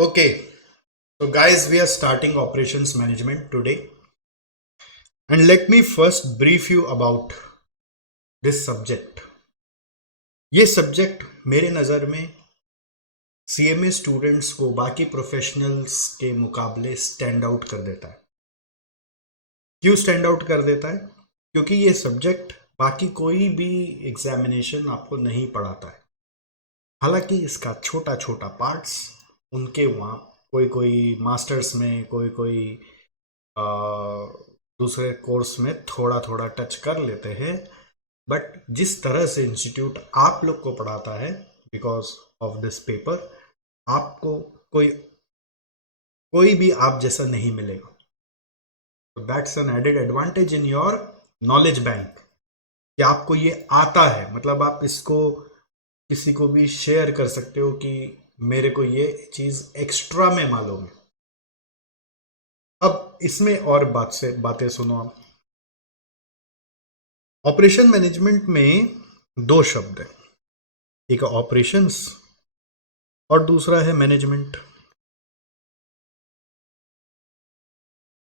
Okay, so guys, we are starting operations management today. And let me first brief you about this subject. ये subject मेरे नज़र में CMA students को बाकी professionals के मुकाबले स्टैंड आउट कर देता है। क्यों स्टैंड आउट कर देता है? क्योंकि ये सब्जेक्ट बाकी कोई भी एग्जामिनेशन आपको नहीं पढ़ाता है। हालांकि इसका छोटा छोटा पार्ट्स उनके वहाँ कोई कोई मास्टर्स में कोई कोई आ, दूसरे कोर्स में थोड़ा थोड़ा टच कर लेते हैं, बट जिस तरह से इंस्टीट्यूट आप लोग को पढ़ाता है बिकॉज ऑफ दिस पेपर, आपको कोई कोई भी आप जैसा नहीं मिलेगा। तो that's an added advantage in your knowledge bank कि आपको ये आता है, मतलब आप इसको किसी को भी शेयर कर सकते हो कि मेरे को ये चीज एक्स्ट्रा में मालूम है। अब इसमें और बातें सुनो आप। ऑपरेशन मैनेजमेंट में दो शब्द है, एक ऑपरेशंस और दूसरा है मैनेजमेंट।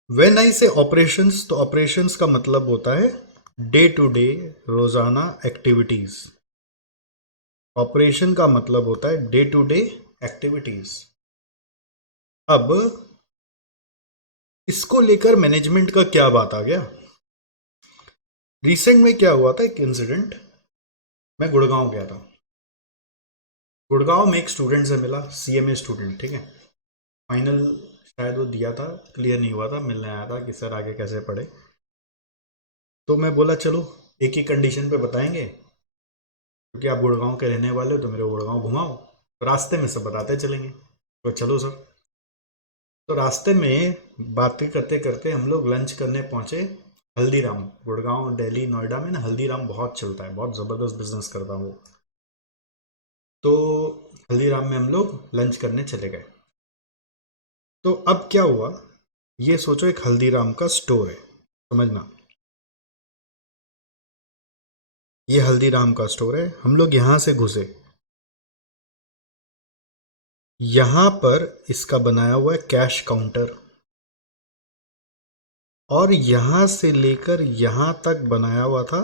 व्हेन आई से ऑपरेशंस, तो ऑपरेशंस का मतलब होता है डे टू डे, रोजाना एक्टिविटीज। ऑपरेशन का मतलब होता है डे टू डे एक्टिविटीज। अब इसको लेकर मैनेजमेंट का क्या बात आ गया? रिसेंट में क्या हुआ था, एक इंसिडेंट। मैं गुड़गांव गया था। गुड़गांव में एक स्टूडेंट से मिला, सीएमए स्टूडेंट, ठीक है। फाइनल शायद वो दिया था, क्लियर नहीं हुआ था, मिलने आया था कि सर आगे कैसे पढ़े। तो मैं बोला चलो एक ही कंडीशन पे बताएंगे, क्योंकि आप गुड़गांव के रहने वाले हो तो मेरे को गुड़गांव घुमाओ, तो रास्ते में सब बताते चलेंगे। तो चलो सर। तो रास्ते में बातें करते करते हम लोग लंच करने पहुंचे हल्दीराम। गुड़गांव, दिल्ली, नोएडा में ना हल्दीराम बहुत चलता है, बहुत ज़बरदस्त बिजनेस करता हूँ। तो हल्दीराम में हम लोग लंच करने चले गए। तो अब क्या हुआ, ये सोचो एक हल्दीराम का स्टोर है, समझना, ये हल्दीराम का स्टोर है। हम लोग यहां से घुसे, यहां पर इसका बनाया हुआ है कैश काउंटर, और यहां से लेकर यहां तक बनाया हुआ था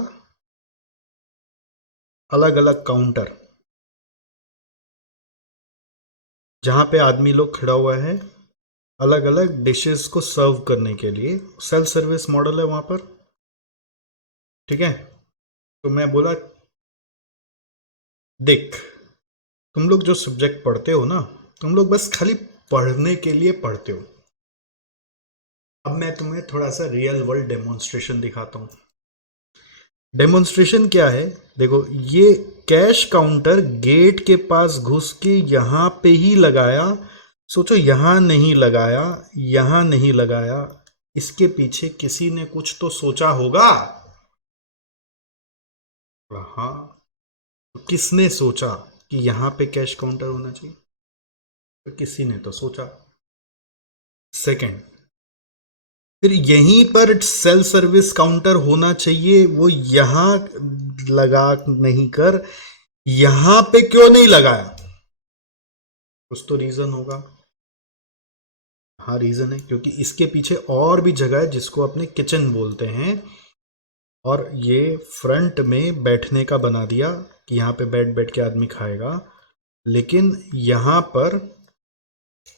अलग अलग काउंटर, जहां पे आदमी लोग खड़ा हुआ है अलग अलग डिशेस को सर्व करने के लिए। सेल्फ सर्विस मॉडल है वहां पर, ठीक है। तो मैं बोला देख, तुम लोग जो सब्जेक्ट पढ़ते हो ना, तुम लोग बस खाली पढ़ने के लिए पढ़ते हो। अब मैं तुम्हें थोड़ा सा रियल वर्ल्ड डेमोन्स्ट्रेशन दिखाता हूँ। डेमोन्स्ट्रेशन क्या है, देखो, ये कैश काउंटर गेट के पास घुस के यहां पे ही लगाया। सोचो, यहां नहीं लगाया, यहां नहीं लगाया, इसके पीछे किसी ने कुछ तो सोचा होगा। हाँ, तो किसने सोचा कि यहां पे कैश काउंटर होना चाहिए? तो किसी ने तो सोचा। सेकंड, फिर यहीं पर सेल्फ सर्विस काउंटर होना चाहिए, वो यहां लगा नहीं कर यहां पे क्यों नहीं लगाया? कुछ तो रीजन होगा। हाँ, रीजन है, क्योंकि इसके पीछे और भी जगह है जिसको अपने किचन बोलते हैं, और ये फ्रंट में बैठने का बना दिया कि यहाँ पे बैठ बैठ के आदमी खाएगा। लेकिन यहाँ पर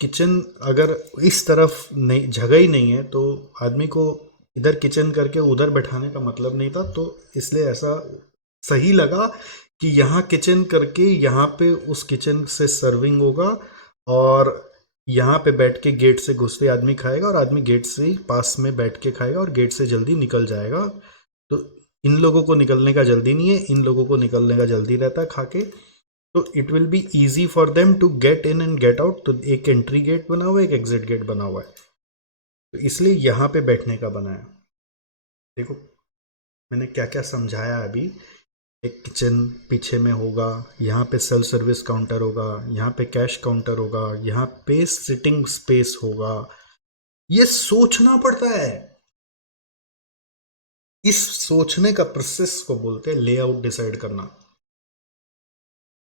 किचन अगर इस तरफ नहीं, जगह ही नहीं है, तो आदमी को इधर किचन करके उधर बैठाने का मतलब नहीं था। तो इसलिए ऐसा सही लगा कि यहाँ किचन करके यहाँ पे उस किचन से सर्विंग होगा, और यहाँ पे बैठ के गेट से घुसते आदमी खाएगा, और आदमी गेट से पास में बैठ के खाएगा और गेट से जल्दी निकल जाएगा। तो इन लोगों को निकलने का जल्दी नहीं है, इन लोगों को निकलने का जल्दी रहता है खा के। तो it will be easy for them to get in and get out. तो एक एंट्री गेट बना हुआ है, एक एग्जिट गेट बना हुआ है, तो इसलिए यहाँ पे बैठने का बनाया। देखो मैंने क्या क्या समझाया अभी। एक किचन पीछे में होगा, यहाँ पे सेल्फ सर्विस काउंटर होगा, यहाँ पे कैश काउंटर होगा, यहाँ पे सिटिंग स्पेस होगा। ये सोचना पड़ता है। इस सोचने का प्रोसेस को बोलते हैं लेआउट डिसाइड करना।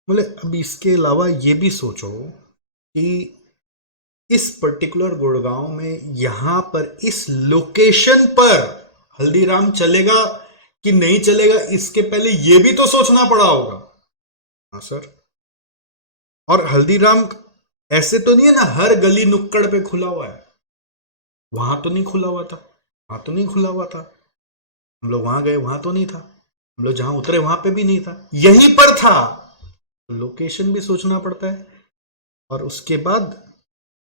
बोले अब इसके अलावा ये भी सोचो कि इस पर्टिकुलर गुड़गांव में यहां पर इस लोकेशन पर हल्दीराम चलेगा कि नहीं चलेगा, इसके पहले यह भी तो सोचना पड़ा होगा। हाँ सर। और हल्दीराम ऐसे तो नहीं है ना हर गली नुक्कड़ पे खुला हुआ है, वहां तो नहीं खुला हुआ था, वहां तो नहीं खुला हुआ था, हम लोग वहां गए वहां तो नहीं था, हम लोग जहां उतरे वहां पे भी नहीं था, यहीं पर था। लोकेशन भी सोचना पड़ता है और उसके बाद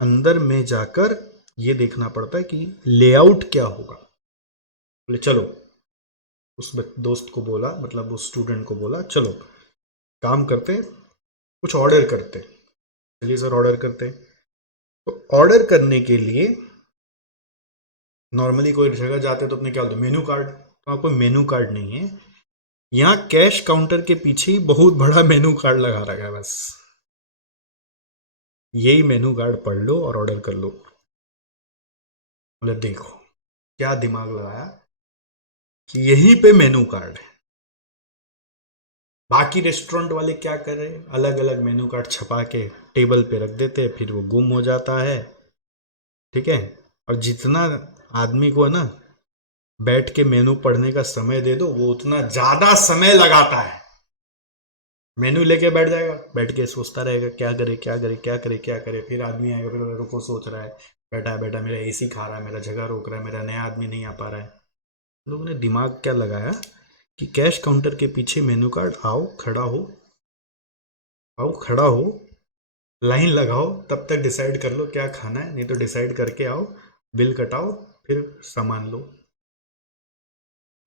अंदर में जाकर ये देखना पड़ता है कि लेआउट क्या होगा। बोले चलो, उस दोस्त को बोला, मतलब उस स्टूडेंट को बोला, चलो काम करते, कुछ ऑर्डर करते। चलिए सर ऑर्डर करते। तो ऑर्डर करने के लिए नॉर्मली कोई जगह जाते तो अपने क्या बोलते, मेनू कार्ड। तो आपको मेनू कार्ड नहीं है, यहाँ कैश काउंटर के पीछे ही बहुत बड़ा मेनू कार्ड लगा रखा है, बस यही मेनू कार्ड पढ़ लो और ऑर्डर कर लो। बोले देखो क्या दिमाग लगाया कि यहीं पे मेनू कार्ड है। बाकी रेस्टोरेंट वाले क्या कर रहे हैं, अलग अलग मेनू कार्ड छपा के टेबल पे रख देते हैं, फिर वो गुम हो जाता है। ठीक है। और जितना आदमी को है ना बैठ के मेनू पढ़ने का समय दे दो, वो उतना ज्यादा समय लगाता है। मेनू लेके बैठ जाएगा, बैठ के सोचता रहेगा क्या करे क्या करे क्या करे क्या करे, फिर आदमी आएगा, फिर रुको सोच रहा है, बैठा बैठा मेरा एसी खा रहा है, मेरा जगह रोक रहा है, मेरा नया आदमी नहीं आ पा रहा है। लोगों ने दिमाग क्या लगाया कि कैश काउंटर के पीछे मेनू कार्ड, आओ खड़ा हो, आओ खड़ा हो, लाइन लगाओ, तब तक डिसाइड कर लो क्या खाना है, नहीं तो डिसाइड करके आओ, बिल कटाओ, फिर सामान लो।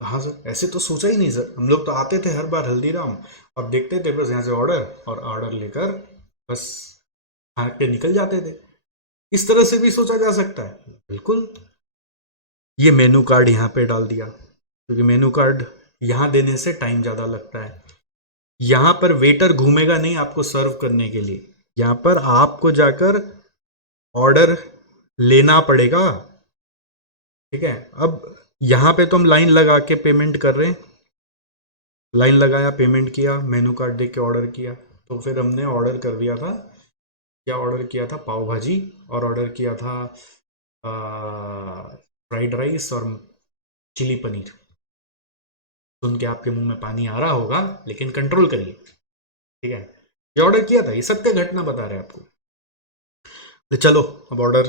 हाँ सर, ऐसे तो सोचा ही नहीं सर, हम लोग तो आते थे हर बार हल्दीराम और देखते थे बस यहाँ से ऑर्डर, और ऑर्डर लेकर बस खा के निकल जाते थे। इस तरह से भी सोचा जा सकता है, बिल्कुल। ये मेनू कार्ड यहाँ पे डाल दिया, क्योंकि मेनू कार्ड यहाँ देने से टाइम ज़्यादा लगता है। यहाँ पर वेटर घूमेगा नहीं आपको सर्व करने के लिए, यहाँ पर आपको जाकर ऑर्डर लेना पड़ेगा। ठीक है। अब यहाँ पे तो हम लाइन लगा के पेमेंट कर रहे हैं, लाइन लगाया, पेमेंट किया, मेनू कार्ड देख के ऑर्डर किया। तो फिर हमने ऑर्डर कर दिया था, क्या ऑर्डर किया था, पाव भाजी, और ऑर्डर किया था फ्राइड राइस और चिली पनीर। सुन के आपके मुंह में पानी आ रहा होगा, लेकिन कंट्रोल करिए। ठीक है। ये ऑर्डर किया था, ये सत्य घटना बता रहे हैं आपको। तो चलो अब ऑर्डर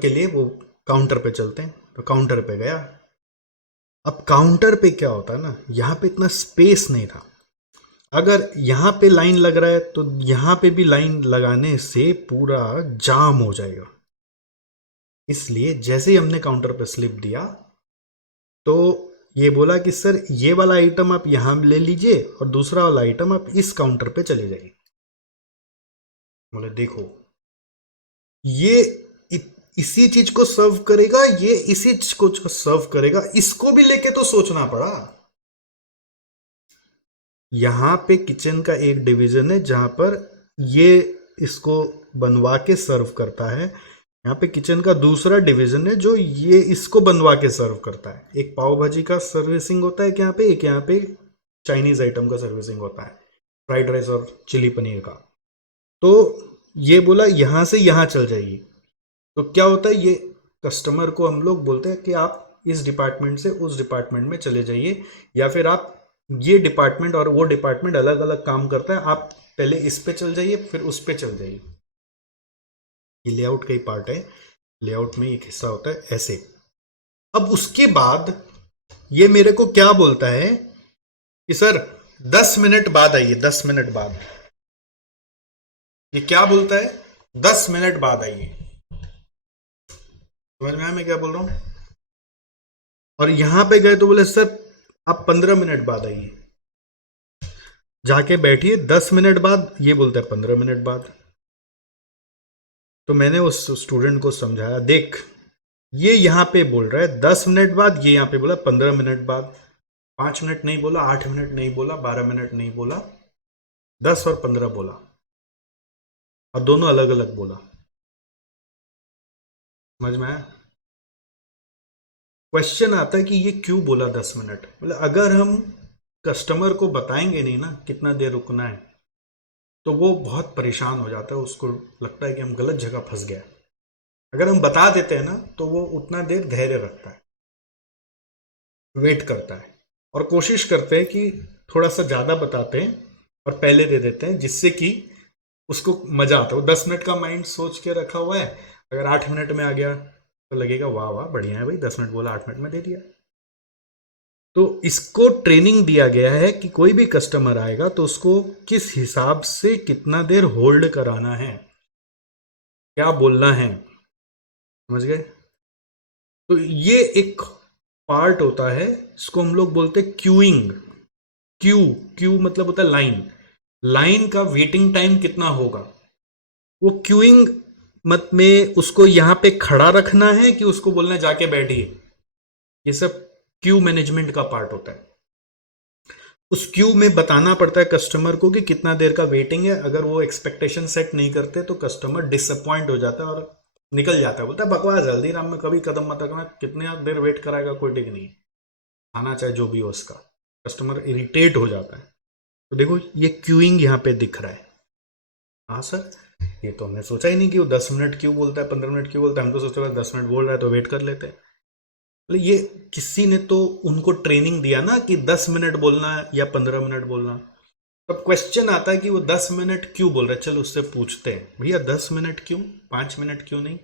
के लिए वो काउंटर पे चलते हैं। तो काउंटर पे गया। अब काउंटर पे क्या होता है ना, यहाँ पे इतना स्पेस नहीं था। अगर यहाँ पे लाइन लग रहा है तो यहाँ पे भी लाइन लगाने से पूरा जाम हो जाएगा। इसलिए जैसे ही हमने काउंटर पे स्लिप दिया तो ये बोला कि सर ये वाला आइटम आप यहाँ ले लीजिए और दूसरा वाला आइटम आप इस काउंटर पे चले जाइए। बोले देखो ये इसी चीज को सर्व करेगा, ये इसी चीज को सर्व करेगा, इसको भी लेके तो सोचना पड़ा। यहां पे किचन का एक डिवीजन है जहां पर ये इसको बनवा के सर्व करता है, यहाँ पे किचन का दूसरा डिवीजन है जो ये इसको बनवा के सर्व करता है। एक पाव भाजी का सर्विसिंग होता है यहाँ पे, एक यहाँ पे चाइनीज आइटम का सर्विसिंग होता है, फ्राइड राइस और चिली पनीर का। तो ये बोला यहाँ से यहाँ चल जाइए। तो क्या होता है, ये कस्टमर को हम लोग बोलते हैं कि आप इस डिपार्टमेंट से उस डिपार्टमेंट में चले जाइए, या फिर आप ये डिपार्टमेंट और वो डिपार्टमेंट अलग अलग काम करता है, आप पहले इस पे चल जाइए फिर उस पे चल जाइए। ये लेआउट का ही पार्ट है, लेआउट में एक हिस्सा होता है ऐसे। अब उसके बाद ये मेरे को क्या बोलता है कि सर 10 मिनट बाद आइए, 10 मिनट बाद। ये क्या बोलता है, 10 मिनट बाद आइए। समझ में आया मैं क्या बोल रहा हूं। और यहां पे गए तो बोले सर आप 15 मिनट बाद आइए। जाके बैठिए, 10 मिनट बाद, ये बोलता है 15 मिनट बाद। तो मैंने उस स्टूडेंट को समझाया, देख ये यहां पे बोल रहा है 10 मिनट बाद, ये यहां पे बोला 15 मिनट बाद। 5 मिनट नहीं बोला, 8 मिनट नहीं बोला, 12 मिनट नहीं बोला, 10 और 15 बोला, और दोनों अलग अलग बोला। समझ में आया। क्वेश्चन आता है कि ये क्यों बोला 10 मिनट। मतलब अगर हम कस्टमर को बताएंगे नहीं ना कितना देर रुकना है, तो वो बहुत परेशान हो जाता है, उसको लगता है कि हम गलत जगह फंस गए। अगर हम बता देते हैं ना तो वो उतना देर धैर्य रखता है, वेट करता है, और कोशिश करते हैं कि थोड़ा सा ज़्यादा बताते हैं और पहले दे देते हैं, जिससे कि उसको मजा आता है। वो 10 मिनट का माइंड सोच के रखा हुआ है, अगर 8 मिनट में आ गया तो लगेगा वाह वाह बढ़िया है भाई, 10 मिनट बोला 8 मिनट में दे दिया। तो इसको ट्रेनिंग दिया गया है कि कोई भी कस्टमर आएगा तो उसको किस हिसाब से कितना देर होल्ड कराना है, क्या बोलना है, समझ गए। तो ये एक पार्ट होता है, इसको हम लोग बोलते हैं क्यूइंग। क्यू, क्यू मतलब होता है लाइन, लाइन का वेटिंग टाइम कितना होगा, वो क्यूइंग मत में उसको यहां पे खड़ा रखना है कि उसको बोलना है जाके बैठिए, ये सब क्यू मैनेजमेंट का पार्ट होता है। उस क्यू में बताना पड़ता है कस्टमर को कि कितना देर का वेटिंग है। अगर वो एक्सपेक्टेशन सेट नहीं करते तो कस्टमर डिसअपॉइंट हो जाता है और निकल जाता है, बोलता है बकवास, हल्दीराम में कभी कदम मत रखना, कितने देर वेट कराएगा कोई ठीक नहीं, आना चाहे जो भी हो उसका। कस्टमर इरिटेट हो जाता है। तो देखो ये क्यूइंग यहाँ पे दिख रहा है। हाँ सर, ये तो हमने सोचा ही नहीं कि वो 10 मिनट क्यों बोलता है, 15 मिनट क्यों बोलता है, हम तो सोच रहे 10 मिनट बोल रहा है तो वेट कर लेते हैं। मतलब ये किसी ने तो उनको ट्रेनिंग दिया ना कि 10 मिनट बोलना या 15 मिनट बोलना। तब क्वेश्चन आता है कि वो 10 मिनट क्यों बोल रहा है, चलो उससे पूछते हैं, भैया 10 मिनट क्यों, 5 मिनट क्यों नहीं।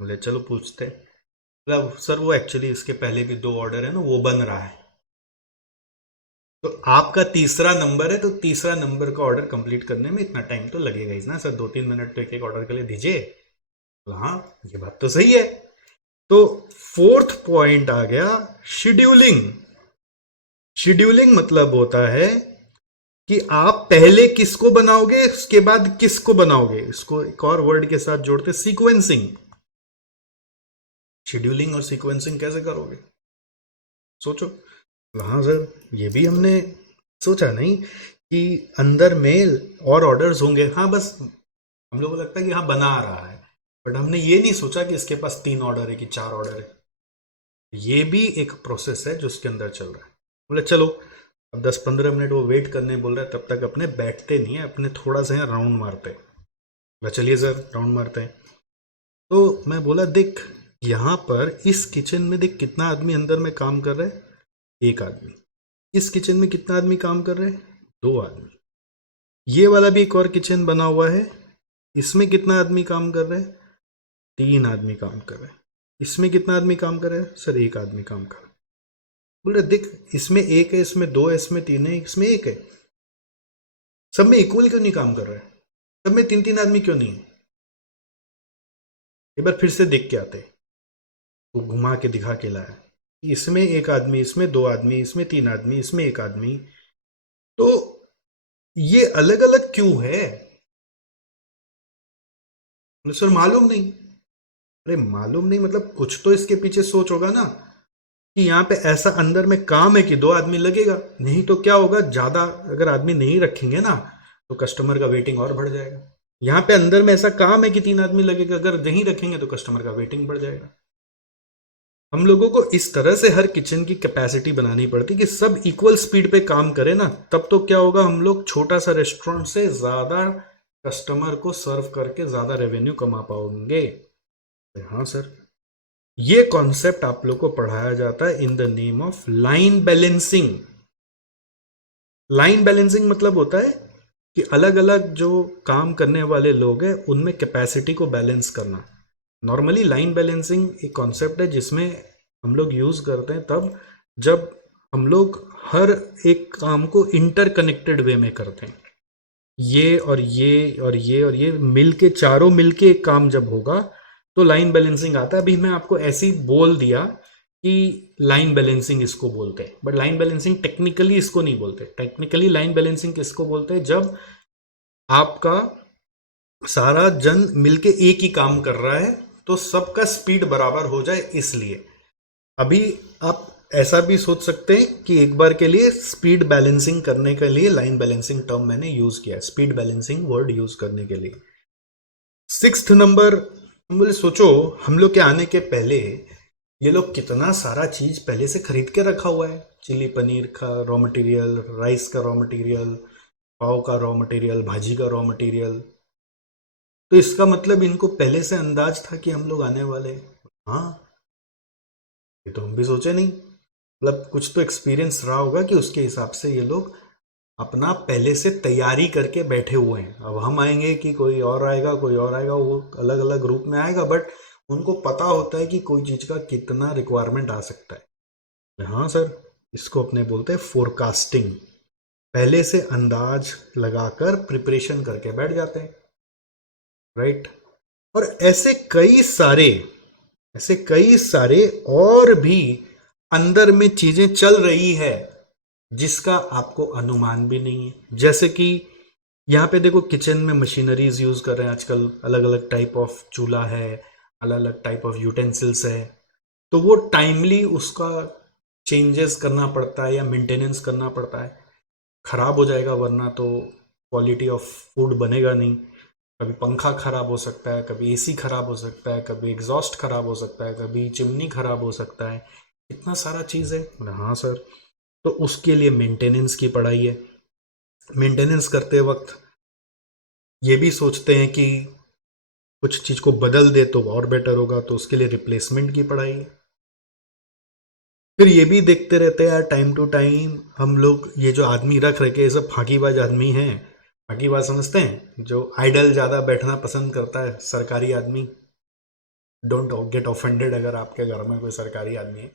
बोले चलो पूछते हैं। मतलब सर वो एक्चुअली इसके पहले भी 2 ऑर्डर है ना, वो बन रहा है, तो आपका तीसरा नंबर है, तो तीसरा नंबर का ऑर्डर कंप्लीट करने में इतना टाइम तो लगेगा ही ना सर, 2-3 मिनट तो एक एक ऑर्डर के लिए दीजिए। हाँ ये बात तो सही है। तो फोर्थ पॉइंट आ गया शेड्यूलिंग। शेड्यूलिंग मतलब होता है कि आप पहले किसको बनाओगे, उसके बाद किसको बनाओगे। इसको एक और वर्ड के साथ जोड़ते, सीक्वेंसिंग। शेड्यूलिंग और सीक्वेंसिंग कैसे करोगे, सोचो। हाँ सर, ये भी हमने सोचा नहीं कि अंदर में और ऑर्डर्स होंगे। हाँ बस हम लोगों को लगता है कि हाँ बना रहा है, बट हमने ये नहीं सोचा कि इसके पास 3 ऑर्डर है कि 4 ऑर्डर है। ये भी एक प्रोसेस है जो उसके अंदर चल रहा है। बोले चलो अब 10-15 मिनट वो वेट करने बोल रहा है, तब तक अपने बैठते नहीं है, अपने थोड़ा सा राउंड मारते हैं। बोला चलिए सर राउंड मारते हैं। तो मैं बोला देख यहाँ पर इस किचन में देख कितना आदमी अंदर में काम कर रहा है, 1 आदमी। इस किचन में कितना आदमी काम कर रहे हैं, 2 आदमी। ये वाला भी एक और किचन बना हुआ है, इसमें कितना आदमी काम कर रहे हैं, 3 आदमी काम कर रहे हैं। इसमें कितना आदमी काम कर रहे हैं सर, 1 आदमी काम कर रहा है। बोल रहे देख इसमें 1 है, इसमें 2 है, इसमें 3 है, इसमें 1 है, सब में इक्वल क्यों नहीं काम कर रहा है, सब में 3-3 आदमी क्यों नहीं है। एक बार फिर से देख के आते, वो घुमा के दिखा के लाया, इसमें 1 आदमी, इसमें 2 आदमी, इसमें 3 आदमी, इसमें 1 आदमी। तो ये अलग अलग क्यों है, सर मालूम नहीं। अरे मालूम नहीं मतलब कुछ तो इसके पीछे सोच होगा ना, कि यहाँ पे ऐसा अंदर में काम है कि 2 आदमी लगेगा, नहीं तो क्या होगा, ज्यादा अगर आदमी नहीं रखेंगे ना तो कस्टमर का वेटिंग और बढ़ जाएगा। यहाँ पे अंदर में ऐसा काम है कि 3 आदमी लगेगा, अगर नहीं रखेंगे तो कस्टमर का वेटिंग बढ़ जाएगा। हम लोगों को इस तरह से हर किचन की कैपेसिटी बनानी पड़ती कि सब इक्वल स्पीड पे काम करे ना, तब तो क्या होगा, हम लोग छोटा सा रेस्टोरेंट से ज्यादा कस्टमर को सर्व करके ज्यादा रेवेन्यू कमा पाओगे। हाँ सर, ये कॉन्सेप्ट आप लोग को पढ़ाया जाता है in the name of line balancing. Line balancing मतलब होता है कि अलग अलग जो काम करने वाले लोग हैं उनमें कैपेसिटी को बैलेंस करना। नॉर्मली लाइन बैलेंसिंग एक कॉन्सेप्ट है जिसमें हम लोग यूज करते हैं तब जब हम लोग हर एक काम को इंटरकनेक्टेड वे में करते हैं। ये और ये और ये और ये मिलके, चारों मिलके एक काम जब होगा तो लाइन बैलेंसिंग आता है। अभी मैं आपको ऐसे ही बोल दिया कि लाइन बैलेंसिंग इसको बोलते हैं, बट लाइन बैलेंसिंग टेक्निकली इसको नहीं बोलते। टेक्निकली लाइन बैलेंसिंग किसको बोलते हैं, जब आपका सारा जन मिलके एक ही काम कर रहा है तो सबका स्पीड बराबर हो जाए। इसलिए अभी आप ऐसा भी सोच सकते हैं कि एक बार के लिए स्पीड बैलेंसिंग करने के लिए लाइन बैलेंसिंग टर्म मैंने यूज किया, स्पीड बैलेंसिंग वर्ड यूज करने के लिए। 6th नंबर, हम बोले सोचो हम लोग के आने के पहले ये लोग कितना सारा चीज पहले से खरीद के रखा हुआ है, चिली पनीर का रॉ मटेरियल, राइस का रॉ मटेरियल, पाव का रॉ मटेरियल, भाजी का रॉ मटेरियल। तो इसका मतलब इनको पहले से अंदाज था कि हम लोग आने वाले हैं। हाँ, ये तो हम भी सोचे नहीं। मतलब कुछ तो एक्सपीरियंस रहा होगा कि उसके हिसाब से ये लोग अपना पहले से तैयारी करके बैठे हुए हैं। अब हम आएंगे कि कोई और आएगा, कोई और आएगा, वो अलग अलग रूप में आएगा, बट उनको पता होता है कि कोई चीज का कितना रिक्वायरमेंट आ सकता है। हाँ सर, इसको अपने बोलते हैं फोरकास्टिंग। पहले से अंदाज लगाकर प्रिपरेशन करके बैठ जाते हैं, राइट। और ऐसे कई सारे और भी अंदर में चीजें चल रही है जिसका आपको अनुमान भी नहीं है। जैसे कि यहाँ पे देखो, किचन में मशीनरीज यूज कर रहे हैं आजकल, अलग अलग टाइप ऑफ चूल्हा है, अलग अलग टाइप ऑफ यूटेंसिल्स है। तो वो टाइमली उसका चेंजेस करना पड़ता है या मेंटेनेंस करना पड़ता है। खराब हो जाएगा वरना तो क्वालिटी ऑफ फूड बनेगा नहीं। कभी पंखा खराब हो सकता है, कभी एसी खराब हो सकता है, कभी एग्जॉस्ट खराब हो सकता है, कभी चिमनी खराब हो सकता है। इतना सारा चीज़ है। बोला, हाँ सर। तो उसके लिए मेंटेनेंस की पढ़ाई है। मेंटेनेंस करते वक्त ये भी सोचते हैं कि कुछ चीज़ को बदल दे तो और बेटर होगा, तो उसके लिए रिप्लेसमेंट की पढ़ाई है। फिर ये भी देखते रहते हैं यार, टाइम टू टाइम हम लोग ये जो आदमी रख रखे ये सब फांकीबाज आदमी हैं। फांकीबाज समझते हैं? जो आइडल ज़्यादा बैठना पसंद करता है, सरकारी आदमी। डोंट गेट ऑफेंडेड अगर आपके घर में कोई सरकारी आदमी है,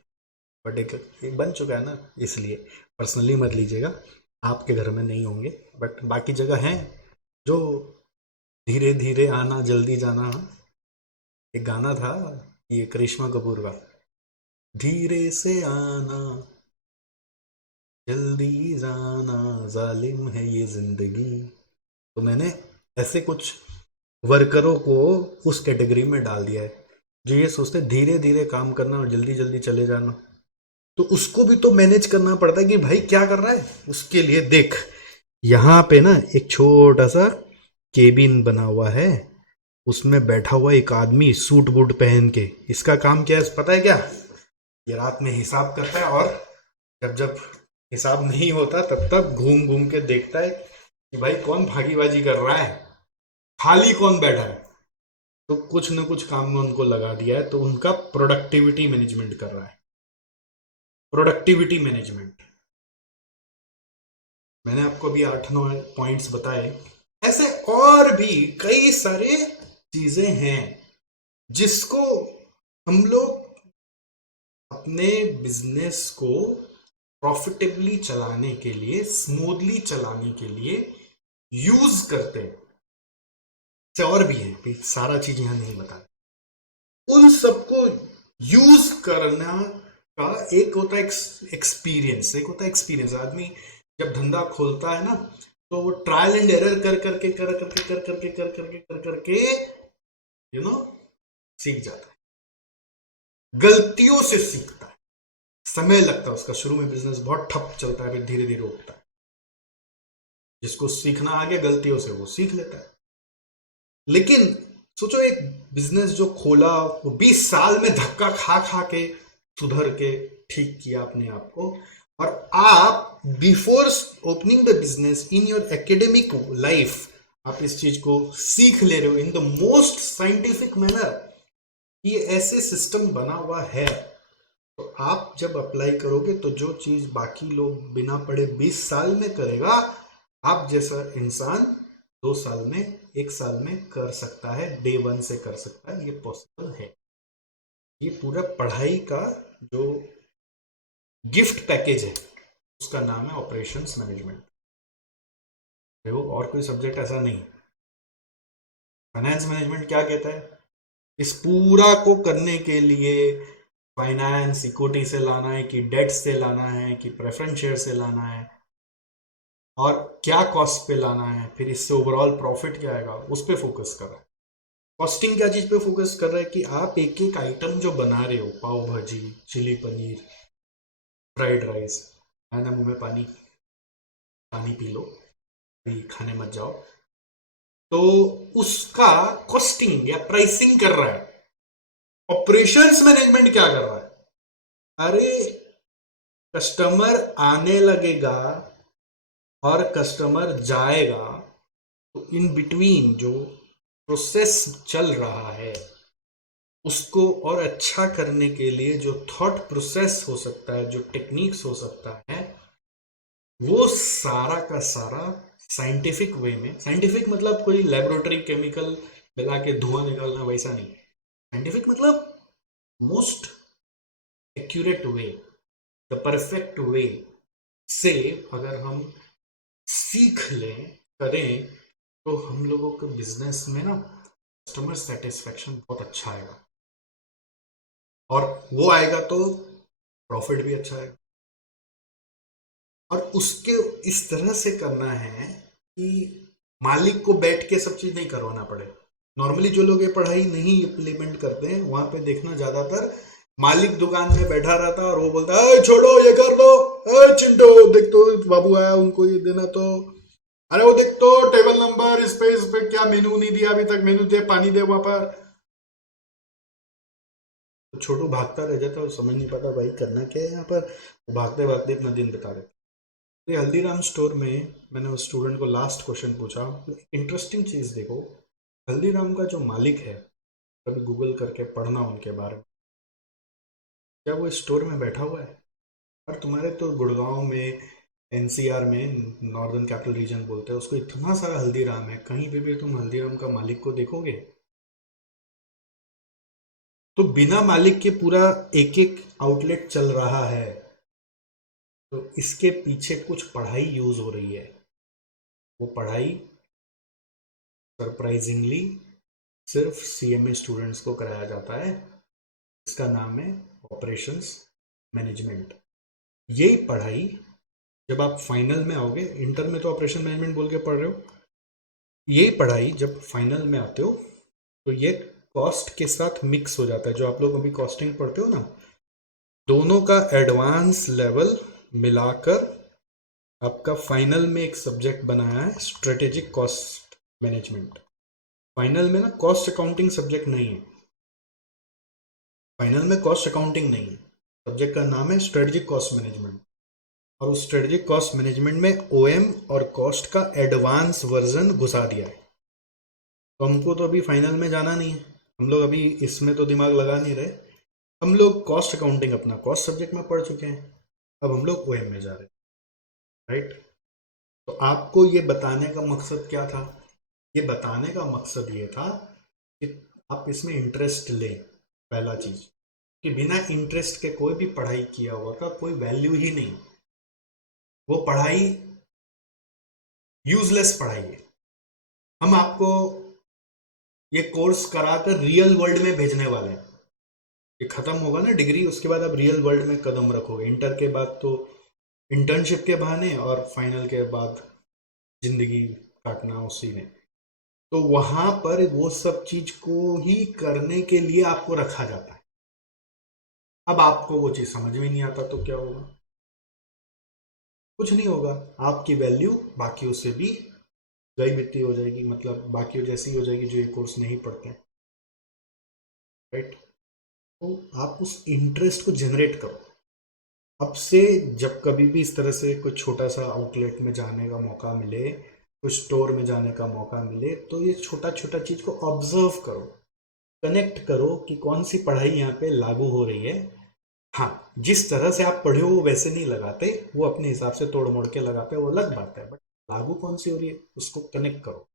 बट एक बन चुका है ना, इसलिए पर्सनली मत लीजिएगा। आपके घर में नहीं होंगे, बट बाकी जगह हैं जो धीरे धीरे आना जल्दी जाना। एक गाना था ये करिश्मा कपूर का, धीरे से आना जल्दी जाना, जालिम है ये जिंदगी। तो मैंने ऐसे कुछ वर्करों को उस कैटेगरी में डाल दिया है जो ये सोचते धीरे धीरे काम करना और जल्दी जल्दी चले जाना। तो उसको भी तो मैनेज करना पड़ता है कि भाई क्या कर रहा है। उसके लिए देख, यहाँ पे ना एक छोटा सा केबिन बना हुआ है, उसमें बैठा हुआ एक आदमी सूट बूट पहन के। इसका काम क्या है पता है क्या? ये रात में हिसाब करता है, और जब जब हिसाब नहीं होता तब तक घूम घूम के देखता है कि भाई कौन भागीबाजी कर रहा है, खाली कौन बैठा है। तो कुछ न कुछ काम में उनको लगा दिया है, तो उनका प्रोडक्टिविटी मैनेजमेंट कर रहा है। Productivity management. मैंने आपको अभी 8-9 पॉइंट्स बताए। ऐसे और भी कई सारे चीजें हैं जिसको हम लोग अपने बिजनेस को प्रॉफिटेबली चलाने के लिए, स्मूथली चलाने के लिए यूज करते हैं। से और भी है, सारा चीज यहां नहीं बता। उन सबको यूज करना का एक होता है एक्सपीरियंस। एक होता है एक्सपीरियंस। आदमी जब धंधा खोलता है ना, तो वो ट्रायल एंड एरर कर करके यू नो सीख जाता है। गलतियों से सीखता है। समय लगता है उसका, शुरू में बिजनेस बहुत ठप चलता है, फिर धीरे धीरे उठता है। जिसको सीखना आ गया गलतियों से, वो सीख लेता है। लेकिन सोचो, एक बिजनेस जो खोला वो 20 साल में धक्का खा खा के सुधर के ठीक किया अपने आप को, और आप before opening the business in your academic life आप इस चीज को सीख ले रहे हो in the most scientific manner. ये ऐसे सिस्टम बना हुआ है, तो आप जब अप्लाई करोगे तो जो चीज बाकी लोग बिना पढ़े 20 साल में करेगा, आप जैसा इंसान 2 साल में, 1 साल में कर सकता है, डे 1 से कर सकता है। ये पॉसिबल है। ये पूरा पढ़ाई का जो गिफ्ट पैकेज है उसका नाम है ऑपरेशंस मैनेजमेंट। देखो, और कोई सब्जेक्ट ऐसा नहीं। फाइनेंस मैनेजमेंट क्या कहता है? इस पूरा को करने के लिए फाइनेंस इक्विटी से लाना है कि डेट से लाना है कि प्रेफरेंस शेयर से लाना है, और क्या कॉस्ट पे लाना है, फिर इससे ओवरऑल प्रॉफिट क्या आएगा, उस पर फोकस कर रहा है। कॉस्टिंग क्या चीज पे फोकस कर रहा है कि आप एक एक आइटम जो बना रहे हो, पाव भाजी, चिली पनीर, फ्राइड राइस, है ना, मुंह में पानी, पानी पी लो, अभी खाने मत जाओ, तो उसका कॉस्टिंग या प्राइसिंग कर रहा है। ऑपरेशंस मैनेजमेंट क्या कर रहा है? अरे, कस्टमर आने लगेगा, और कस्टमर जाएगा, तो इन बिटवीन जो प्रोसेस चल रहा है उसको और अच्छा करने के लिए जो थॉट प्रोसेस हो सकता है, जो टेक्निक्स हो सकता है, वो सारा का सारा साइंटिफिक वे में, साइंटिफिक मतलब कोई लेबोरेटरी केमिकल मिला के धुआं निकालना वैसा नहीं, साइंटिफिक मतलब most accurate way, the perfect way से अगर हम सीख लें, करें, तो हम लोगों के बिजनेस में ना कस्टमर सेटिस्फेक्शन बहुत अच्छा आएगा, और वो आएगा तो प्रॉफिट भी अच्छा आएगा। और उसके इस तरह से करना है कि मालिक को बैठ के सब चीज नहीं करवाना पड़े। नॉर्मली जो लोग ये पढ़ाई नहीं इम्प्लीमेंट करते हैं वहां पे देखना ज्यादातर मालिक दुकान में बैठा रहता है और वो बोलता है छोड़ो ये कर दो, चिंटो देख तो बाबू आया उनको ये देना, तो अरे वो देख तो टेबल नंबर इस पे क्या मेनू नहीं दिया अभी तक, मेनू दे, पानी दे वहां पर। तो छोटू भागता रह जाता है, समझ नहीं पाता भाई करना क्या है यहाँ पर, वो भागते भागते अपना दिन बिता रहे। तो हल्दीराम स्टोर में मैंने उस स्टूडेंट को लास्ट क्वेश्चन पूछा, इंटरेस्टिंग चीज़ देखो, हल्दीराम का जो मालिक है, कभी गूगल करके पढ़ना उनके बारे में, क्या वो स्टोर में बैठा हुआ है? और तुम्हारे तो गुड़गांव में, एनसीआर में, नॉर्दर्न कैपिटल रीजन बोलते हैं उसको, इतना सारा हल्दीराम है, कहीं पे भी तुम हल्दीराम का मालिक को देखोगे? तो बिना मालिक के पूरा एक एक आउटलेट चल रहा है, तो इसके पीछे कुछ पढ़ाई यूज हो रही है। वो पढ़ाई सरप्राइजिंगली सिर्फ सीएमए स्टूडेंट्स को कराया जाता है। इसका नाम है ऑपरेशंस मैनेजमेंट। यही पढ़ाई जब आप फाइनल में आओगे, इंटर में तो ऑपरेशन मैनेजमेंट बोल के पढ़ रहे हो, यही पढ़ाई जब फाइनल में आते हो तो ये कॉस्ट के साथ मिक्स हो जाता है। जो आप लोग अभी कॉस्टिंग पढ़ते हो ना, दोनों का एडवांस लेवल मिलाकर आपका फाइनल में एक सब्जेक्ट बनाया है स्ट्रेटेजिक कॉस्ट मैनेजमेंट। फाइनल में ना कॉस्ट अकाउंटिंग सब्जेक्ट नहीं है, फाइनल में कॉस्ट अकाउंटिंग नहीं है, सब्जेक्ट का नाम है स्ट्रेटेजिक कॉस्ट मैनेजमेंट। और उस स्ट्रेटेजिक कॉस्ट मैनेजमेंट में ओएम और कॉस्ट का एडवांस वर्जन घुसा दिया है। तो हमको तो अभी फाइनल में जाना नहीं है, हम लोग अभी इसमें तो दिमाग लगा नहीं रहे, हम लोग कॉस्ट अकाउंटिंग अपना कॉस्ट सब्जेक्ट में पढ़ चुके हैं, अब हम लोग ओएम में जा रहे हैं, राइट। तो आपको ये बताने का मकसद क्या था? ये बताने का मकसद ये था कि आप इसमें इंटरेस्ट लें, पहला चीज, कि बिना इंटरेस्ट के कोई भी पढ़ाई किया हुआ का कोई वैल्यू ही नहीं, वो पढ़ाई यूजलेस पढ़ाई है। हम आपको ये कोर्स कराकर रियल वर्ल्ड में भेजने वाले हैं। ये खत्म होगा ना डिग्री, उसके बाद आप रियल वर्ल्ड में कदम रखोगे, इंटर के बाद तो इंटर्नशिप के बहाने, और फाइनल के बाद जिंदगी काटना उसी में। तो वहां पर वो सब चीज को ही करने के लिए आपको रखा जाता है। अब आपको वो चीज समझ में नहीं आता तो क्या होगा? कुछ नहीं होगा, आपकी वैल्यू बाकियों से भी गई बित्ती हो जाएगी, मतलब बाकियों जैसी हो जाएगी जो ये कोर्स नहीं पढ़ते हैं, राइट। तो आप उस इंटरेस्ट को जनरेट करो। अब से जब कभी भी इस तरह से कोई छोटा सा आउटलेट में जाने का मौका मिले, कोई स्टोर में जाने का मौका मिले, तो ये छोटा छोटा चीज को ऑब्जर्व करो, कनेक्ट करो कि कौन सी पढ़ाई यहाँ पे लागू हो रही है। हाँ, जिस तरह से आप पढ़े हो वो वैसे नहीं लगाते, वो अपने हिसाब से तोड़ मोड़ के लगाते हैं, वो अलग बात है, बट लागू कौन सी हो रही है उसको कनेक्ट करो।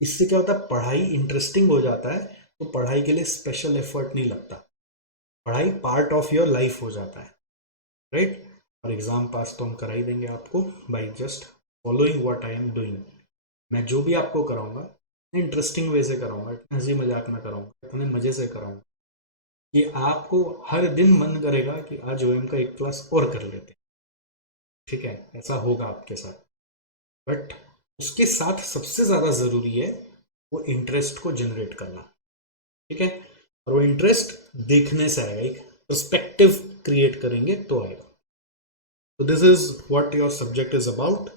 इससे क्या होता है, पढ़ाई इंटरेस्टिंग हो जाता है, तो पढ़ाई के लिए स्पेशल एफर्ट नहीं लगता, पढ़ाई पार्ट ऑफ योर लाइफ हो जाता है, राइट। और एग्जाम पास तो हम करा ही देंगे आपको by just following what I am doing. मैं जो भी आपको कराऊंगा इंटरेस्टिंग वे से कराऊंगा, हंसी मजाक में कराऊंगा, इतने मजे से कराऊंगा कि आपको हर दिन मन करेगा कि आज ओएम का एक क्लास और कर लेते हैं, ठीक है, ऐसा होगा आपके साथ। बट उसके साथ सबसे ज्यादा जरूरी है वो इंटरेस्ट को जनरेट करना, ठीक है। और वो इंटरेस्ट देखने से आएगा, एक पर्सपेक्टिव क्रिएट करेंगे तो आएगा। तो this is what your subject is about.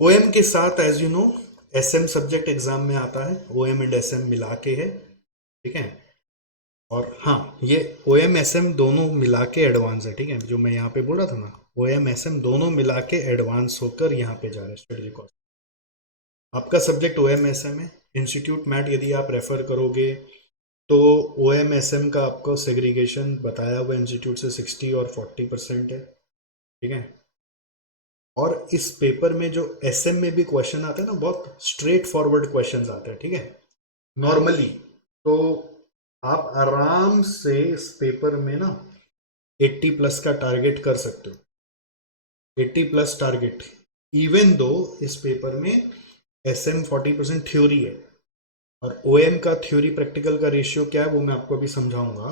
OM के साथ as you know SM subject exam में आता है, ओएम एंड एसएम मिला के है, ठीक है। और हाँ, ये ओ एम एस एम दोनों मिला के एडवांस है, ठीक है, जो मैं यहाँ पे बोल रहा था ना, OMSM दोनों मिला के एडवांस होकर यहाँ पे जा रहे हैं स्ट्रेटेजी कॉस्ट। आपका सब्जेक्ट OMSM है। इंस्टीट्यूट मैट यदि आप रेफर करोगे तो OMSM का आपको सेग्रीगेशन बताया हुआ इंस्टीट्यूट से 60 और 40% है, ठीक है। और इस पेपर में जो SM में भी क्वेश्चन आते हैं ना, बहुत स्ट्रेट फॉरवर्ड क्वेश्चन आते हैं, ठीक है, नॉर्मली। तो आप आराम से इस पेपर में ना 80 प्लस का टारगेट कर सकते हो, 80 प्लस टारगेट, इवन दो इस पेपर में SM 40% थ्योरी है और OM का थ्योरी प्रैक्टिकल का रेशियो क्या है वो मैं आपको अभी समझाऊंगा।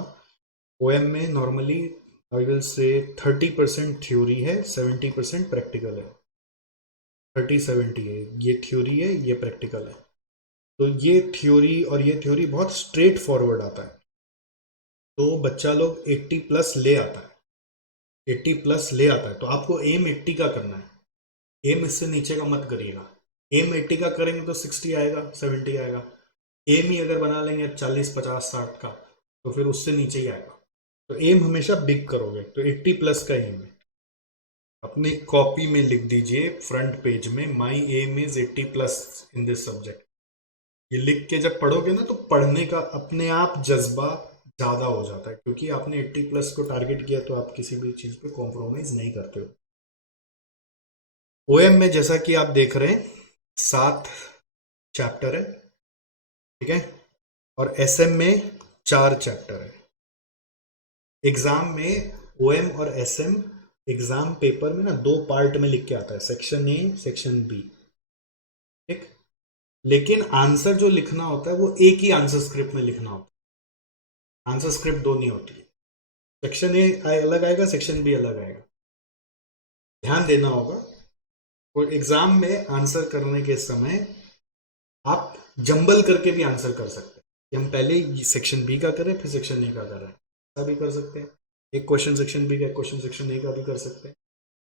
OM में normally I will say 30% theory है, 70% प्रैक्टिकल है, 30-70 है, ये थ्योरी है, ये प्रैक्टिकल है। तो ये थ्योरी और ये थ्योरी बहुत स्ट्रेट फॉरवर्ड आता है, तो बच्चा लोग 80 प्लस ले आता है, 80 प्लस ले आता है। तो आपको एम 80 का करना है, एम इससे नीचे का मत करिएगा। एम 80 का करेंगे तो 60 आएगा, 70 आएगा। एम ही अगर बना लेंगे 40 50 60 का तो फिर उससे नीचे ही आएगा। तो एम हमेशा बिग करोगे, तो 80 प्लस का एम है। अपनी कॉपी में लिख दीजिए फ्रंट पेज में, my aim is 80 plus in this subject. ये लिख के जब पढ़ोगे ना तो पढ़ने का अपने आप जज्बा ज़्यादा हो जाता है, क्योंकि आपने 80 प्लस को टारगेट किया तो आप किसी भी चीज़ पे कॉम्प्रोमाइज़ नहीं करते हो। OM में जैसा कि आप देख रहे हैं 7 चैप्टर है, ठीक है, और SM में 4 चैप्टर है। एग्जाम में OM और SM एग्जाम पेपर में ना 2 पार्ट में लिख के आता है, सेक्शन ए, सेक्शन बी, ठीक। लेकिन आंसर जो लिखना होता है वो एक ही आंसर स्क्रिप्ट में लिखना होता है, आंसर स्क्रिप्ट 2 नहीं होती है। सेक्शन ए अलग आएगा, सेक्शन बी अलग आएगा, ध्यान देना होगा। और एग्जाम में आंसर करने के समय आप जंबल करके भी आंसर कर सकते हैं कि हम पहले सेक्शन बी का करें फिर सेक्शन ए का करें, ऐसा भी कर सकते हैं। एक क्वेश्चन सेक्शन बी का, एक क्वेश्चन सेक्शन ए का भी कर सकते हैं।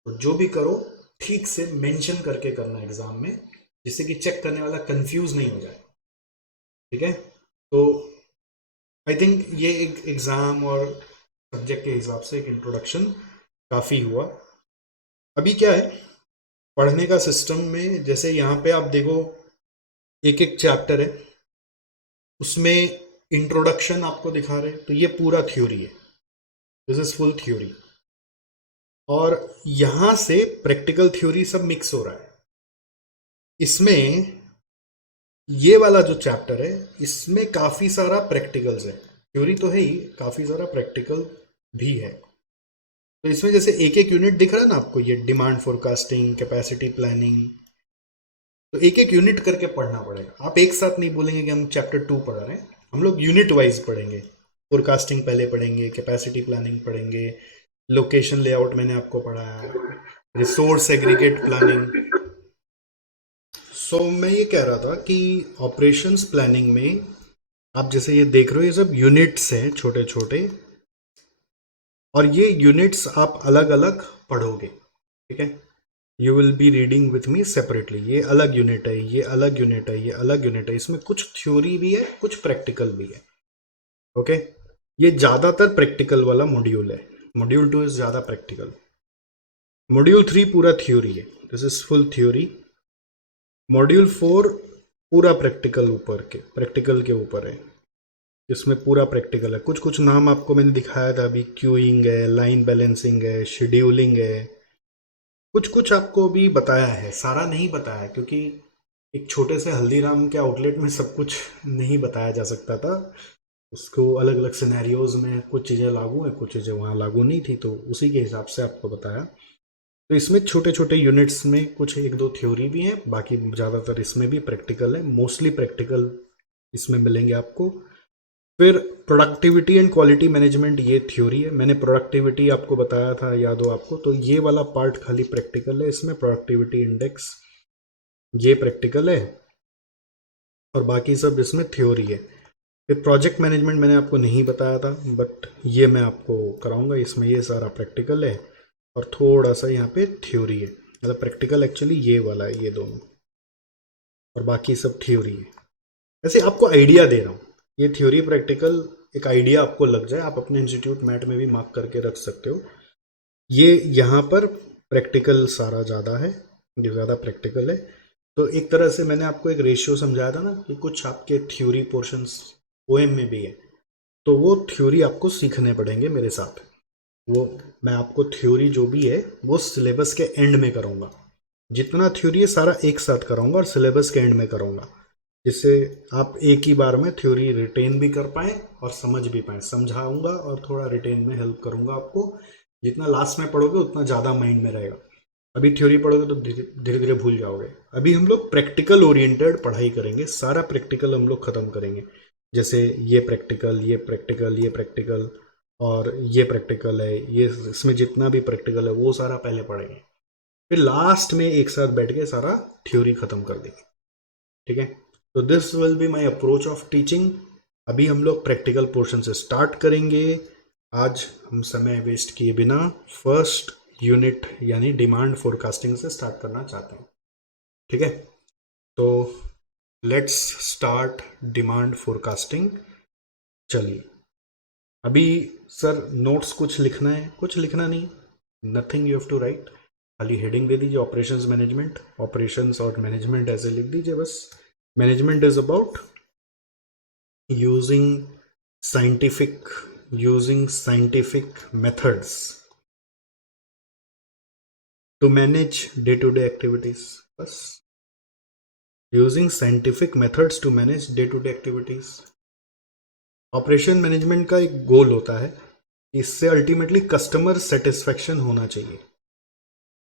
तो जो भी करो ठीक से मेंशन करके करना एग्जाम में, जिससे कि चेक करने वाला कंफ्यूज नहीं हो जाए, ठीक है। तो आई थिंक ये एक एग्जाम और सब्जेक्ट के हिसाब से एक इंट्रोडक्शन काफ़ी हुआ। अभी क्या है पढ़ने का सिस्टम में, जैसे यहाँ पे आप देखो एक एक चैप्टर है, उसमें इंट्रोडक्शन आपको दिखा रहे हैं, तो ये पूरा थ्योरी है, दिस इज फुल थ्योरी। और यहाँ से प्रैक्टिकल थ्योरी सब मिक्स हो रहा है। इसमें ये वाला जो चैप्टर है इसमें काफ़ी सारा प्रैक्टिकल्स है, थ्योरी तो है ही, काफ़ी सारा प्रैक्टिकल भी है। तो इसमें जैसे एक एक यूनिट दिख रहा है ना आपको, ये डिमांड फोरकास्टिंग, कैपेसिटी प्लानिंग, तो एक एक यूनिट करके पढ़ना पड़ेगा। आप एक साथ नहीं बोलेंगे कि हम चैप्टर 2 पढ़ रहे हैं, हम लोग यूनिट वाइज पढ़ेंगे। फोरकास्टिंग पहले पढ़ेंगे, कैपेसिटी प्लानिंग पढ़ेंगे, लोकेशन लेआउट मैंने आपको पढ़ाया, रिसोर्स एग्रीगेट प्लानिंग। सो मैं ये कह रहा था कि ऑपरेशंस प्लानिंग में आप जैसे ये देख रहे हो, ये सब यूनिट्स हैं छोटे छोटे, और ये यूनिट्स आप अलग अलग पढ़ोगे, ठीक है। You will be reading with me separately. ये अलग यूनिट है, ये अलग यूनिट है, ये अलग यूनिट है। इसमें कुछ थ्योरी भी है, कुछ प्रैक्टिकल भी है, ओके। ये ज़्यादातर प्रैक्टिकल वाला मॉड्यूल है, मॉड्यूल 2 इज ज़्यादा प्रैक्टिकल, मॉड्यूल 3 पूरा थ्योरी है, this is full theory. Module 4 पूरा प्रैक्टिकल प्रैक्टिकल के ऊपर है, इसमें पूरा प्रैक्टिकल है। कुछ कुछ नाम आपको मैंने दिखाया था अभी, क्यूइंग है, लाइन बैलेंसिंग है, शेड्यूलिंग है, कुछ कुछ आपको भी बताया है, सारा नहीं बताया है, क्योंकि एक छोटे से हल्दीराम के आउटलेट में सब कुछ नहीं बताया जा सकता था। उसको अलग अलग सिनेरियोज में कुछ चीज़ें लागू हैं, कुछ चीज़ें वहाँ लागू नहीं थी, तो उसी के हिसाब से आपको बताया। तो इसमें छोटे छोटे यूनिट्स में कुछ एक दो थ्योरी भी हैं, बाकी ज़्यादातर इसमें भी प्रैक्टिकल है, मोस्टली प्रैक्टिकल इसमें मिलेंगे आपको। फिर प्रोडक्टिविटी एंड क्वालिटी मैनेजमेंट, ये थ्योरी है, मैंने प्रोडक्टिविटी आपको बताया था, याद हो आपको, तो ये वाला पार्ट खाली प्रैक्टिकल है। इसमें प्रोडक्टिविटी इंडेक्स ये प्रैक्टिकल है और बाकी सब इसमें थ्योरी है। फिर प्रोजेक्ट मैनेजमेंट मैंने आपको नहीं बताया था, बट ये मैं आपको कराऊंगा, इसमें ये सारा प्रैक्टिकल है और थोड़ा सा यहाँ पे थ्योरी है। मतलब प्रैक्टिकल एक्चुअली ये वाला है, ये दोनों, और बाकी सब थ्योरी है। ऐसे आपको आइडिया दे रहा हूँ, ये थ्योरी प्रैक्टिकल एक आइडिया आपको लग जाए, आप अपने इंस्टीट्यूट मैट में भी मार्क करके रख सकते हो। ये यहाँ पर प्रैक्टिकल सारा ज़्यादा है, ये ज़्यादा प्रैक्टिकल है। तो एक तरह से मैंने आपको एक रेशियो समझाया था ना कि कुछ आपके थ्योरी पोर्शंस ओएम में भी है, तो वो थ्योरी आपको सीखने पड़ेंगे मेरे साथ। वो मैं आपको थ्योरी जो भी है वो सिलेबस के एंड में कराऊंगा। जितना थ्योरी है सारा एक साथ कराऊंगा और सिलेबस के एंड में कराऊंगा, जिससे आप एक ही बार में थ्योरी रिटेन भी कर पाएँ और समझ भी पाएँ। समझाऊंगा और थोड़ा रिटेन में हेल्प करूंगा आपको। जितना लास्ट में पढ़ोगे उतना ज़्यादा माइंड में रहेगा। अभी थ्योरी पढ़ोगे तो धीरे धीरे भूल जाओगे। अभी हम लोग प्रैक्टिकल ओरिएंटेड पढ़ाई करेंगे, सारा प्रैक्टिकल हम लोग खत्म करेंगे। जैसे ये प्रैक्टिकल, ये प्रैक्टिकल, ये प्रैक्टिकल और ये प्रैक्टिकल है, ये इसमें जितना भी प्रैक्टिकल है वो सारा पहले पढ़ेंगे, फिर लास्ट में एक साथ बैठ के सारा थ्योरी खत्म कर देंगे। ठीक है, तो this will be my approach of teaching. अभी हम लोग प्रैक्टिकल पोर्शन से स्टार्ट करेंगे। आज हम समय वेस्ट किए बिना फर्स्ट यूनिट यानी डिमांड फोरकास्टिंग से स्टार्ट करना चाहते हैं। ठीक है, तो लेट्स स्टार्ट डिमांड फोरकास्टिंग। चलिए, अभी सर नोट्स कुछ लिखना है? कुछ लिखना नहीं, nothing you have to write. खाली हेडिंग दे दीजिए ऑपरेशंस मैनेजमेंट, ऑपरेशंस और मैनेजमेंट ऐसे लिख दीजिए बस। Management is about using scientific methods to manage day-to-day activities. बस using scientific methods to manage day-to-day activities. Operation management का एक गोल होता है, इससे अल्टीमेटली कस्टमर सेटिस्फेक्शन होना चाहिए।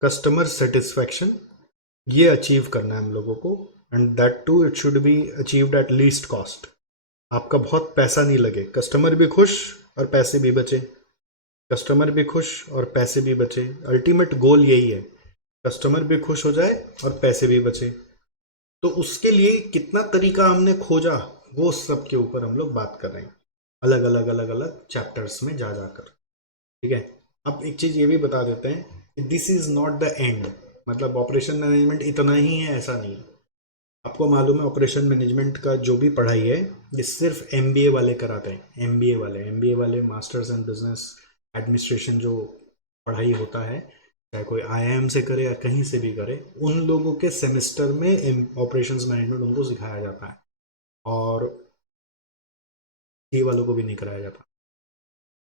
कस्टमर सेटिस्फेक्शन ये अचीव करना है हम लोगों को, and that too it should be achieved at least cost. आपका बहुत पैसा नहीं लगे, कस्टमर भी खुश और पैसे भी बचे, कस्टमर भी खुश और पैसे भी बचे। अल्टीमेट गोल यही है, कस्टमर भी खुश हो जाए और पैसे भी बचे। तो उसके लिए कितना तरीका हमने खोजा, वो सब के ऊपर हम लोग बात कर रहे हैं, अलग अलग चैप्टर्स में जा जाकर। ठीक है, अब एक चीज़ ये भी बता देते हैं, this is not the end. मतलब ऑपरेशन मैनेजमेंट इतना ही है ऐसा नहीं। आपको मालूम है ऑपरेशन मैनेजमेंट का जो भी पढ़ाई है ये सिर्फ एमबीए वाले कराते हैं। एमबीए वाले मास्टर्स इन बिजनेस एडमिनिस्ट्रेशन जो पढ़ाई होता है, चाहे कोई आईआईएम से करे या कहीं से भी करे, उन लोगों के सेमेस्टर में ऑपरेशंस मैनेजमेंट उनको सिखाया जाता है। और सी वालों को भी नहीं कराया जाता,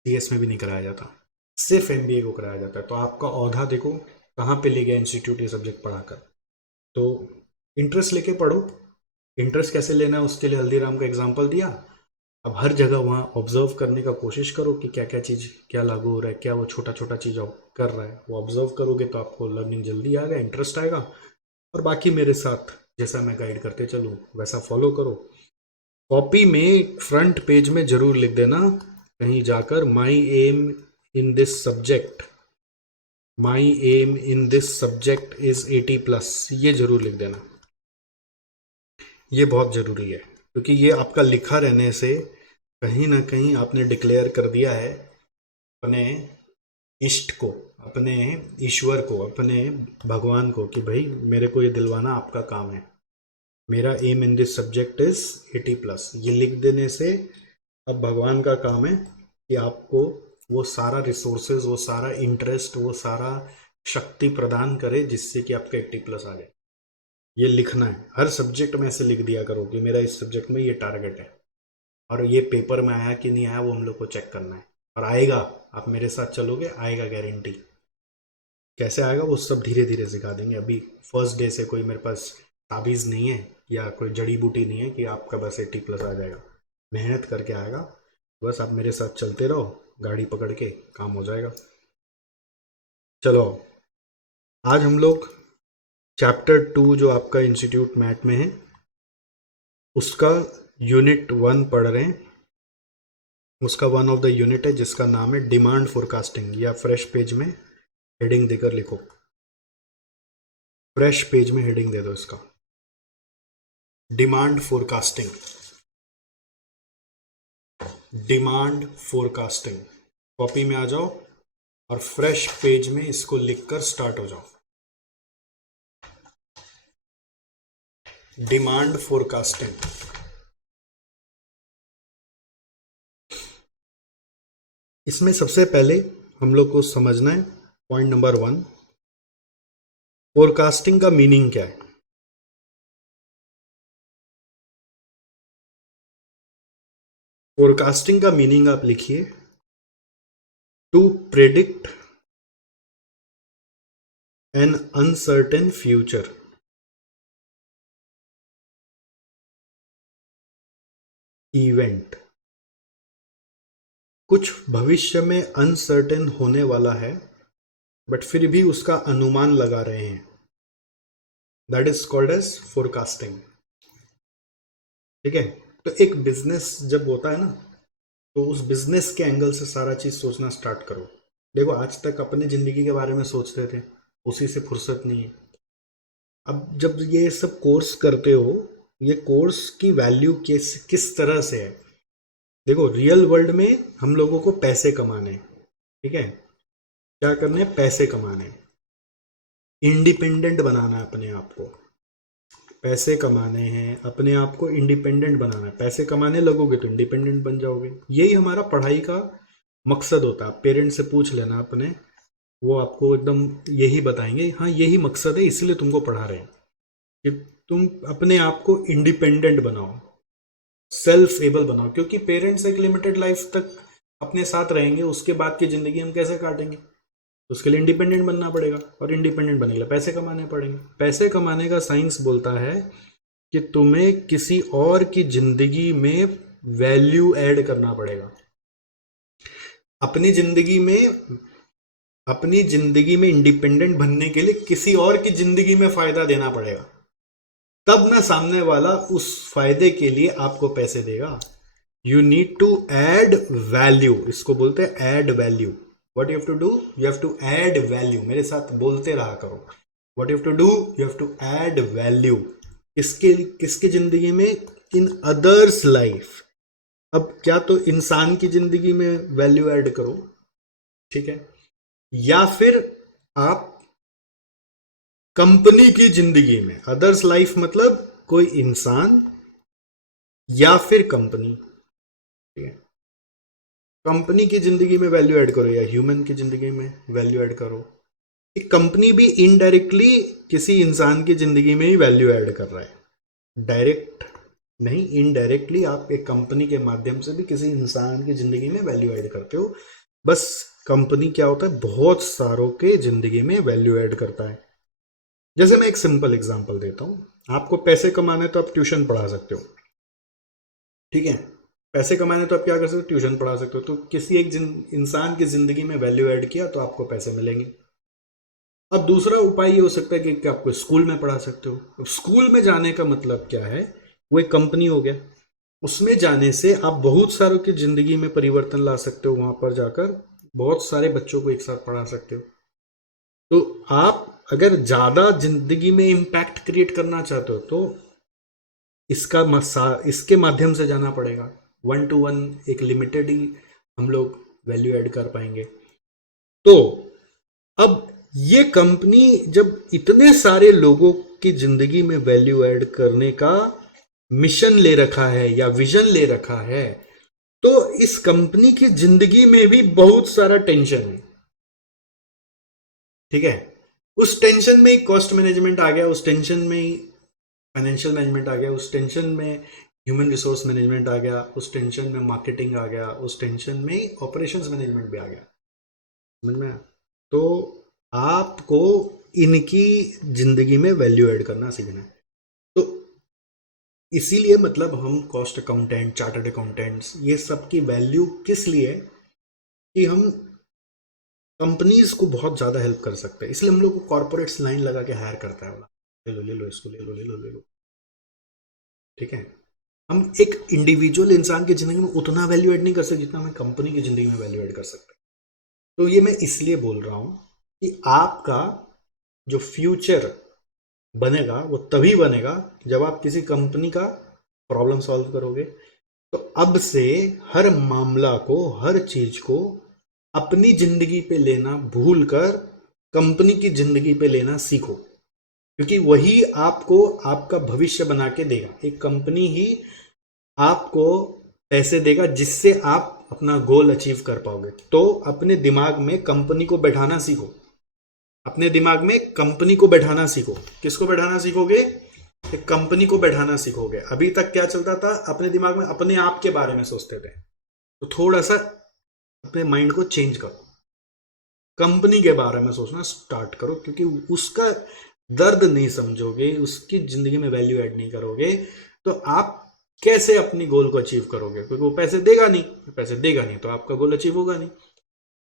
सीएस में भी नहीं कराया जाता, सिर्फ एमबीए को कराया जाता है। तो आपका औधा देखो कहाँ पे ले गया इंस्टीट्यूट ये सब्जेक्ट पढ़ाकर। तो इंटरेस्ट लेके पढ़ो। इंटरेस्ट कैसे लेना है उसके लिए हल्दीराम का एग्जाम्पल दिया। अब हर जगह वहाँ ऑब्जर्व करने का कोशिश करो कि क्या क्या चीज़ क्या लागू हो रहा है, क्या वो छोटा छोटा चीज़ कर रहा है, वो ऑब्जर्व करोगे तो आपको लर्निंग जल्दी आएगा, इंटरेस्ट आएगा। और बाकी मेरे साथ जैसा मैं गाइड करते चलूँ वैसा फॉलो करो। कॉपी में फ्रंट पेज में जरूर लिख देना कहीं जाकर, my aim in this subject, my aim in this subject is 80+, ये जरूर लिख देना। ये बहुत ज़रूरी है, क्योंकि ये आपका लिखा रहने से कहीं ना कहीं आपने डिक्लेयर कर दिया है अपने इष्ट को, अपने ईश्वर को, अपने भगवान को कि भाई मेरे को ये दिलवाना आपका काम है। मेरा aim in this subject is 80+, ये लिख देने से अब भगवान का काम है कि आपको वो सारा रिसोर्सेज, वो सारा इंटरेस्ट, वो सारा शक्ति प्रदान करे जिससे कि आपका 80+ आ जाए। ये लिखना है, हर सब्जेक्ट में ऐसे लिख दिया करो कि मेरा इस सब्जेक्ट में ये टारगेट है, और ये पेपर में आया कि नहीं आया वो हम लोग को चेक करना है। और आएगा, आप मेरे साथ चलोगे आएगा, गारंटी। कैसे आएगा वो सब धीरे धीरे सिखा देंगे। अभी फर्स्ट डे से कोई मेरे पास ताबीज़ नहीं है या कोई जड़ी बूटी नहीं है कि आपका बस 80+ आ जाएगा। मेहनत करके आएगा, बस आप मेरे साथ चलते रहो, गाड़ी पकड़ के काम हो जाएगा। चलो, आज हम लोग चैप्टर 2 जो आपका इंस्टीट्यूट मैट में है उसका यूनिट 1 पढ़ रहे हैं। उसका वन ऑफ द यूनिट है जिसका नाम है डिमांड फोरकास्टिंग, या फ्रेश पेज में हेडिंग देकर लिखो, फ्रेश पेज में हेडिंग दे दो इसका, demand forecasting. Demand forecasting, copy में आ जाओ और फ्रेश पेज में इसको लिखकर स्टार्ट हो जाओ। Demand forecasting. इसमें सबसे पहले हम लोग को समझना है पॉइंट नंबर 1, फोरकास्टिंग का मीनिंग क्या है? फोरकास्टिंग का मीनिंग आप लिखिए, to predict an uncertain future. Event, कुछ भविष्य में अनसर्टेन होने वाला है बट फिर भी उसका अनुमान लगा रहे हैं, that is called as forecasting. ठीक है, तो एक बिजनेस जब होता है ना, तो उस बिजनेस के एंगल से सारा चीज सोचना स्टार्ट करो। देखो, आज तक अपनी जिंदगी के बारे में सोचते थे, उसी से फुर्सत नहीं है। अब जब ये सब कोर्स करते हो, ये कोर्स की वैल्यू किस किस तरह से है? देखो, रियल वर्ल्ड में हम लोगों को पैसे कमाने हैं, ठीक है, क्या करने हैं? पैसे कमाने हैं, इंडिपेंडेंट बनाना है अपने आप को। पैसे कमाने हैं, अपने आप को इंडिपेंडेंट बनाना है। पैसे कमाने लगोगे तो इंडिपेंडेंट बन जाओगे। यही हमारा पढ़ाई का मकसद होता है। पेरेंट्स से पूछ लेना अपने, वो आपको एकदम यही बताएंगे, हाँ यही मकसद है, इसलिए तुमको पढ़ा रहे हैं कि तुम अपने आप को इंडिपेंडेंट बनाओ, सेल्फ एबल बनाओ। क्योंकि पेरेंट्स एक लिमिटेड लाइफ तक अपने साथ रहेंगे, उसके बाद की जिंदगी हम कैसे काटेंगे? उसके लिए इंडिपेंडेंट बनना पड़ेगा, और इंडिपेंडेंट बनने के लिए पैसे कमाने पड़ेंगे। पैसे कमाने का साइंस बोलता है कि तुम्हें किसी और की जिंदगी में वैल्यू ऐड करना पड़ेगा। अपनी जिंदगी में अपनी जिंदगी में इंडिपेंडेंट बनने के लिए किसी और की जिंदगी में फायदा देना पड़ेगा, तब ना सामने वाला उस फायदे के लिए आपको पैसे देगा। You need to add value, इसको बोलते हैं add value. What you have to do? You have to add value. मेरे साथ बोलते रहा करो, what you have to do? You have to add value. किसके किसके जिंदगी में? In others life. अब क्या तो इंसान की जिंदगी में वैल्यू ऐड करो, ठीक है, या फिर आप कंपनी की जिंदगी में, अदर्स लाइफ मतलब कोई इंसान या फिर कंपनी, ठीक है, कंपनी की जिंदगी में वैल्यू ऐड करो या ह्यूमन की जिंदगी में वैल्यू ऐड करो। एक कंपनी भी इनडायरेक्टली किसी इंसान की जिंदगी में ही वैल्यू ऐड कर रहा है, डायरेक्ट नहीं, इनडायरेक्टली आप एक कंपनी के माध्यम से भी किसी इंसान की जिंदगी में वैल्यू ऐड करते हो। बस कंपनी क्या होता है, बहुत सारों के जिंदगी में वैल्यू ऐड करता है। जैसे मैं एक सिंपल एग्जांपल देता हूं, आपको पैसे कमाने तो आप ट्यूशन पढ़ा सकते हो, ठीक है, पैसे कमाने तो आप क्या कर सकते हो? ट्यूशन पढ़ा सकते हो। तो किसी एक इंसान की जिंदगी में वैल्यू ऐड किया तो आपको पैसे मिलेंगे। अब दूसरा उपाय ये हो सकता है कि आपको स्कूल में पढ़ा सकते हो। अब स्कूल में जाने का मतलब क्या है? वो एक कंपनी हो गया। उसमें जाने से आप बहुत सारों की जिंदगी में परिवर्तन ला सकते हो। वहां पर जाकर बहुत सारे बच्चों को एक साथ पढ़ा सकते हो। तो आप अगर ज्यादा जिंदगी में इम्पैक्ट क्रिएट करना चाहते हो तो इसके माध्यम से जाना पड़ेगा। 1-to-1 एक लिमिटेड ही हम लोग वैल्यू ऐड कर पाएंगे। तो अब ये कंपनी जब इतने सारे लोगों की जिंदगी में वैल्यू ऐड करने का मिशन ले रखा है या विजन ले रखा है, तो इस कंपनी की जिंदगी में भी बहुत सारा टेंशन है, ठीक है। उस टेंशन में ही कॉस्ट मैनेजमेंट आ गया, उस टेंशन में ही फाइनेंशियल मैनेजमेंट आ गया, उस टेंशन में ह्यूमन रिसोर्स मैनेजमेंट आ गया, उस टेंशन में मार्केटिंग आ गया, उस टेंशन में ऑपरेशंस मैनेजमेंट भी आ गया। समझ में आया? तो आपको इनकी जिंदगी में वैल्यू ऐड करना सीखना है। तो इसीलिए मतलब हम कॉस्ट अकाउंटेंट, चार्टर्ड अकाउंटेंट्स, ये सब की वैल्यू किस लिए है कि हम कंपनीज को बहुत ज्यादा हेल्प कर सकते हैं। इसलिए हम लोग को कॉर्पोरेट्स लाइन लगा के हायर करता है, ले लो इसको, ले लो ले लो ले लो, ठीक है। हम एक इंडिविजुअल इंसान की जिंदगी में उतना वैल्यू ऐड नहीं कर सकते जितना हम कंपनी की जिंदगी में वैल्यू ऐड कर सकते हैं। तो ये मैं इसलिए बोल रहा हूं कि आपका जो फ्यूचर बनेगा वो तभी बनेगा जब आप किसी कंपनी का प्रॉब्लम सॉल्व करोगे। तो अब से हर मामला को, हर चीज को अपनी जिंदगी पे लेना भूल कर कंपनी की जिंदगी पे लेना सीखो, क्योंकि वही आपको आपका भविष्य बना के देगा। एक कंपनी ही आपको पैसे देगा जिससे आप अपना गोल अचीव कर पाओगे। तो अपने दिमाग में कंपनी को बैठाना सीखो। अपने दिमाग में कंपनी को बैठाना सीखो। किसको बैठाना सीखोगे? एक कंपनी को बैठाना सीखोगे। अभी तक क्या चलता था? अपने दिमाग में अपने आप के बारे में सोचते थे। तो थोड़ा सा अपने माइंड को चेंज करो, कंपनी के बारे में सोचना स्टार्ट करो, क्योंकि उसका दर्द नहीं समझोगे, उसकी जिंदगी में वैल्यू ऐड नहीं करोगे, तो आप कैसे अपनी गोल को अचीव करोगे? क्योंकि वो पैसे देगा नहीं, पैसे देगा नहीं तो आपका गोल अचीव होगा नहीं।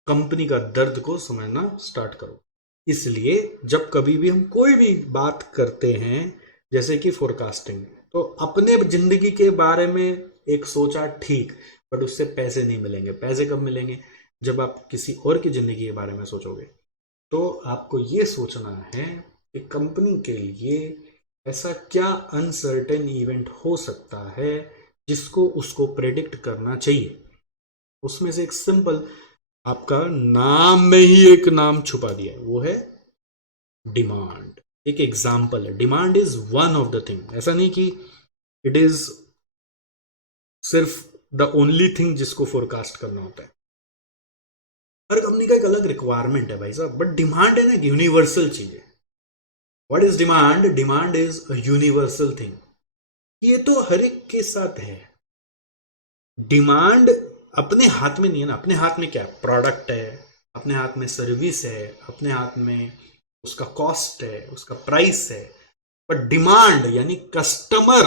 कंपनी का दर्द को समझना स्टार्ट करो। इसलिए जब कभी भी हम कोई भी बात करते हैं, जैसे कि फोरकास्टिंग, तो अपने जिंदगी के बारे में एक सोचा ठीक, बट उससे पैसे नहीं मिलेंगे। पैसे कब मिलेंगे? जब आप किसी और की जिंदगी के बारे में सोचोगे। तो आपको ये सोचना है कि कंपनी के लिए ऐसा क्या अनसर्टेन इवेंट हो सकता है जिसको उसको प्रेडिक्ट करना चाहिए। उसमें से एक सिंपल, आपका नाम में ही एक नाम छुपा दिया है, वो है डिमांड। एक एग्जाम्पल है, demand is one of the thing. ऐसा नहीं कि इट इज सिर्फ द ओनली थिंग जिसको फोरकास्ट करना होता है। हर कंपनी का एक अलग रिक्वायरमेंट है भाई साहब, बट डिमांड है ना, यूनिवर्सल चीज है। What is demand? Demand is a universal thing. ये तो हर एक के साथ है। डिमांड अपने हाथ में नहीं है ना। अपने हाथ में क्या? प्रोडक्ट है, अपने हाथ में सर्विस है, अपने हाथ में उसका कॉस्ट है, उसका प्राइस है। पर डिमांड यानी कस्टमर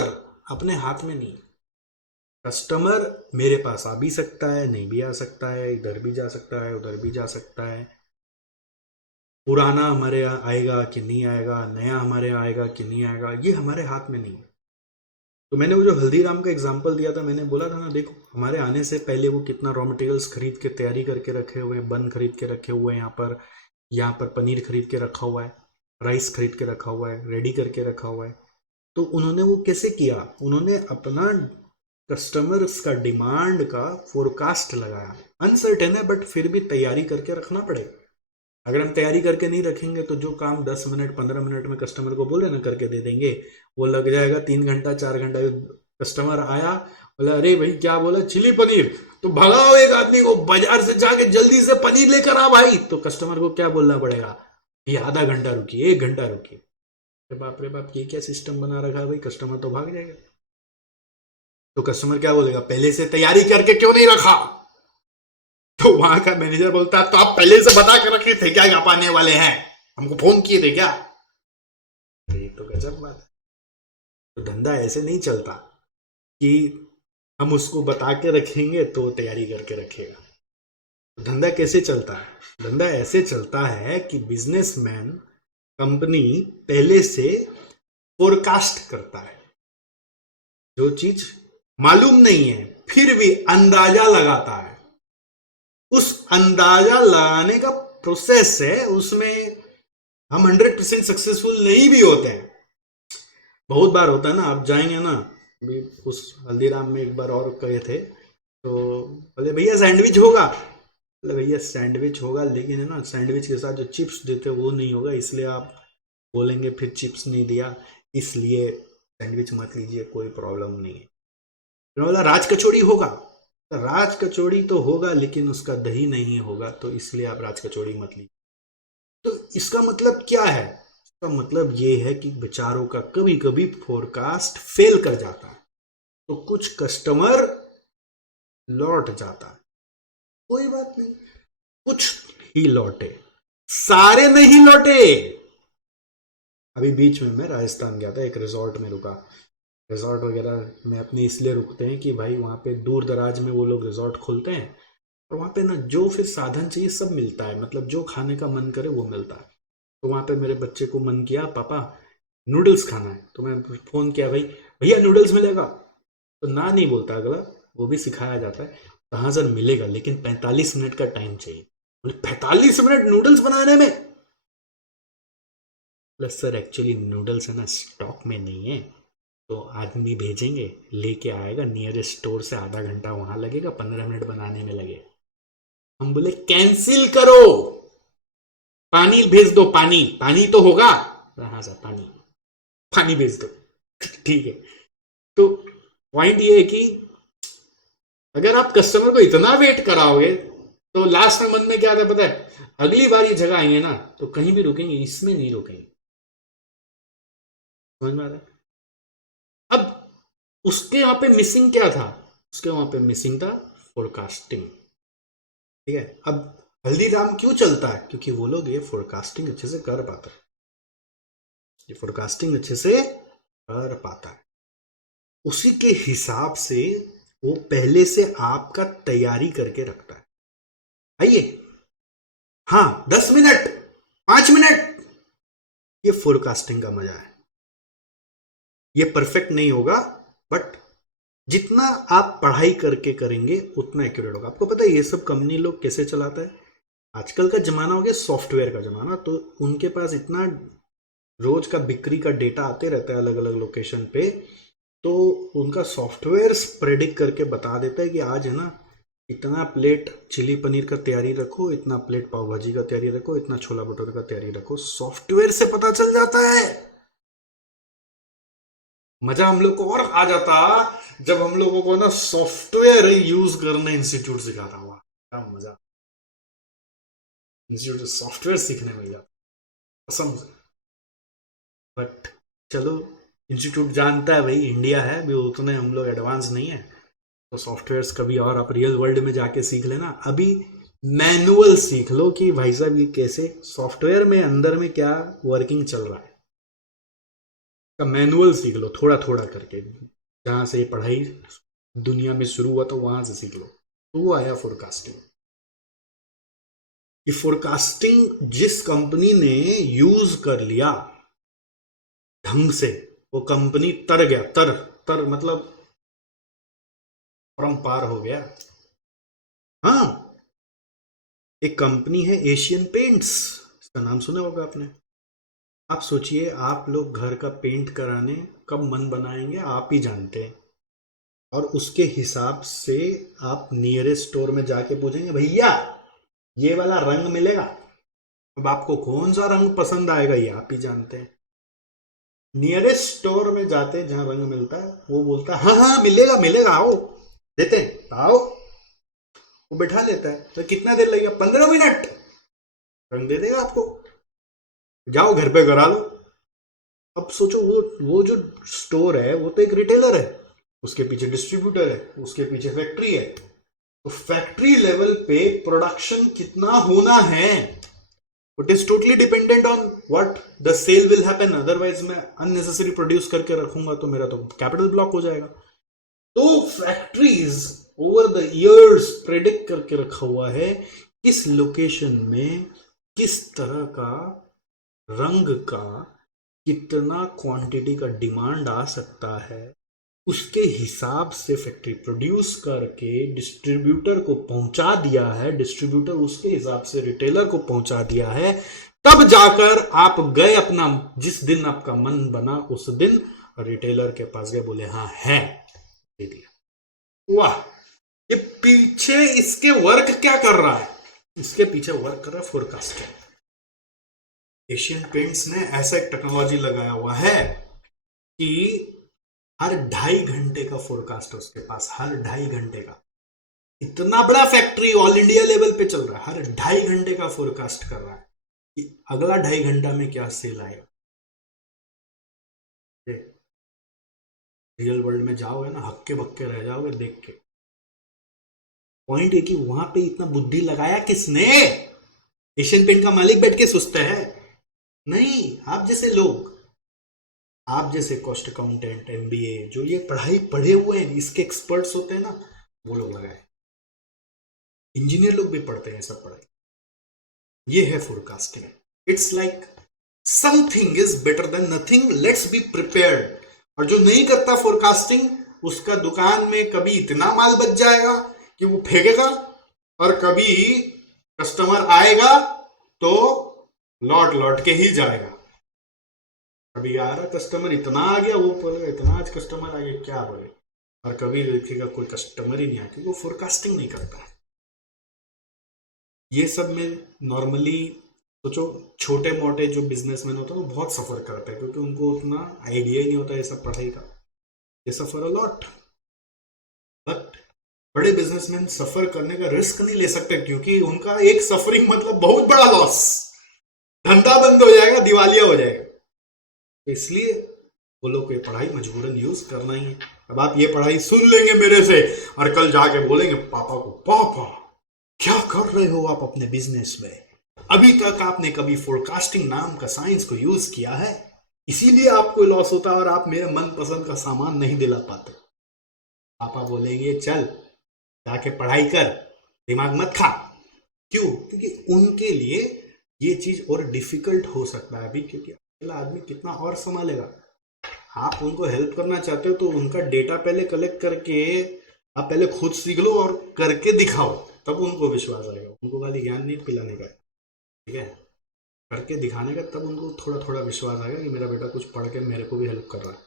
अपने हाथ में नहीं। कस्टमर मेरे पास आ भी सकता है, नहीं भी आ सकता है, इधर भी जा सकता है, उधर भी जा सकता है। पुराना हमारे यहाँ आएगा कि नहीं आएगा, नया हमारे यहाँ आएगा कि नहीं आएगा, ये हमारे हाथ में नहीं है। तो मैंने वो जो हल्दीराम का एग्जांपल दिया था, मैंने बोला था ना, देखो हमारे आने से पहले वो कितना रॉ मटेरियल्स खरीद के तैयारी करके रखे हुए हैं, बन खरीद के रखे हुए हैं, यहाँ पर पनीर खरीद के रखा हुआ है, राइस खरीद के रखा हुआ है, रेडी करके रखा हुआ है। तो उन्होंने वो कैसे किया? उन्होंने अपना कस्टमर्स का डिमांड का फोरकास्ट लगाया। अनसर्टेन है, बट फिर भी तैयारी करके रखना पड़ेगा। अगर हम तैयारी करके नहीं रखेंगे तो जो काम 10 मिनट 15 मिनट में कस्टमर को बोले ना करके दे देंगे, वो लग जाएगा 3 घंटा 4 घंटा। कस्टमर आया, बोला अरे भाई क्या बोला? चिली पनीर। तो भगाओ एक आदमी को, बाजार से जाके जल्दी से पनीर लेकर आ भाई। तो कस्टमर को क्या बोलना पड़ेगा? ये आधा घंटा रुकिए, 1 घंटा रुकिए। अरे बाप रे बाप, ये क्या सिस्टम बना रखा है भाई? कस्टमर तो भाग जाएगा। तो कस्टमर क्या बोलेगा? पहले से तैयारी करके क्यों नहीं रखा? तो वहां का मैनेजर बोलता है तो आप पहले से बता कर रखे थे क्या यहाँ आने वाले हैं? हमको फोन किए थे क्या? ये तो गजब बात है। तो धंधा ऐसे नहीं चलता कि हम उसको बता के रखेंगे तो तैयारी करके रखेगा। तो धंधा कैसे चलता है? धंधा ऐसे चलता है कि बिजनेसमैन, कंपनी पहले से फोरकास्ट करता है। जो चीज मालूम नहीं है फिर भी अंदाजा लगाता है। उस अंदाजा लगाने का प्रोसेस है, उसमें हम 100% सक्सेसफुल नहीं भी होते हैं। बहुत बार होता है ना, आप जाएंगे ना, अभी उस हल्दीराम में एक बार और गए थे, तो बोले भैया सैंडविच होगा? बोले भैया सैंडविच होगा, लेकिन है ना सैंडविच के साथ जो चिप्स देते वो नहीं होगा, इसलिए आप बोलेंगे फिर चिप्स नहीं दिया, इसलिए सैंडविच मत लीजिए, कोई प्रॉब्लम नहीं है। फिर बोला राज कचौड़ी होगा? राज कचौड़ी तो होगा लेकिन उसका दही नहीं होगा, तो इसलिए आप राज कचौड़ी मत लीजिए। तो इसका मतलब क्या है? इसका मतलब ये है कि विचारों का कभी कभी फोरकास्ट फेल कर जाता है, तो कुछ कस्टमर लौट जाता है, कोई बात नहीं, कुछ ही लौटे, सारे नहीं लौटे। अभी बीच में मैं राजस्थान गया था, एक रिजॉर्ट में रुका। रिजॉर्ट वगैरह में अपने इसलिए रुकते हैं कि भाई वहाँ पे दूर दराज में वो लोग रिजॉर्ट खोलते हैं, और वहाँ पे ना जो फिर साधन चाहिए सब मिलता है, मतलब जो खाने का मन करे वो मिलता है। तो वहाँ पे मेरे बच्चे को मन किया पापा नूडल्स खाना है, तो मैं फ़ोन किया भाई भैया नूडल्स मिलेगा? तो ना नहीं बोलता अगला, वो भी सिखाया जाता है। कहाँ सर मिलेगा, लेकिन 45 मिनट का टाइम चाहिए। बोले 45 मिनट नूडल्स बनाने में? प्लस सर एक्चुअली नूडल्स है ना स्टॉक में नहीं है, तो आदमी भेजेंगे लेके आएगा नियरेस्ट स्टोर से, आधा घंटा वहां लगेगा, 15 मिनट बनाने में लगेगा। हम बोले कैंसिल करो, पानी भेज दो, पानी पानी तो होगा। हाँ सर पानी, पानी भेज दो। ठीक है। तो पॉइंट ये है कि अगर आप कस्टमर को इतना वेट कराओगे तो लास्ट में मन में क्या आता है पता है, अगली बार ये जगह आएंगे ना तो कहीं भी रुकेंगे, इसमें नहीं रुकेंगे। समझ में आ रहा है? अब उसके वहां पे मिसिंग क्या था, उसके वहां पे मिसिंग था फोरकास्टिंग। ठीक है, अब हल्दीराम क्यों चलता है, क्योंकि वो लोग ये फोरकास्टिंग अच्छे से कर पाते हैं, ये फोरकास्टिंग अच्छे से कर पाता है, उसी के हिसाब से वो पहले से आपका तैयारी करके रखता है। आइए, हाँ 10 मिनट 5 मिनट, ये फोरकास्टिंग का मजा है। ये परफेक्ट नहीं होगा, बट जितना आप पढ़ाई करके करेंगे उतना एक्यूरेट होगा। आपको पता है ये सब कंपनी लोग कैसे चलाता है, आजकल का जमाना हो गया सॉफ्टवेयर का जमाना, तो उनके पास इतना रोज का बिक्री का डेटा आते रहता है अलग अलग लोकेशन पे, तो उनका सॉफ्टवेयर प्रेडिक्ट करके बता देता है कि आज है ना इतना प्लेट चिली पनीर का तैयारी रखो, इतना प्लेट पाव भाजी का तैयारी रखो, इतना छोला भटूरे का तैयारी रखो, सॉफ्टवेयर से पता चल जाता है। मजा हम लोग को और आ जाता जब हम लोगों को ना सॉफ्टवेयर यूज करना इंस्टीट्यूट सिखाता हुआ, क्या मजा, इंस्टीट्यूट से सॉफ्टवेयर सीखने मिल जाता कसम से। बट चलो, इंस्टीट्यूट जानता है भाई इंडिया है भी, उतने हम लोग एडवांस नहीं है, तो सॉफ्टवेयर्स कभी और आप रियल वर्ल्ड में जाके सीख लेना। अभी मैनुअल सीख लो कि भाई साहब ये कैसे सॉफ्टवेयर में अंदर में क्या वर्किंग चल रहा है, का मैनुअल सीख लो थोड़ा थोड़ा करके, जहां से पढ़ाई दुनिया में शुरू हुआ तो वहां से सीख लो। तो वो आया फोरकास्टिंग। ये फोरकास्टिंग जिस कंपनी ने यूज कर लिया ढंग से, वो कंपनी तर गया, तर तर मतलब परम्पार हो गया। हाँ, एक कंपनी है एशियन पेंट्स, इसका नाम सुना होगा आपने। आप सोचिए, आप लोग घर का पेंट कराने कब मन बनाएंगे आप ही जानते हैं, और उसके हिसाब से आप नियरेस्ट स्टोर में जाके पूछेंगे भैया ये वाला रंग मिलेगा, अब आपको कौन सा रंग पसंद आएगा ये आप ही जानते हैं। नियरेस्ट स्टोर में जाते हैं जहां रंग मिलता है, वो बोलता है हाँ हाँ मिलेगा मिलेगा आओ, देते हैं आओ, वो बैठा लेता है। तो कितना देर लगेगा, 15 मिनट, रंग दे देगा आपको, जाओ घर पे करा लो। अब सोचो वो जो स्टोर है वो तो एक रिटेलर है, उसके पीछे डिस्ट्रीब्यूटर है, उसके पीछे फैक्ट्री है, तो फैक्ट्री लेवल पे प्रोडक्शन कितना होना है, it is totally dependent on what the sale will happen. Otherwise मैं अननेसेसरी प्रोड्यूस करके रखूंगा तो मेरा तो कैपिटल ब्लॉक हो जाएगा। तो factories over the years predict करके रखा हुआ है किस लोकेशन में किस तरह का रंग का कितना क्वांटिटी का डिमांड आ सकता है, उसके हिसाब से फैक्ट्री प्रोड्यूस करके डिस्ट्रीब्यूटर को पहुंचा दिया है, डिस्ट्रीब्यूटर उसके हिसाब से रिटेलर को पहुंचा दिया है, तब जाकर आप गए अपना जिस दिन आपका मन बना उस दिन रिटेलर के पास गए, बोले हाँ है, दे दिया। वाह, ये पीछे इसके वर्क क्या कर रहा है, इसके पीछे वर्क कर रहा है फोरकास्टिंग। एशियन पेंट्स ने ऐसा एक टेक्नोलॉजी लगाया हुआ है कि हर 2.5 घंटे का फोरकास्ट है उसके पास, हर 2.5 घंटे का। इतना बड़ा फैक्ट्री ऑल इंडिया लेवल पे चल रहा है, हर 2.5 घंटे का फोरकास्ट कर रहा है कि अगला 2.5 घंटा में क्या सेल आएगा। रियल वर्ल्ड में जाओगे ना हक्के बक्के रह जाओगे देख के। पॉइंट है कि वहां पे इतना बुद्धि लगाया किसने, एशियन पेंट का मालिक बैठ के सोचता है नहीं, आप जैसे लोग, आप जैसे कॉस्ट अकाउंटेंट एमबीए जो ये पढ़ाई पढ़े हुए हैं, इसके एक्सपर्ट्स होते हैं ना, वो लोग लगाए। इंजीनियर लोग भी पढ़ते हैं सब पढ़ाई। ये है forecasting. It's like something is better than nothing, let's be prepared. और जो नहीं करता फोरकास्टिंग उसका दुकान में कभी इतना माल बच जाएगा कि वो फेंकेगा, और कभी कस्टमर आएगा तो लौट लौट के ही जाएगा। कभी आ रहा कस्टमर इतना आ गया, वो बोलेगा इतना आज कस्टमर आ गया क्या बोले, और कभी देखेगा कोई कस्टमर ही नहीं आया, क्योंकि वो फोरकास्टिंग नहीं करता है। ये सब में नॉर्मली सोचो छोटे मोटे जो बिजनेसमैन होते हैं वो बहुत सफर करते हैं, क्योंकि उनको उतना आइडिया ही नहीं होता है सब पढ़ाई का, ये सफर अ लॉट। बट बड़े बिजनेसमैन सफर करने का रिस्क नहीं ले सकते, क्योंकि उनका एक सफरिंग मतलब बहुत बड़ा लॉस, धंधा बंद हो जाएगा, दिवालिया हो जाएगा। तो इसलिए वो लोग को ये पढ़ाई मजबूरन यूज करना ही है। अब आप ये पढ़ाई सुन लेंगे मेरे से और कल जाके बोलेंगे पापा को, पापा क्या कर रहे हो आप अपने बिजनेस में, अभी तक आपने कभी फोरकास्टिंग नाम का साइंस को यूज किया है, इसीलिए आपको लॉस होता है और आप मेरे मनपसंद का सामान नहीं दिला पाते। पापा बोलेंगे चल जाके पढ़ाई कर, दिमाग मत खा। क्यों? क्योंकि उनके लिए ये चीज और डिफिकल्ट हो सकता है अभी, क्योंकि अकेला आदमी कितना और संभालेगा। आप उनको हेल्प करना चाहते हो तो उनका डेटा पहले कलेक्ट करके आप पहले खुद सीख लो और करके दिखाओ, तब उनको विश्वास आएगा। उनको खाली ज्ञान नहीं पिलाने का है, ठीक है, करके दिखाने का, तब उनको थोड़ा थोड़ा विश्वास आएगा कि मेरा बेटा कुछ पढ़ के मेरे को भी हेल्प कर रहा है।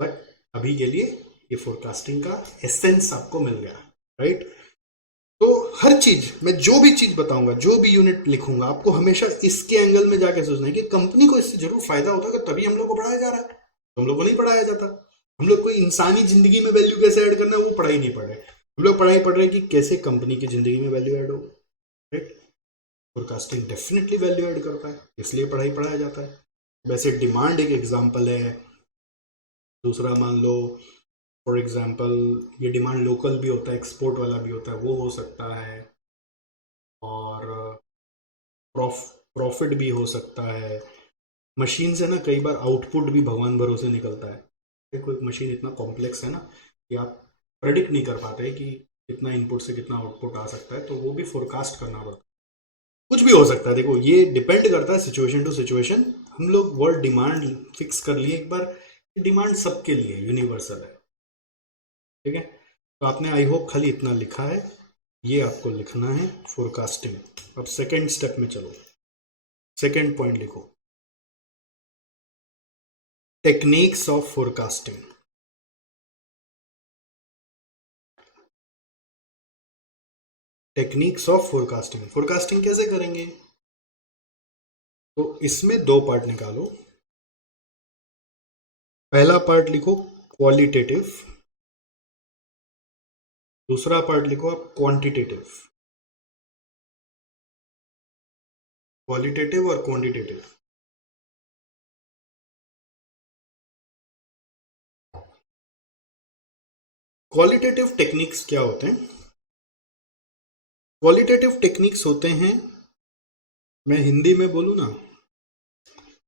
बट अभी के लिए ये फोरकास्टिंग का एसेंस आपको मिल गया, राइट। तो हर चीज, मैं जो भी चीज बताऊंगा, जो भी यूनिट लिखूंगा, आपको हमेशा इसके एंगल में जाके सोचना है कि कंपनी को इससे जरूर फायदा होता है, तभी हम लोग को पढ़ाया जा रहा है। हम लोग को नहीं पढ़ाया जाता। हम लोग को इंसानी जिंदगी में वैल्यू कैसे ऐड करना है वो पढ़ाई नहीं पढ़ रहे। हम लोग पढ़ाई पढ़ रहे हैं कि कैसे कंपनी की जिंदगी में वैल्यू ऐड हो, right. Forecasting definitely value add करता है, इसलिए पढ़ाई पढ़ाया जाता है। वैसे डिमांड एक एग्जाम्पल है। दूसरा मान लो फॉर एग्जाम्पल ये डिमांड लोकल भी होता है, एक्सपोर्ट वाला भी होता है, वो हो सकता है। और प्रॉफिट भी हो सकता है। मशीन से ना कई बार आउटपुट भी भगवान भरोसे निकलता है। कोई मशीन इतना कॉम्प्लेक्स है ना कि आप प्रेडिक्ट नहीं कर पाते कि कितना इनपुट से कितना आउटपुट आ सकता है, तो वो भी फोरकास्ट करना पड़ता है। कुछ भी हो सकता है, देखो ये डिपेंड करता है सिचुएशन टू सिचुएशन। हम लोग वर्ड डिमांड फिक्स कर लिए एक बार, डिमांड सबके लिए यूनिवर्सल है, ठीक है। तो आपने आई होप खाली इतना लिखा है, ये आपको लिखना है फोरकास्टिंग। अब सेकेंड स्टेप में चलो, सेकेंड पॉइंट लिखो, techniques of forecasting. Techniques of forecasting, forecasting कैसे करेंगे? तो इसमें दो पार्ट निकालो। पहला पार्ट लिखो क्वालिटेटिव, दूसरा पार्ट लिखो आप क्वांटिटेटिव। क्वालिटेटिव और क्वांटिटेटिव। क्वालिटेटिव टेक्निक्स क्या होते हैं? क्वालिटेटिव टेक्निक्स होते हैं, मैं हिंदी में बोलूं ना,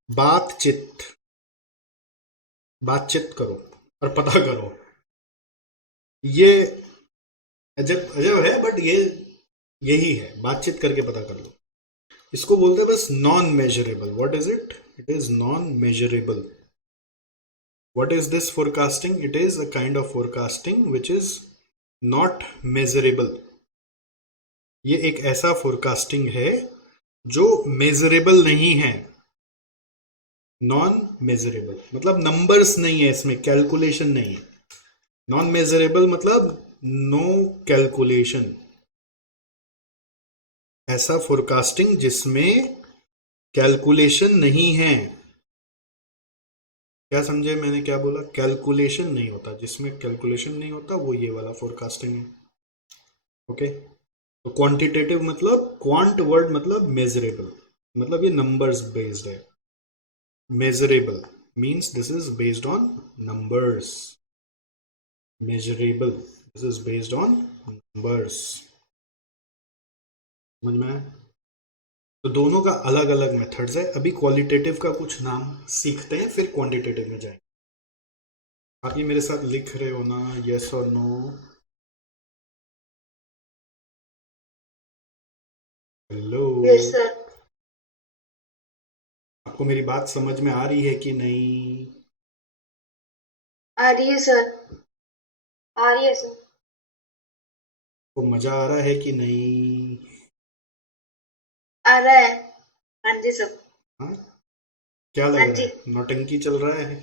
बातचीत। बातचीत करो और पता करो। ये अजब अजब है बट ये यही है, बातचीत करके पता कर लो। इसको बोलते हैं बस non measurable. What is it? It is non measurable. What is this forecasting? It is a kind of forecasting which is not measurable. ये एक ऐसा फोरकास्टिंग है जो मेजरेबल नहीं है। नॉन मेजरेबल मतलब नंबर्स नहीं है इसमें, कैलकुलेशन नहीं है। नॉन मेजरेबल मतलब नो कैलकुलेशन। ऐसा फोरकास्टिंग जिसमें कैलकुलेशन नहीं है। क्या समझे मैंने क्या बोला? कैलकुलेशन नहीं होता, जिसमें कैलकुलेशन नहीं होता वो ये वाला फोरकास्टिंग है, ओके। तो क्वांटिटेटिव मतलब, क्वांट वर्ड मतलब मेजरेबल, मतलब ये नंबर्स बेस्ड है। Measurable means this is based on numbers. Measurable this is based on numbers. समझ में आया? तो दोनों का अलग अलग मेथड्स है। अभी क्वालिटेटिव का कुछ नाम सीखते हैं, फिर क्वांटिटेटिव में जाएंगे। आप ये मेरे साथ लिख रहे हो ना, यस और नो? Hello, yes sir. आपको मेरी बात समझ में आ रही है कि नहीं? आ रही है सर, आ रही है सर। को मजा आ रहा है कि नहीं? आ रहा है। हाँ जी सर। हाँ, क्या लग हाँ रहा जी। है? नौटंकी चल रहा है?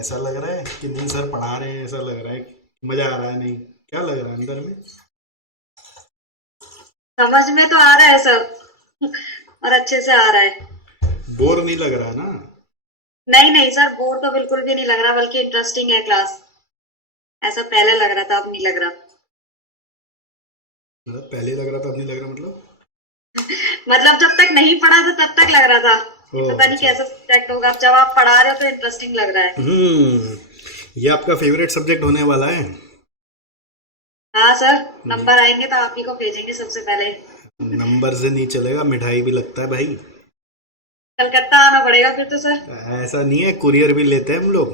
ऐसा लग रहा है कि नहीं सर पढ़ा रहे हैं, ऐसा लग रहा है कि मजा आ रहा है? नहीं, क्या लग रहा है अंदर में? समझ में तो आ रहा है सर और अच्छे से आ रहा है। बोर नहीं लग रहा ना? नहीं नहीं सर, बोर तो बिल्कुल भी नहीं लग रहा, बल्कि इंटरेस्टिंग है क्लास। ऐसा पहले लग रहा था, अब नहीं लग रहा। मतलब पहले लग रहा था, अब नहीं लग रहा, मतलब जब तक नहीं पढ़ा था तब तक लग रहा था कि ओह, पता नहीं अच्छा। कैसा सब्जेक्ट होगा, अब जब आप पढ़ा रहे हो तो इंटरेस्टिंग लग रहा है। ये आपका फेवरेट सब्जेक्ट होने वाला है। हाँ सर, नंबर आएंगे तो आप ही को भेजेंगे सबसे पहले। नंबर से नहीं चलेगा, मिठाई भी लगता है भाई। कलकत्ता आना पड़ेगा फिर तो सर। ऐसा नहीं है, कुरियर भी लेते हैं हम लोग।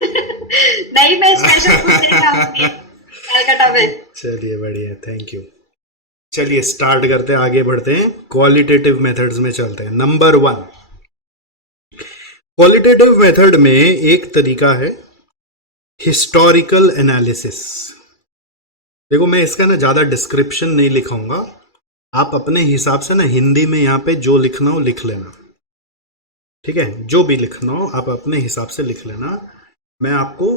नहीं, मैं स्पेशल कुछ लेके आऊंगी कलकत्ता में। चलिए बढ़िया, थैंक यू। चलिए स्टार्ट करते हैं, आगे बढ़ते हैं, क्वालिटेटिव मेथड्स में चलते हैं। नंबर 1, क्वालिटेटिव मेथड में एक तरीका है हिस्टोरिकल एनालिसिस। देखो मैं इसका ना ज्यादा डिस्क्रिप्शन नहीं लिखाऊंगा, आप अपने हिसाब से ना हिंदी में यहाँ पे जो लिखना हो लिख लेना, ठीक है? जो भी लिखना हो आप अपने हिसाब से लिख लेना। मैं आपको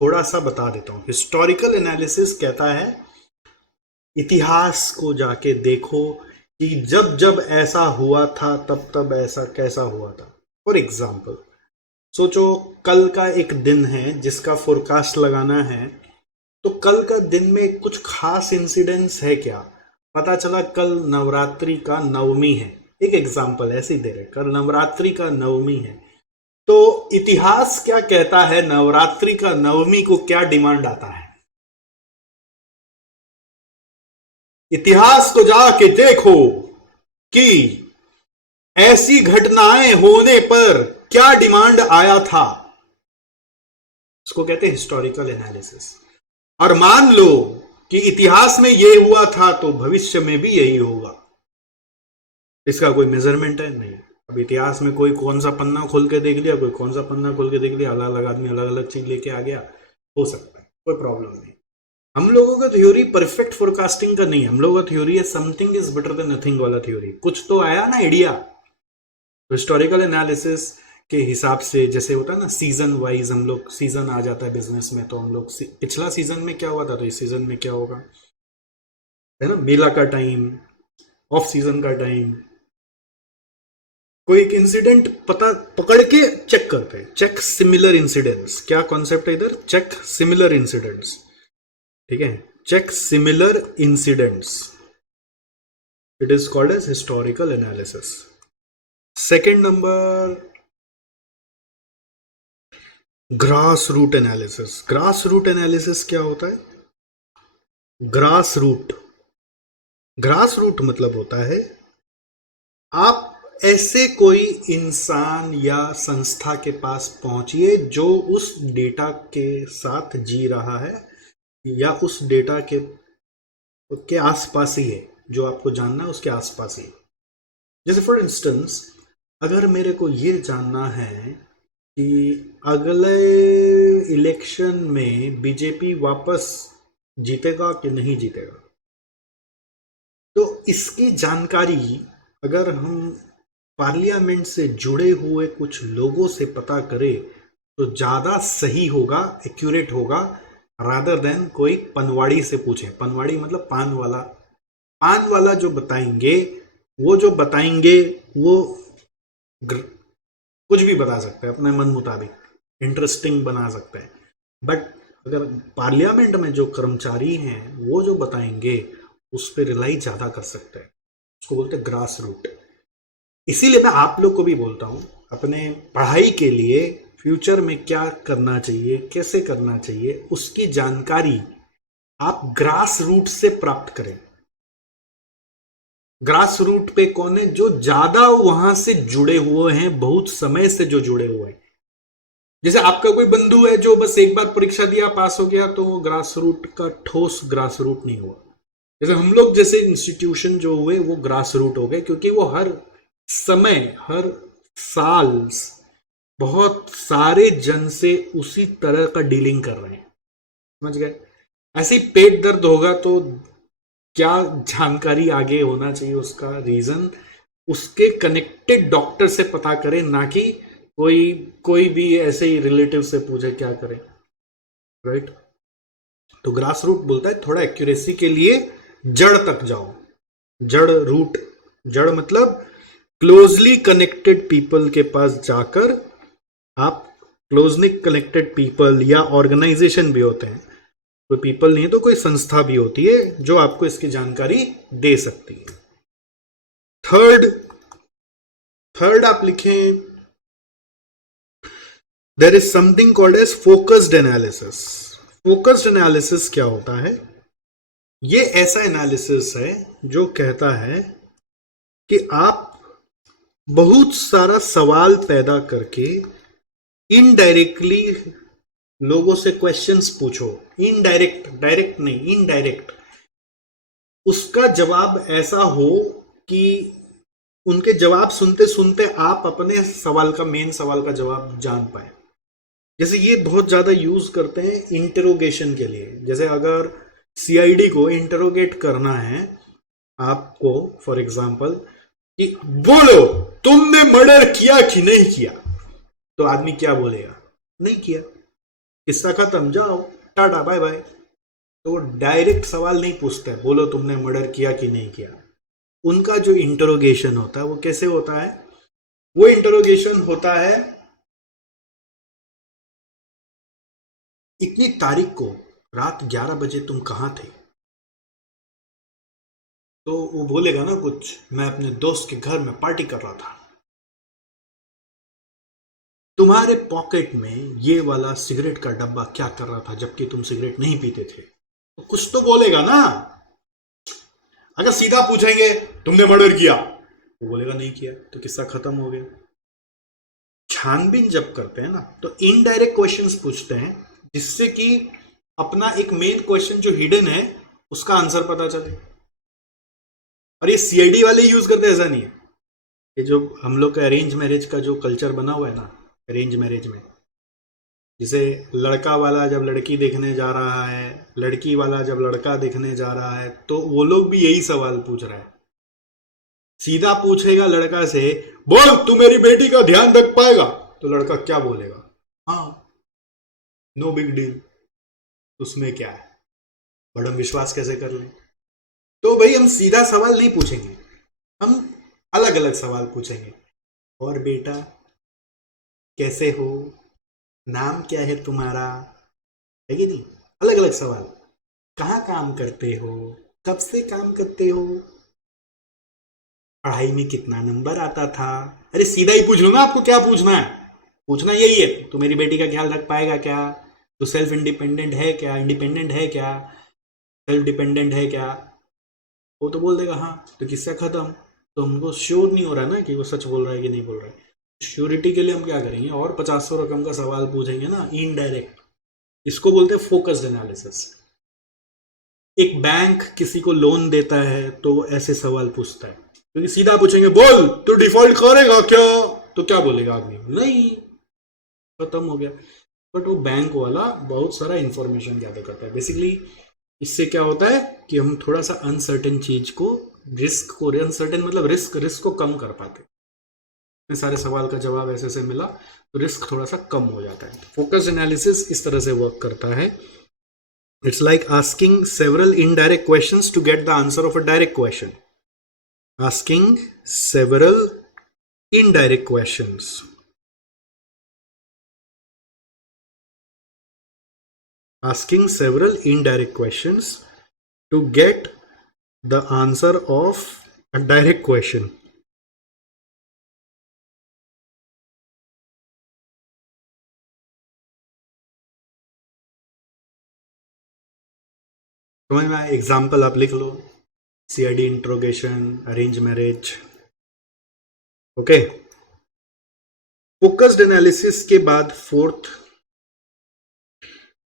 थोड़ा सा बता देता हूँ। हिस्टोरिकल एनालिसिस कहता है इतिहास को जाके देखो कि जब जब ऐसा हुआ था तब तब ऐसा कैसा हुआ था। फॉर एग्जाम्पल सोचो कल का एक दिन है जिसका फोरकास्ट लगाना है, तो कल का दिन में कुछ खास इंसिडेंट्स है क्या? पता चला कल नवरात्रि का नवमी है, एक एग्जाम्पल ऐसे ही दे रहे, कल नवरात्रि का नवमी है, तो इतिहास क्या कहता है, नवरात्रि का नवमी को क्या डिमांड आता है? इतिहास को जाके देखो कि ऐसी घटनाएं होने पर क्या डिमांड आया था, उसको कहते हैं हिस्टोरिकल एनालिसिस। और मान लो कि इतिहास में ये हुआ था तो भविष्य में भी यही होगा, इसका कोई मेजरमेंट है नहीं। अब इतिहास में कोई कौन सा पन्ना खोल के देख लिया, कोई कौन सा पन्ना खोल के देख लिया, अलग अलग आदमी अलग अलग चीज लेके आ गया, हो सकता है, कोई प्रॉब्लम नहीं। हम लोगों का थ्योरी परफेक्ट फोरकास्टिंग का नहीं है, हम लोगों का थ्योरी है something is better than nothing वाला थ्योरी। कुछ तो आया ना आइडिया, हिस्टोरिकल एनालिसिस के हिसाब से जैसे होता है ना सीजन वाइज, हम लोग सीजन आ जाता है बिजनेस में, तो हम लोग पिछला सीजन में क्या हुआ था तो इस सीजन में क्या होगा, है ना? मेला का टाइम, ऑफ सीजन का टाइम, कोई एक इंसिडेंट पता पकड़ के चेक करते हैं, चेक सिमिलर इंसिडेंट्स। क्या कॉन्सेप्ट है इधर? चेक सिमिलर इंसिडेंट्स, ठीक है? Check similar incidents, it is called as historical analysis. Second number, grass root analysis. Grass root analysis क्या होता है? ग्रास रूट, ग्रास रूट मतलब होता है आप ऐसे कोई इंसान या संस्था के पास पहुंचिए जो उस डेटा के साथ जी रहा है या उस डेटा के आसपास ही है, जो आपको जानना है उसके आसपास ही। जैसे फॉर इंस्टेंस अगर मेरे को ये जानना है कि अगले इलेक्शन में बीजेपी वापस जीतेगा कि नहीं जीतेगा, तो इसकी जानकारी अगर हम पार्लियामेंट से जुड़े हुए कुछ लोगों से पता करें तो ज़्यादा सही होगा, एक्यूरेट होगा, रादर देन कोई पनवाड़ी से पूछे। पनवाड़ी मतलब पान वाला। पान वाला जो बताएंगे वो कुछ भी बता सकते हैं अपने मन मुताबिक, इंटरेस्टिंग बना सकते हैं। बट अगर पार्लियामेंट में जो कर्मचारी हैं वो जो बताएंगे उस पर रिलाई ज़्यादा कर सकते हैं, उसको बोलते हैं ग्रास रूट। इसीलिए मैं आप लोग को भी बोलता हूँ अपने पढ़ाई के लिए फ्यूचर में क्या करना चाहिए, कैसे करना चाहिए, उसकी जानकारी आप ग्रास रूट से प्राप्त करें। ग्रास रूट पे कौन है? जो ज्यादा वहां से जुड़े हुए हैं, बहुत समय से जो जुड़े हुए हैं। जैसे आपका कोई बंधु है जो बस एक बार परीक्षा दिया पास हो गया, तो वो ग्रास रूट का ठोस ग्रास रूट नहीं हुआ। जैसे हम लोग जैसे इंस्टीट्यूशन जो हुए वो ग्रास रूट हो गए, क्योंकि वो हर समय हर साल बहुत सारे जन से उसी तरह का डीलिंग कर रहे हैं, समझ गए? ऐसे ही पेट दर्द होगा तो क्या जानकारी आगे होना चाहिए, उसका रीजन उसके कनेक्टेड डॉक्टर से पता करें, ना कि कोई भी ऐसे ही रिलेटिव से पूछे क्या करें, राइट? तो ग्रास रूट बोलता है थोड़ा एक्यूरेसी के लिए जड़ तक जाओ। जड़ रूट, जड़ मतलब क्लोजली कनेक्टेड पीपल के पास जाकर आप, क्लोजली कनेक्टेड पीपल या ऑर्गेनाइजेशन भी होते हैं, कोई पीपल नहीं है तो कोई संस्था भी होती है जो आपको इसकी जानकारी दे सकती है। थर्ड आप लिखें, there is something called as focused analysis. Focused analysis क्या होता है? ये ऐसा एनालिसिस है जो कहता है कि आप बहुत सारा सवाल पैदा करके इनडायरेक्टली लोगों से क्वेश्चंस पूछो। इनडायरेक्ट, डायरेक्ट नहीं, इनडायरेक्ट। उसका जवाब ऐसा हो कि उनके जवाब सुनते सुनते आप अपने सवाल का, मेन सवाल का जवाब जान पाए। जैसे ये बहुत ज्यादा यूज करते हैं इंटरोगेशन के लिए। जैसे अगर सीआईडी को इंटरोगेट करना है आपको, फॉर एग्जांपल, कि बोलो तुमने मर्डर किया कि नहीं किया, तो आदमी क्या बोलेगा? नहीं किया, किस्सा खत्म, जाओ, टाटा बाय बाय। तो डायरेक्ट सवाल नहीं पूछते, बोलो तुमने मर्डर किया कि नहीं किया। उनका जो इंटरोगेशन होता है वो कैसे होता है? वो इंटरोगेशन होता है, इतनी तारीख को रात 11 बजे तुम कहां थे? तो वो बोलेगा ना कुछ, मैं अपने दोस्त के घर में पार्टी कर रहा था। तुम्हारे पॉकेट में ये वाला सिगरेट का डब्बा क्या कर रहा था जबकि तुम सिगरेट नहीं पीते थे? तो कुछ तो बोलेगा ना। अगर सीधा पूछेंगे तुमने मर्डर किया, वो बोलेगा नहीं किया, तो किस्सा खत्म हो गया। छानबीन जब करते हैं ना तो इनडायरेक्ट क्वेश्चंस पूछते हैं, जिससे कि अपना एक मेन क्वेश्चन जो हिडन है उसका आंसर पता चले। और ये सीआईडी वाले यूज करते हैं, ऐसा नहीं है। ये जो हम लोग का अरेंज मैरिज का जो कल्चर बना हुआ है ना, अरेंज मैरिज में जैसे लड़का वाला जब लड़की देखने जा रहा है, लड़की वाला जब लड़का देखने जा रहा है, तो वो लोग भी यही सवाल पूछ रहा है। सीधा पूछेगा लड़का से, बोल तू मेरी बेटी का ध्यान रख पाएगा? तो लड़का क्या बोलेगा? हाँ, नो बिग डील, उसमें क्या है, बट हम विश्वास कैसे कर लें? तो भाई हम सीधा सवाल नहीं पूछेंगे, हम अलग अलग सवाल पूछेंगे। और बेटा कैसे हो, नाम क्या है तुम्हारा, है कि नहीं? अलग अलग सवाल। कहाँ काम करते हो, कब से काम करते हो, पढ़ाई में कितना नंबर आता था? अरे सीधा ही पूछ लो ना, आपको क्या पूछना है? पूछना यही है, तू मेरी बेटी का ख्याल रख पाएगा क्या? तू सेल्फ इंडिपेंडेंट है क्या, इंडिपेंडेंट है क्या, सेल्फ डिपेंडेंट है क्या? वो तो बोल देगा हाँ, तो किस्सा खत्म। तो हमको श्योर नहीं हो रहा ना कि वो सच बोल रहा है कि नहीं बोल रहा है। श्योरिटी के लिए हम क्या करेंगे, और 50 रकम का सवाल पूछेंगे ना, इनडायरेक्ट। इसको बोलते हैं फोकस्ड एनालिसिस। एक बैंक किसी को लोन देता है तो ऐसे सवाल पूछता है, क्योंकि सीधा पूछेंगे बोल तू डिफॉल्ट करेगा क्या, तो क्या बोलेगा आदमी? नहीं, खत्म हो गया। बट वो बैंक वाला बहुत सारा इंफॉर्मेशन गैदर करता है। बेसिकली इससे क्या होता है कि हम थोड़ा सा अनसर्टेन चीज को, रिस्क को, अनसर्टेन मतलब रिस्क को कम कर पाते। इतने सारे सवाल का जवाब ऐसे से मिला तो रिस्क थोड़ा सा कम हो जाता है। फोकस एनालिसिस इस तरह से वर्क करता है। It's like asking several indirect questions to get the answer of a direct question. Asking several indirect questions. Asking several indirect questions to get the answer of a direct question. समझ में आया? Example आप लिख लो, CID interrogation, arrange marriage. Okay, focused analysis के बाद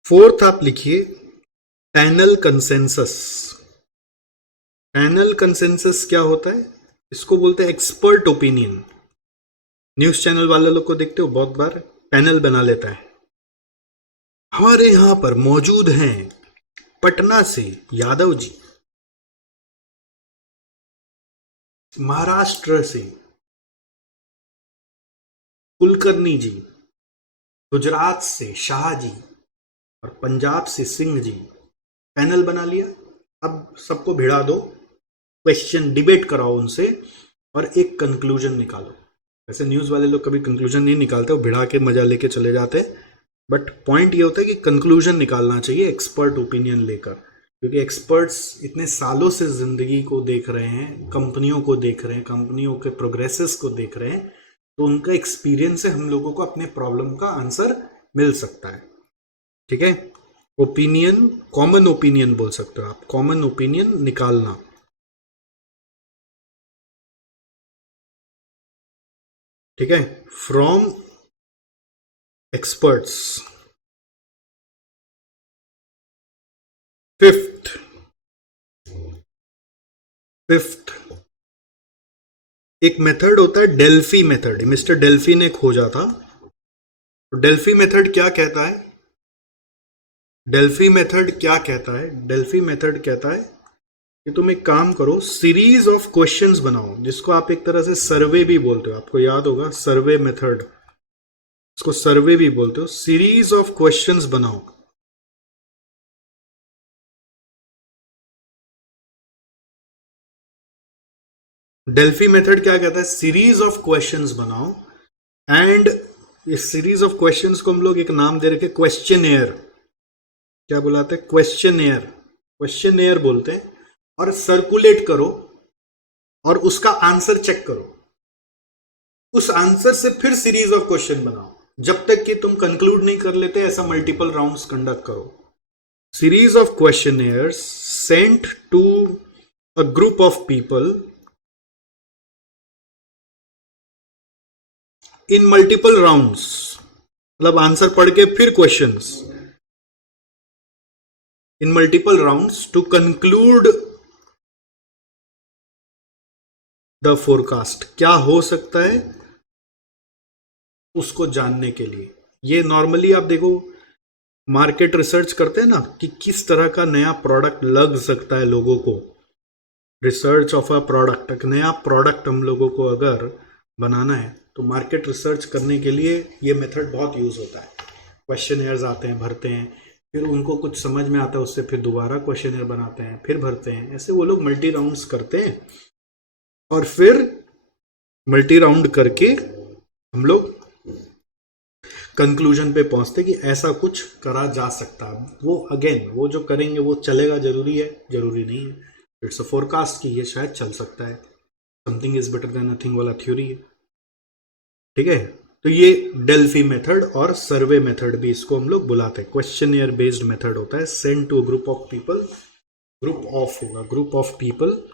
fourth आप लिखिए पैनल कंसेंसस। पैनल कंसेंसस क्या होता है? इसको बोलते हैं एक्सपर्ट ओपिनियन। न्यूज चैनल वाले लोग को देखते हो, बहुत बार पैनल बना लेता है। हमारे यहां पर मौजूद हैं पटना से यादव जी, महाराष्ट्र से कुलकर्णी जी, गुजरात से शाह जी और पंजाब से सिंह जी। पैनल बना लिया, अब सबको भिड़ा दो, क्वेश्चन डिबेट कराओ उनसे और एक कंक्लूजन निकालो। वैसे न्यूज वाले लोग कभी कंक्लूजन नहीं निकालते, वो भिड़ा के मजा लेके चले जाते, बट पॉइंट ये होता है कि कंक्लूजन निकालना चाहिए एक्सपर्ट ओपिनियन लेकर, क्योंकि एक्सपर्ट्स इतने सालों से जिंदगी को देख रहे हैं, कंपनियों को देख रहे हैं, कंपनियों के प्रोग्रेसेस को देख रहे हैं, तो उनका एक्सपीरियंस से हम लोगों को अपने प्रॉब्लम का आंसर मिल सकता है। ठीक है, ओपिनियन, कॉमन ओपिनियन बोल सकते हो आप, कॉमन ओपिनियन निकालना। ठीक है, फ्रॉम एक्सपर्ट्स। फिफ्थ एक मेथड होता है डेल्फी मेथड, मिस्टर डेल्फी ने खोजा था। डेल्फी मेथड क्या कहता है? डेल्फी मेथड क्या कहता है? डेल्फी मेथड कहता है कि तुम एक काम करो, सीरीज ऑफ क्वेश्चंस बनाओ, जिसको आप एक तरह से सर्वे भी बोलते हो, आपको याद होगा सर्वे मेथड, इसको सर्वे भी बोलते हो। सीरीज ऑफ क्वेश्चंस बनाओ। डेल्फी मेथड क्या कहता है? सीरीज ऑफ क्वेश्चंस बनाओ, एंड इस सीरीज ऑफ क्वेश्चंस को हम लोग एक नाम दे रखे, क्वेश्चनेयर। क्या बुलाते हैं? क्वेश्चनेयर, क्वेश्चनेयर बोलते हैं। और सर्कुलेट करो और उसका आंसर चेक करो, उस आंसर से फिर सीरीज ऑफ क्वेश्चन बनाओ, जब तक कि तुम कंक्लूड नहीं कर लेते। ऐसा मल्टीपल राउंड्स कंडक्ट करो। Series of questionnaires sent to a group of people in multiple rounds, मतलब आंसर पढ़ के फिर questions in multiple rounds to conclude the forecast. क्या हो सकता है उसको जानने के लिए। ये नॉर्मली आप देखो मार्केट रिसर्च करते हैं ना, कि किस तरह का नया प्रोडक्ट लग सकता है लोगों को। रिसर्च ऑफ अ प्रोडक्ट, एक नया प्रोडक्ट हम लोगों को अगर बनाना है तो मार्केट रिसर्च करने के लिए ये मेथड बहुत यूज होता है। क्वेश्चनेयर्स आते हैं, भरते हैं, फिर उनको कुछ समझ में आता है, उससे फिर दोबारा क्वेश्चनेयर बनाते हैं, फिर भरते हैं। ऐसे वो लोग मल्टी राउंड्स करते हैं और फिर मल्टी राउंड करके हम लोग कंक्लूजन पे पहुंचते कि ऐसा कुछ करा जा सकता है। वो अगेन वो जो करेंगे वो चलेगा, जरूरी है? जरूरी नहीं है। इट्स अ फोरकास्ट कि ये शायद चल सकता है। Something is better than nothing वाला थ्योरी है। ठीक है, तो ये डेल्फी मेथड और सर्वे मेथड भी इसको हम लोग बुलाते हैं। क्वेश्चनियर बेस्ड मेथड होता है। Send to group of people, group of होगा, group of people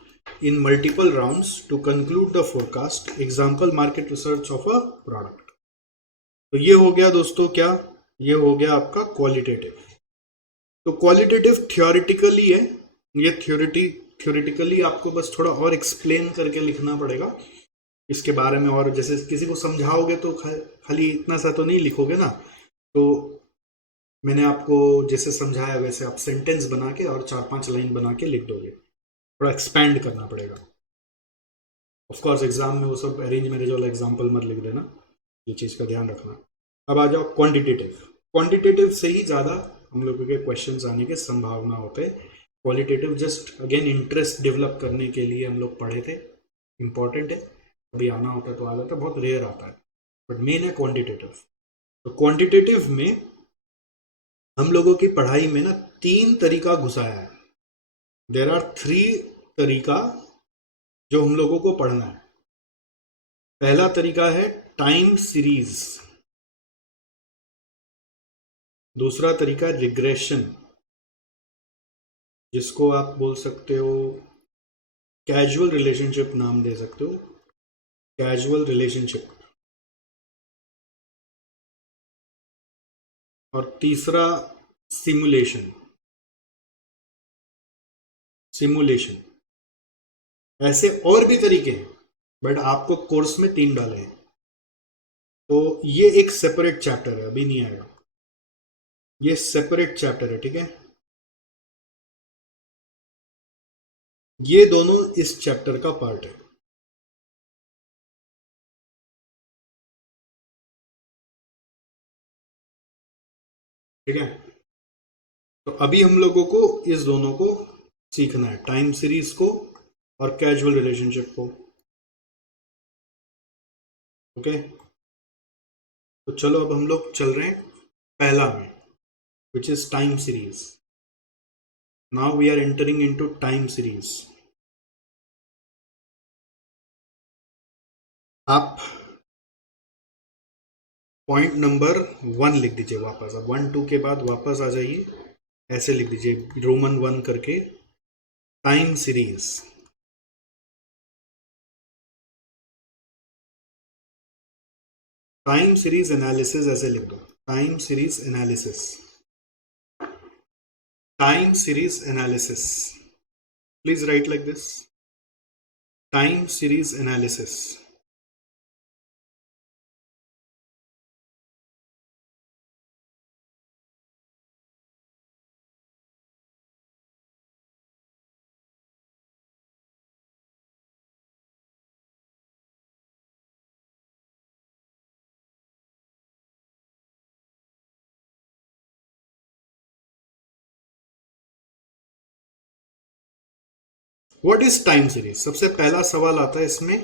in multiple rounds to conclude the forecast. Example market research of a product. तो ये हो गया दोस्तों, क्या ये हो गया आपका क्वालिटेटिव। तो क्वालिटेटिव थ्योरेटिकली है, ये थ्योरेटिकली आपको बस थोड़ा और एक्सप्लेन करके लिखना पड़ेगा इसके बारे में। और जैसे किसी को समझाओगे तो खाली इतना सा तो नहीं लिखोगे ना। तो मैंने आपको जैसे समझाया वैसे आप सेंटेंस बना के और 4-5 लाइन बना के लिख दोगे। थोड़ा एक्सपैंड करना पड़ेगा। ऑफ कोर्स एग्जाम में वो सब अरेंज मैरिज वाला एग्जाम्पल मत लिख देना, ये चीज़ का ध्यान रखना। अब आ जाओ क्वांटिटेटिव। क्वांटिटेटिव से ही ज़्यादा हम लोगों के क्वेश्चंस आने के संभावना होते हैं। Qualitative just again interest develop करने के लिए हम लोग पढ़े थे, इंपॉर्टेंट है, कभी आना होता है तो आ जाता है, बहुत रेयर आता है, बट मेन है क्वांटिटेटिव। तो क्वांटिटेटिव में हम लोगों की पढ़ाई में ना 3 तरीका घुसाया है। देयर आर 3 तरीका जो हम लोगों को पढ़ना है। पहला तरीका है टाइम सीरीज, दूसरा तरीका है रिग्रेशन, जिसको आप बोल सकते हो कैजुअल रिलेशनशिप नाम दे सकते हो, कैजुअल रिलेशनशिप। और तीसरा सिमुलेशन, सिमुलेशन। ऐसे और भी तरीके हैं, बट आपको कोर्स में 3 डाले हैं। तो ये एक सेपरेट चैप्टर है, अभी नहीं आएगा, ये सेपरेट चैप्टर है। ठीक है, ये दोनों इस चैप्टर का पार्ट है। ठीक है, तो अभी हम लोगों को इस दोनों को सीखना है, टाइम सीरीज को और कैजुअल रिलेशनशिप को। ओके, तो चलो अब हम लोग चल रहे हैं पहला में, which is time series. Now we are entering into time series. आप पॉइंट नंबर 1 लिख दीजिए वापस, अब 1 2 के बाद वापस आ जाइए, ऐसे लिख दीजिए रोमन 1 करके, time series. Time series analysis ऐसे लिख दो, time series analysis, time series analysis, please right like this, time series analysis. What is time series? सबसे पहला सवाल आता है इसमें,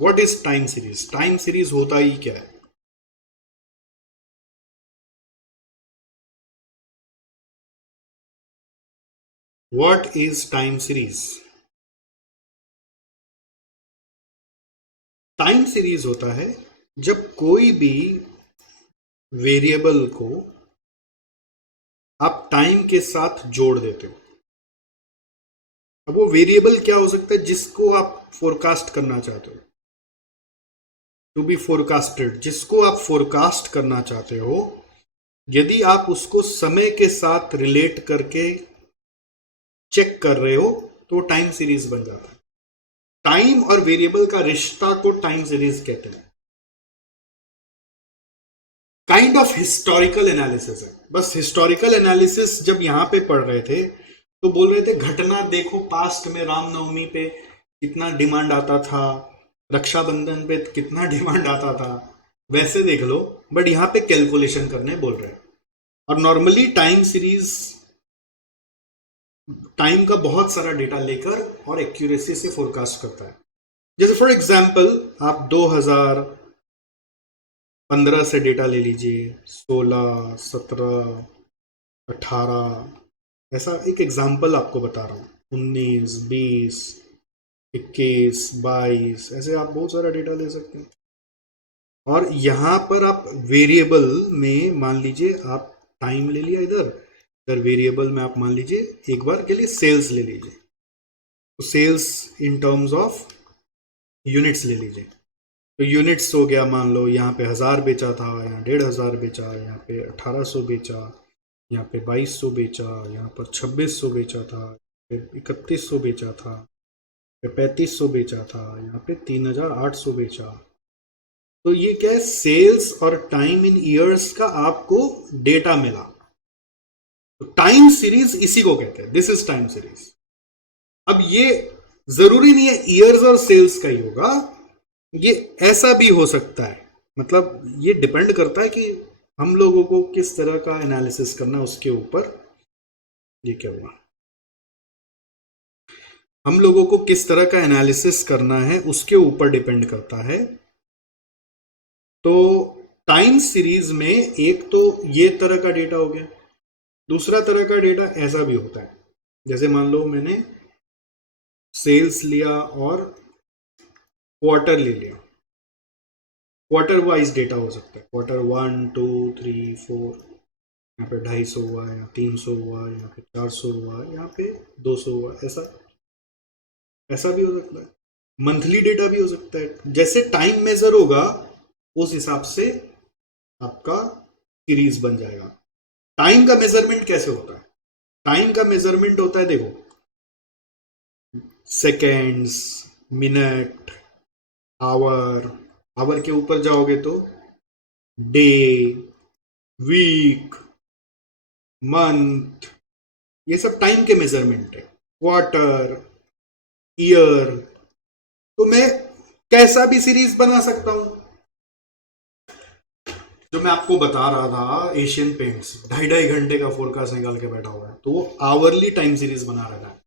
what is time series? Time series होता ही क्या है? What is time series? Time series होता है जब कोई भी वेरिएबल को आप टाइम के साथ जोड़ देते हो। अब वो वेरिएबल क्या हो सकता है? जिसको आप फोरकास्ट करना चाहते हो, टू बी फोरकास्टेड, जिसको आप फोरकास्ट करना चाहते हो, यदि आप उसको समय के साथ रिलेट करके चेक कर रहे हो तो टाइम सीरीज बन जाता है। टाइम और वेरिएबल का रिश्ता को टाइम सीरीज कहते हैं। काइंड ऑफ हिस्टोरिकल एनालिसिस है। बस हिस्टोरिकल एनालिसिस जब यहां पे पढ़ रहे थे तो बोल रहे थे घटना देखो, पास्ट में रामनवमी पे कितना डिमांड आता था, रक्षाबंधन पे कितना डिमांड आता था, वैसे देख लो, बट यहां पे कैलकुलेशन करने बोल रहे हैं। और नॉर्मली टाइम सीरीज टाइम का बहुत सारा डेटा लेकर और एक्यूरेसी से फोरकास्ट करता है। जैसे फॉर एग्जांपल आप 2015 से डेटा ले लीजिए, 16, 17, 18, ऐसा एक एग्जांपल आपको बता रहा हूँ, 19, 20, 21, 22, ऐसे आप बहुत सारा डेटा ले सकते हैं। और यहां पर आप वेरिएबल में मान लीजिए आप टाइम ले लिया, इधर वेरिएबल में आप मान लीजिए एक बार के लिए सेल्स ले लीजिए, तो sales in terms of units ले लीजिए। तो यूनिट्स हो गया, मान लो यहाँ पे 1000 बेचा था, यहाँ 1500 बेचा, यहाँ पे 1800 बेचा, यहाँ पे 2200 बेचा, यहाँ पर 2600 बेचा था, फिर 3100 बेचा था, फिर 3500 बेचा था, यहाँ पे 3800 बेचा। तो ये क्या है? सेल्स और टाइम इन ईयर्स का आपको डेटा मिला। तो टाइम सीरीज इसी को कहते हैं, दिस इज टाइम सीरीज। अब ये जरूरी नहीं है ईयर्स और सेल्स का ही होगा, ये ऐसा भी हो सकता है। मतलब ये डिपेंड करता है कि हम लोगों को किस तरह का एनालिसिस करना है उसके ऊपर। ये क्या हुआ? हम लोगों को किस तरह का एनालिसिस करना है उसके ऊपर डिपेंड करता है। तो टाइम सीरीज में एक तो ये तरह का डेटा हो गया, दूसरा तरह का डेटा ऐसा भी होता है, जैसे मान लो मैंने सेल्स लिया और क्वार्टर ले लिया, क्वार्टर वाइज डेटा हो सकता है, क्वार्टर 1 2 3 4, यहाँ पे 250 हुआ, यहाँ 300 हुआ, यहाँ पे 400 हुआ, यहाँ पे 200 हुआ, ऐसा भी हो सकता है। मंथली डेटा भी हो सकता है। जैसे टाइम मेजर होगा उस हिसाब से आपका सीरीज बन जाएगा। टाइम का मेजरमेंट कैसे होता है? टाइम का मेजरमेंट होता है, देखो, सेकेंड्स, मिनट, आवर, आवर के ऊपर जाओगे तो डे, वीक, मंथ, ये सब टाइम के मेजरमेंट है। क्वार्टर, ईयर, तो मैं कैसा भी सीरीज बना सकता हूं। जो मैं आपको बता रहा था, एशियन पेंट्स 2.5 घंटे का फोरकास्ट निकाल के बैठा हुआ है, तो वो आवरली टाइम सीरीज बना रखा है,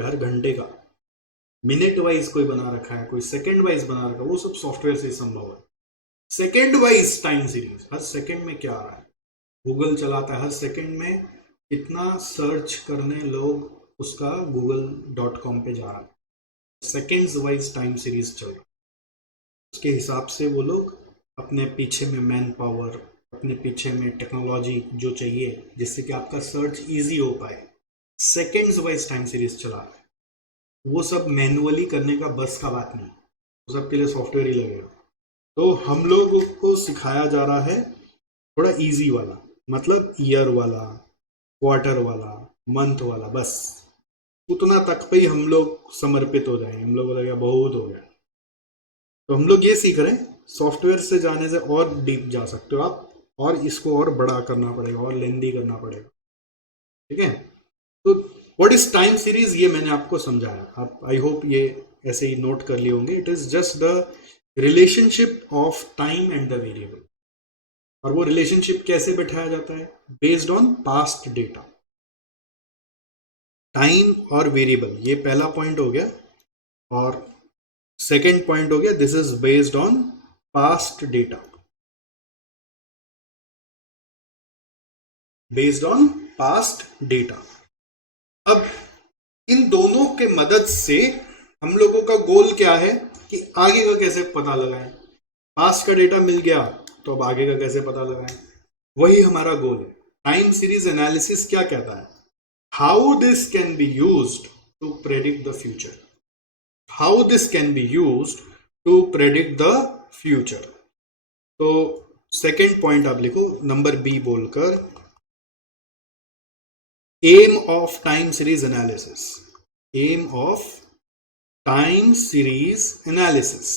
हर घंटे का। मिनट वाइज कोई बना रखा है, कोई सेकंड वाइज बना रखा है, वो सब सॉफ्टवेयर से संभव है। सेकेंड वाइज टाइम सीरीज, हर सेकेंड में क्या आ रहा है, गूगल चलाता है, हर सेकेंड में कितना सर्च करने लोग उसका google.com पे जा रहा है, सेकेंड्स वाइज टाइम सीरीज चल रहा है। उसके हिसाब से वो लोग अपने पीछे में मैन पावर, अपने पीछे में टेक्नोलॉजी जो चाहिए जिससे कि आपका सर्च इजी हो पाए, सेकेंड्स वाइज टाइम सीरीज चला रहा है। वो सब मैनुअली करने का बस का बात नहीं, वो सब के लिए सॉफ्टवेयर ही लगेगा। तो हम लोगों को सिखाया जा रहा है थोड़ा इजी वाला, मतलब ईयर वाला, क्वार्टर वाला, मंथ वाला, बस उतना तक पे ही हम लोग समर्पित हो जाएंगे। हम लोग को लगेगा बहुत हो गया, तो हम लोग ये सीख रहे हैं। सॉफ्टवेयर से जाने से और डीप जा सकते हो आप, और इसको और बड़ा करना पड़ेगा और लेंदी करना पड़ेगा, ठीक है। तो व्हाट इज टाइम सीरीज, ये मैंने आपको समझाया, आप आई होप ये ऐसे ही नोट कर लिए होंगे। It is just the relationship of time and the variable. और वो रिलेशनशिप कैसे बैठाया जाता है, based on past data, time और वेरिएबल, ये पहला पॉइंट हो गया। और सेकेंड पॉइंट हो गया, this is based on past data, based on past data. अब इन दोनों के मदद से हम लोगों का गोल क्या है कि आगे का कैसे पता लगाएं। पास्ट का डेटा मिल गया तो अब आगे का कैसे पता लगाएं, वही हमारा गोल है। टाइम सीरीज एनालिसिस क्या कहता है, how this can be used to predict the future, how this can be used to predict the future. तो सेकेंड पॉइंट आप लिखो नंबर बी बोलकर, aim of time series analysis, aim of time series analysis,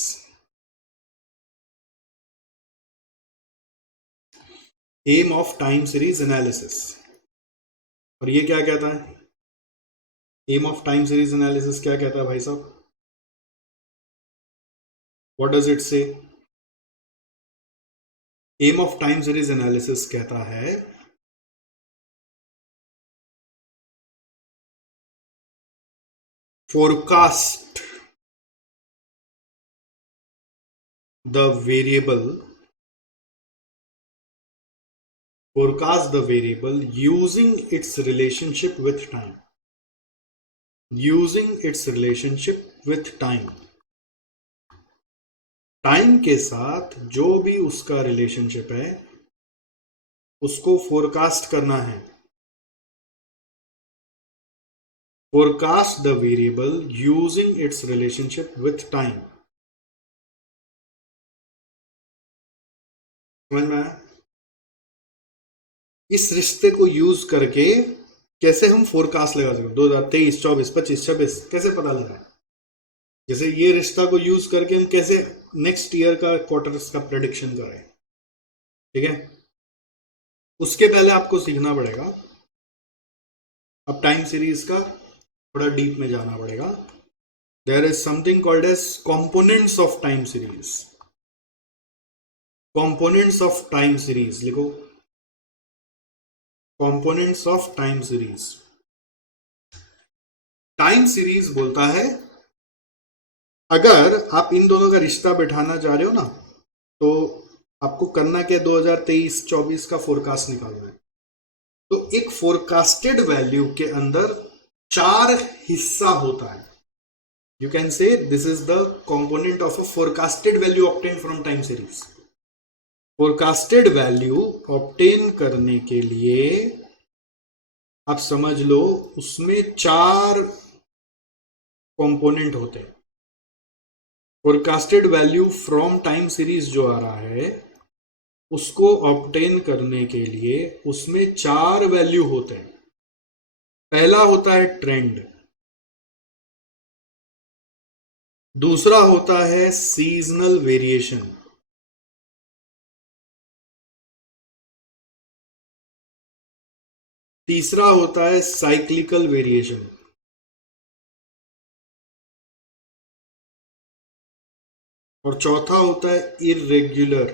aim of time series analysis. और ये क्या कहता है, aim of time series analysis क्या कहता है भाई साहब, what does it say. Aim of time series analysis कहता है forecast the variable, forecast the variable using its relationship with time, using its relationship with time, time के साथ जो भी उसका रिलेशनशिप है उसको फोरकास्ट करना है। Forecast the variable using its relationship with time, समझ में आया। इस रिश्ते को यूज करके कैसे हम फोरकास्ट लगा सकते, 2023, 24, 25, 26 कैसे पता लगाए। जैसे ये रिश्ता को यूज करके हम कैसे नेक्स्ट ईयर का क्वार्टर्स का प्रेडिक्शन करें, ठीक है। उसके पहले आपको सीखना पड़ेगा, अब टाइम सीरीज का थोड़ा डीप में जाना पड़ेगा। There is something called as components of time series, components of time series लिखो, components of time series. Time series बोलता है अगर आप इन दोनों का रिश्ता बैठाना चाह रहे हो ना, तो आपको करना क्या, 2023-24 का फोरकास्ट निकालना है। तो एक फोरकास्टेड वैल्यू के अंदर 4 हिस्सा होता है। You can say this is the component of a forecasted value obtain from time series. Forecasted value obtain करने के लिए आप समझ लो उसमें 4 कंपोनेंट होते हैं। Forecasted value from time series जो आ रहा है उसको ऑब्टेन करने के लिए उसमें 4 वैल्यू होते हैं। पहला होता है ट्रेंड, दूसरा होता है सीजनल वेरिएशन, तीसरा होता है साइक्लिकल वेरिएशन, और चौथा होता है irregular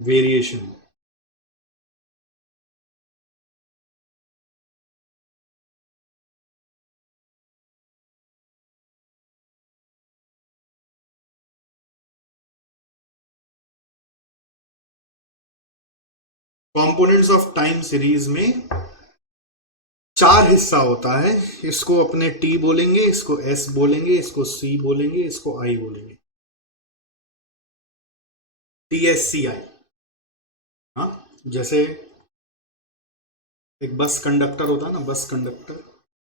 variation. Components of time series में 4 हिस्सा होता है। इसको अपने टी बोलेंगे, इसको एस बोलेंगे, इसको सी बोलेंगे, इसको आई बोलेंगे, TSCI। हाँ, जैसे एक बस कंडक्टर होता है ना,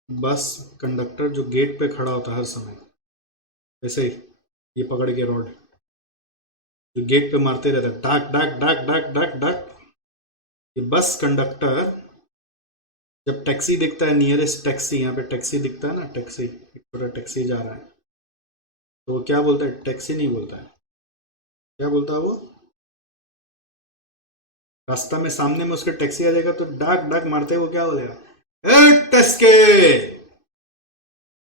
बस कंडक्टर जो गेट पे खड़ा होता है हर समय, वैसे ये पकड़ के रोड जो गेट पे मारते रहता है, डाक डाक डाक डाक डाक डाक। ये बस कंडक्टर जब टैक्सी दिखता है, नियरेस्ट टैक्सी, यहाँ पे टैक्सी दिखता है ना, टैक्सी, एक पूरा टैक्सी जा रहा है, तो वो क्या बोलता है? टैक्सी नहीं बोलता है, क्या बोलता है वो? रास्ता में सामने में उसके टैक्सी आ जाएगा तो डाक डाक मारते हुए क्या बोलेगा? ए टैक्सी!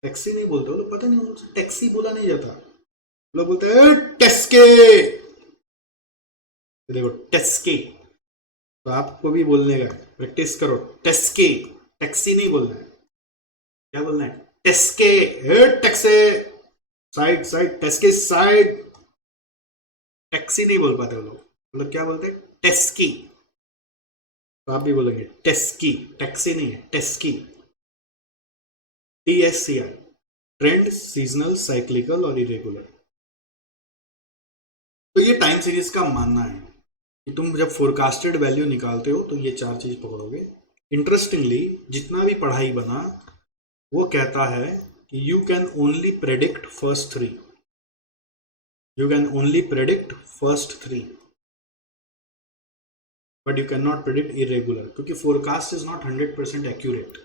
टैक्सी नहीं बोलते वो लोग, पता नहीं उनसे टैक्सी बोला नहीं जाता, लोग बोलते हैं टैक्सी। देखो टैक्सी, तो आपको भी बोलने का प्रैक्टिस करो, टैक्सी, टैक्सी नहीं बोलना है, क्या बोलना है? Taxi, taxi, side side, taxi side. Taxi नहीं बोल पाते वो लोग क्या बोलते हैं? टैक्सी। तो आप भी बोलेंगे टैक्सी, टैक्सी नहीं है, taxi. TSCI, trend, seasonal, cyclical और इरेगुलर। तो ये टाइम सीरीज का मानना है कि तुम जब फोरकास्टेड वैल्यू निकालते हो तो ये 4 चीज पकड़ोगे। इंटरेस्टिंगली जितना भी पढ़ाई बना वो कहता है कि you can only predict first 3, you can only predict first 3, but you can not predict irregular, क्योंकि फोरकास्ट इज नॉट 100% एक्यूरेट,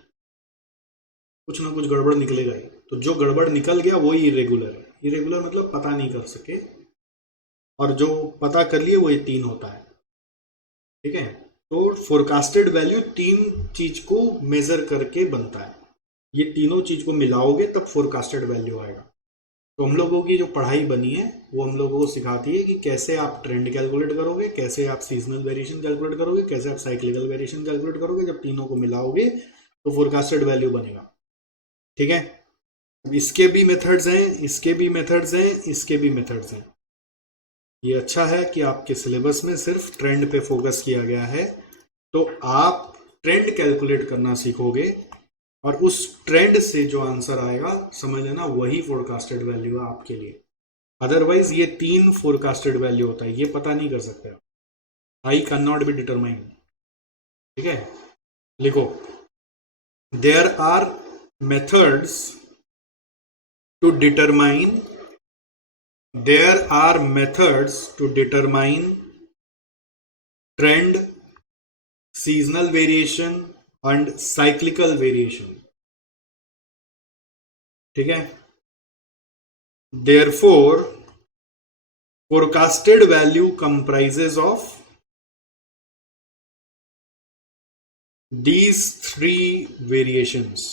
कुछ ना कुछ गड़बड़ निकलेगा ही। तो जो गड़बड़ निकल गया वही इरेगुलर है। इरेगुलर मतलब पता नहीं कर सके, और जो पता कर लिए वही 3 होता है, ठीक है। तो फोरकास्टेड वैल्यू 3 चीज को मेजर करके बनता है, ये तीनों चीज को मिलाओगे तब फोरकास्टेड वैल्यू आएगा। तो हम लोगों की जो पढ़ाई बनी है वो हम लोगों को सिखाती है कि कैसे आप ट्रेंड कैलकुलेट करोगे, कैसे आप सीजनल वेरिएशन कैलकुलेट करोगे, कैसे आप साइक्लिकल वेरिएशन कैलकुलेट करोगे। जब तीनों को मिलाओगे तो फोरकास्टेड वैल्यू बनेगा, ठीक है। अब इसके भी मेथड्स हैं, इसके भी मेथड्स हैं, इसके भी मेथड्स हैं। ये अच्छा है कि आपके सिलेबस में सिर्फ ट्रेंड पे फोकस किया गया है, तो आप ट्रेंड कैलकुलेट करना सीखोगे और उस ट्रेंड से जो आंसर आएगा समझ लेना वही फोरकास्टेड वैल्यू है आपके लिए। अदरवाइज ये 3 फोरकास्टेड वैल्यू होता है, ये पता नहीं कर सकते आप। I can not be determined, ठीक है। लिखो, there are methods to determine, there are methods to determine trend, seasonal variation and cyclical variation, ठीक है। therefore forecasted value comprises of these 3 variations,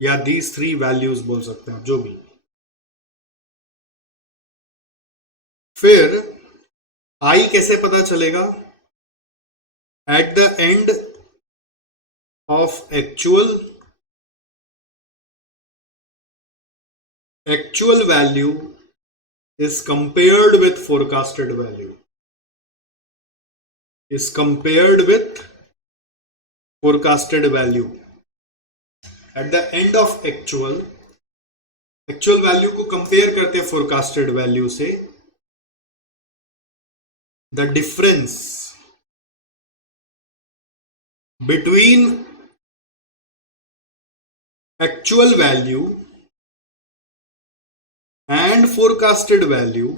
या these 3 वैल्यूज बोल सकते हैं, जो भी। फिर आई कैसे पता चलेगा? At the end of actual value is compared with forecasted value, is compared with forecasted value. At the end of actual value को कंपेयर करते हैं फोरकास्टेड वैल्यू से, the difference between actual value and forecasted value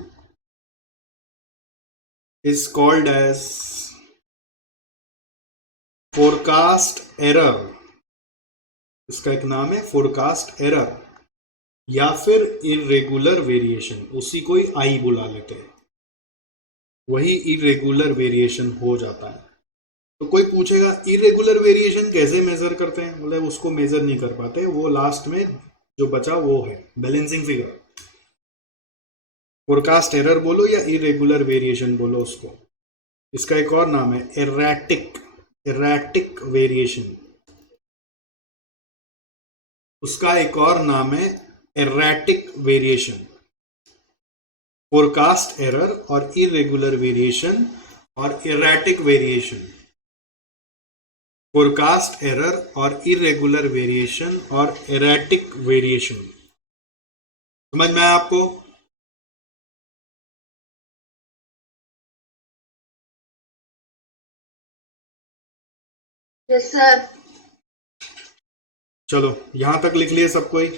is called as forecast error। इसका एक नाम है forecast error या फिर इरेगुलर वेरिएशन, उसी को ही आई बुला लेते हैं, वही इरेगुलर वेरिएशन हो जाता है। तो कोई पूछेगा इरेगुलर वेरिएशन कैसे मेजर करते हैं? मतलब उसको मेजर नहीं कर पाते, वो लास्ट में जो बचा वो है बैलेंसिंग फिगर। फोरकास्ट एरर बोलो या इरेगुलर वेरिएशन बोलो उसको, इसका एक और नाम है एराटिक वेरिएशन, उसका एक और नाम है एराटिक वेरिएशन। फोरकास्ट एरर और इरेगुलर वेरिएशन और इरेटिक वेरिएशन, फोरकास्ट एरर और इरेगुलर वेरिएशन और एरेटिक वेरिएशन, समझ में आया आपको? Yes sir. चलो यहां तक लिख लिए सब कोई?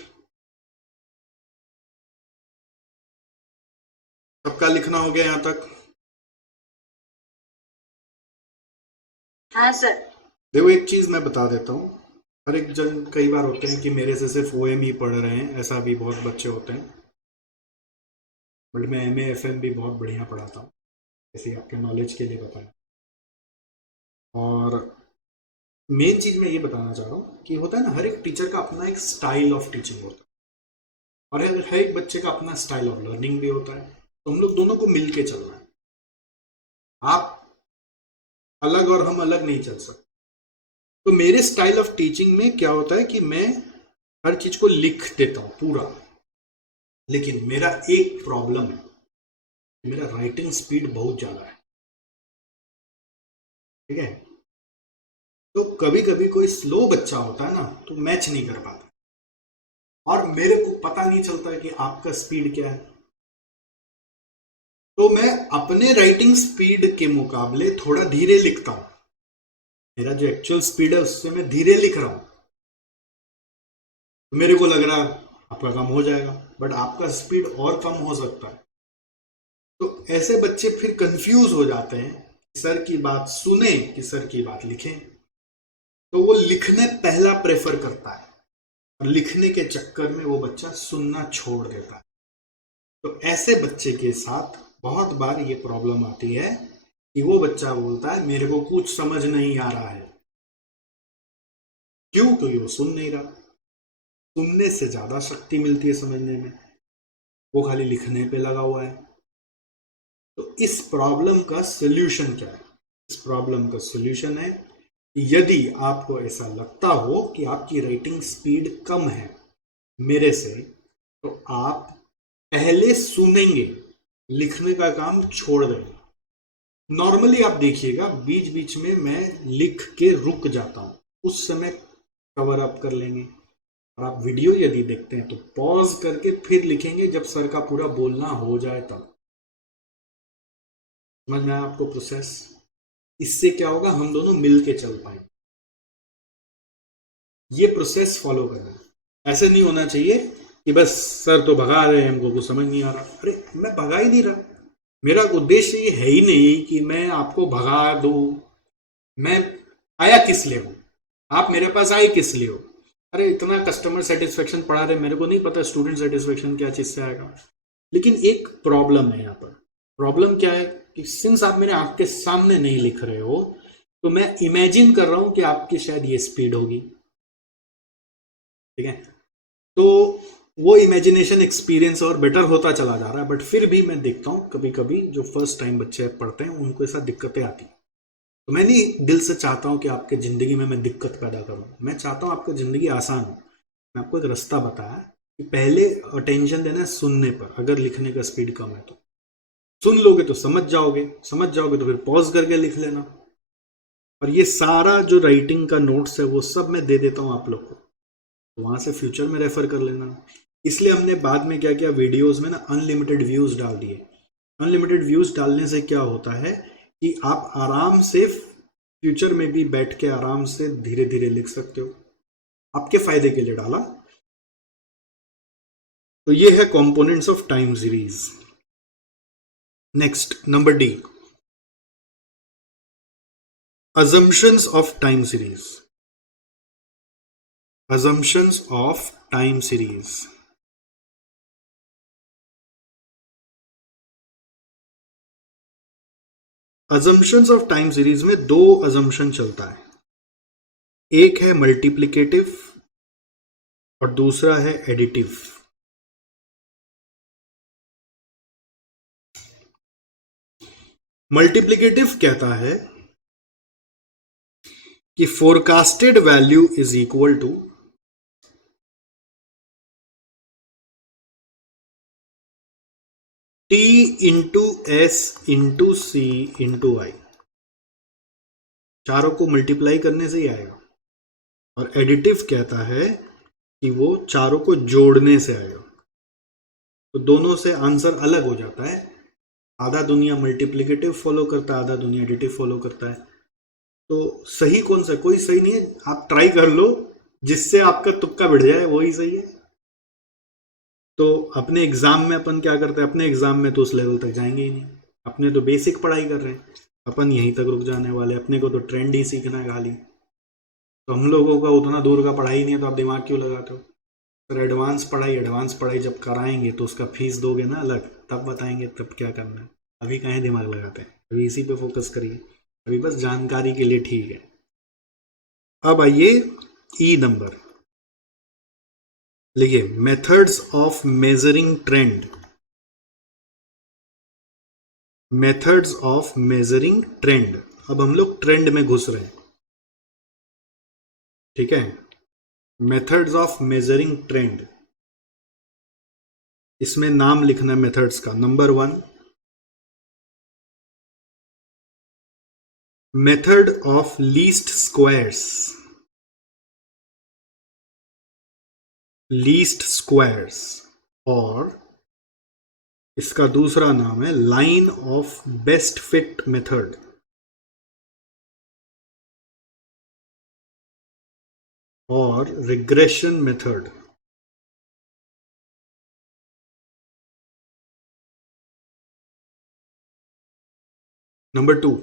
सबका लिखना हो गया यहां तक? हाँ सर। देखो एक चीज मैं बता देता हूँ, हर एक जन कई बार होते हैं कि मेरे से सिर्फ ओएम ही पढ़ रहे हैं, ऐसा भी बहुत बच्चे होते हैं, बट मैं एमए एफएम भी बहुत बढ़िया पढ़ाता हूँ, ऐसे ही आपके नॉलेज के लिए बताया। और मेन चीज मैं ये बताना चाह रहा हूँ कि होता है ना, हर एक टीचर का अपना एक स्टाइल ऑफ टीचिंग होता है और हर एक बच्चे का अपना स्टाइल ऑफ लर्निंग भी होता है, तो हम लोग दोनों को मिलके चलना है। आप अलग और हम अलग नहीं चल सकते। तो मेरे स्टाइल ऑफ टीचिंग में क्या होता है कि मैं हर चीज को लिख देता हूं पूरा, लेकिन मेरा एक प्रॉब्लम है, मेरा राइटिंग स्पीड बहुत ज्यादा है, ठीक है? तो कभी कभी कोई स्लो बच्चा होता है ना, तो मैच नहीं कर पाता और मेरे को पता नहीं चलता है कि आपका स्पीड क्या है, तो मैं अपने राइटिंग स्पीड के मुकाबले थोड़ा धीरे लिखता हूं। मेरा जो एक्चुअल स्पीड है उससे मैं धीरे लिख रहा हूं, तो मेरे को लग रहा है आपका काम हो जाएगा, बट आपका स्पीड और कम हो सकता है। तो ऐसे बच्चे फिर कंफ्यूज हो जाते हैं, सर की बात सुने कि सर की बात लिखें, तो वो लिखने पहला प्रेफर करता है और लिखने के चक्कर में वो बच्चा सुनना छोड़ देता है। तो ऐसे बच्चे के साथ बहुत बार ये प्रॉब्लम आती है कि वो बच्चा बोलता है मेरे को कुछ समझ नहीं आ रहा है। क्यों? क्योंकि वो सुन नहीं रहा। सुनने से ज्यादा शक्ति मिलती है समझने में, वो खाली लिखने पे लगा हुआ है। तो इस प्रॉब्लम का सोल्यूशन क्या है? इस प्रॉब्लम का सोल्यूशन है कि यदि आपको ऐसा लगता हो कि आपकी राइटिंग स्पीड कम है मेरे से, तो आप पहले सुनेंगे, लिखने का काम छोड़ देंगे। नॉर्मली आप देखिएगा बीच बीच में मैं लिख के रुक जाता हूं, उस समय कवर अप कर लेंगे। और आप वीडियो यदि देखते हैं तो पॉज करके फिर लिखेंगे जब सर का पूरा बोलना हो जाए तब। समझ में आया आपको प्रोसेस? इससे क्या होगा, हम दोनों मिल के चल पाएंगे। ये प्रोसेस फॉलो करना है। ऐसे नहीं होना चाहिए कि बस सर तो भगा रहे हैं, हमको कुछ समझ नहीं आ रहा। अरे मैं भगा ही नहीं रहा, मेरा उद्देश्य ये है ही नहीं कि मैं आपको भगा दूं। मैं आया किस लिए हूं? आप मेरे पास आए किस लिए हो? अरे इतना कस्टमर सेटिस्फेक्शन पढ़ा रहे, मेरे को नहीं पता स्टूडेंट सेटिस्फेक्शन क्या चीज से आएगा। लेकिन एक प्रॉब्लम है यहाँ पर। प्रॉब्लम क्या है कि सिंस आप मेरे आंख के सामने नहीं लिख रहे हो, तो मैं इमेजिन कर रहा हूं कि आपकी शायद ये स्पीड होगी, ठीक है? तो वो इमेजिनेशन एक्सपीरियंस और बेटर होता चला जा रहा है, बट फिर भी मैं देखता हूँ कभी कभी जो फर्स्ट टाइम बच्चे पढ़ते हैं उनको ऐसा दिक्कतें आती हैं। तो मैं नहीं दिल से चाहता हूँ कि आपके ज़िंदगी में मैं दिक्कत पैदा करूँ, मैं चाहता हूँ आपकी ज़िंदगी आसान हो। मैं आपको एक रास्ता बताया कि पहले अटेंशन देना है सुनने पर। अगर लिखने का स्पीड कम है तो सुन लोगे तो समझ जाओगे तो फिर पॉज करके लिख लेना। और ये सारा जो राइटिंग का नोट्स है वो सब मैं दे देता हूँ आप लोग को, तो वहाँ से फ्यूचर में रेफर कर लेना। इसलिए हमने बाद में क्या किया, वीडियोज़ में ना अनलिमिटेड व्यूज़ डाल दिए। अनलिमिटेड व्यूज़ डालने से क्या होता है कि आप आराम से फ्यूचर में भी बैठ के आराम से धीरे धीरे लिख सकते हो। आपके फायदे के लिए डाला। तो ये है components of time series. Next number D, assumptions of time series. Assumptions of time series. assumptions of time series में दो assumption चलता है, एक है मल्टीप्लिकेटिव और दूसरा है एडिटिव। मल्टीप्लिकेटिव कहता है कि forecasted value is equal to T into S into C into I, चारों को मल्टीप्लाई करने से ही आएगा। और एडिटिव कहता है कि वो चारों को जोड़ने से आएगा। तो दोनों से आंसर अलग हो जाता है। आधा दुनिया मल्टीप्लिकेटिव फॉलो करता है, आधा दुनिया एडिटिव फॉलो करता है। तो सही कौन सा? कोई सही नहीं है, आप ट्राई कर लो, जिससे आपका तुक्का बढ़ जाए वही सही है। तो अपने एग्जाम में अपन क्या करते हैं? अपने एग्जाम में तो उस लेवल तक जाएंगे ही नहीं, अपने तो बेसिक पढ़ाई कर रहे हैं, अपन यहीं तक रुक जाने वाले। अपने को तो ट्रेंड ही सीखना है खाली। तो हम लोगों का उतना दूर का पढ़ाई नहीं है, तो आप दिमाग क्यों लगाते हो? फिर एडवांस पढ़ाई जब कराएंगे तो उसका फीस दोगे ना अलग, तब बताएंगे तब क्या करना है। अभी कहाँ दिमाग लगाते हैं? अभी इसी पे फोकस करिए, अभी बस जानकारी के लिए ठीक है। अब आइए ई नंबर, लिखिए methods of measuring trend. Methods of measuring trend. अब हम लोग ट्रेंड में घुस रहे हैं, ठीक है। मेथड्स ऑफ मेजरिंग ट्रेंड, इसमें नाम लिखना मेथड्स का। Number 1, method of least squares. Least squares, और इसका दूसरा नाम है line of best fit method. और regression method. Number 2,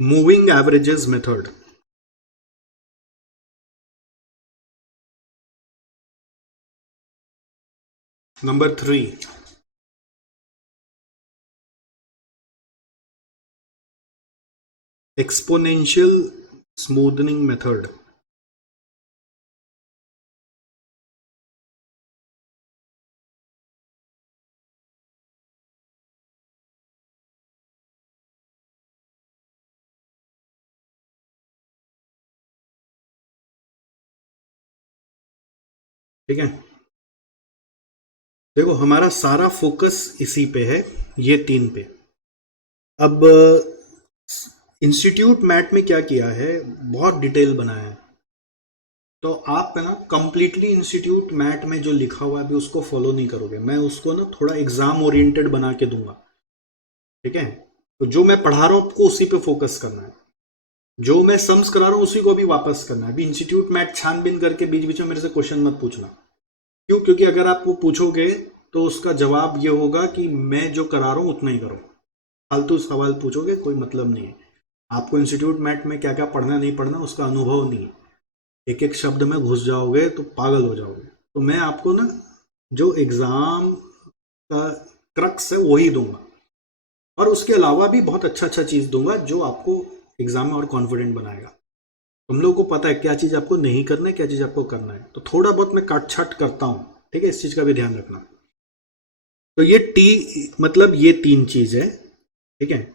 moving averages method. Number 3, exponential smoothening method. ठीक है, देखो हमारा सारा फोकस इसी पे है, ये 3 पे। अब इंस्टीट्यूट मैट में क्या किया है, बहुत डिटेल बनाया है। तो आप है ना कंप्लीटली इंस्टीट्यूट मैट में जो लिखा हुआ है अभी उसको फॉलो नहीं करोगे। मैं उसको ना थोड़ा एग्जाम ओरिएंटेड बना के दूंगा, ठीक है। तो जो मैं पढ़ा रहा हूं आपको उसी पे फोकस करना है, जो मैं सम्स करा रहा हूं उसी को भी वापस करना है। अभी इंस्टीट्यूट मैट छानबीन करके बीच बीच में मेरे से क्वेश्चन मत पूछना। क्यों? क्योंकि अगर आप वो पूछोगे तो उसका जवाब ये होगा कि मैं जो करा रहा हूं उतना ही करो। फालतू सवाल पूछोगे कोई मतलब नहीं है। आपको इंस्टीट्यूट मैट में क्या क्या पढ़ना नहीं पढ़ना उसका अनुभव नहीं है। एक एक शब्द में घुस जाओगे तो पागल हो जाओगे। तो मैं आपको ना जो एग्जाम का क्रक्स है वही दूंगा, और उसके अलावा भी बहुत अच्छा अच्छा चीज दूंगा जो आपको एग्जाम में और कॉन्फिडेंट बनाएगा। तुम लोगों को पता है क्या चीज आपको नहीं करना है, क्या चीज आपको करना है। तो थोड़ा बहुत मैं काट छाट करता हूं, ठीक है, इस चीज का भी ध्यान रखना। तो ये मतलब ये 3 चीज है, ठीक है।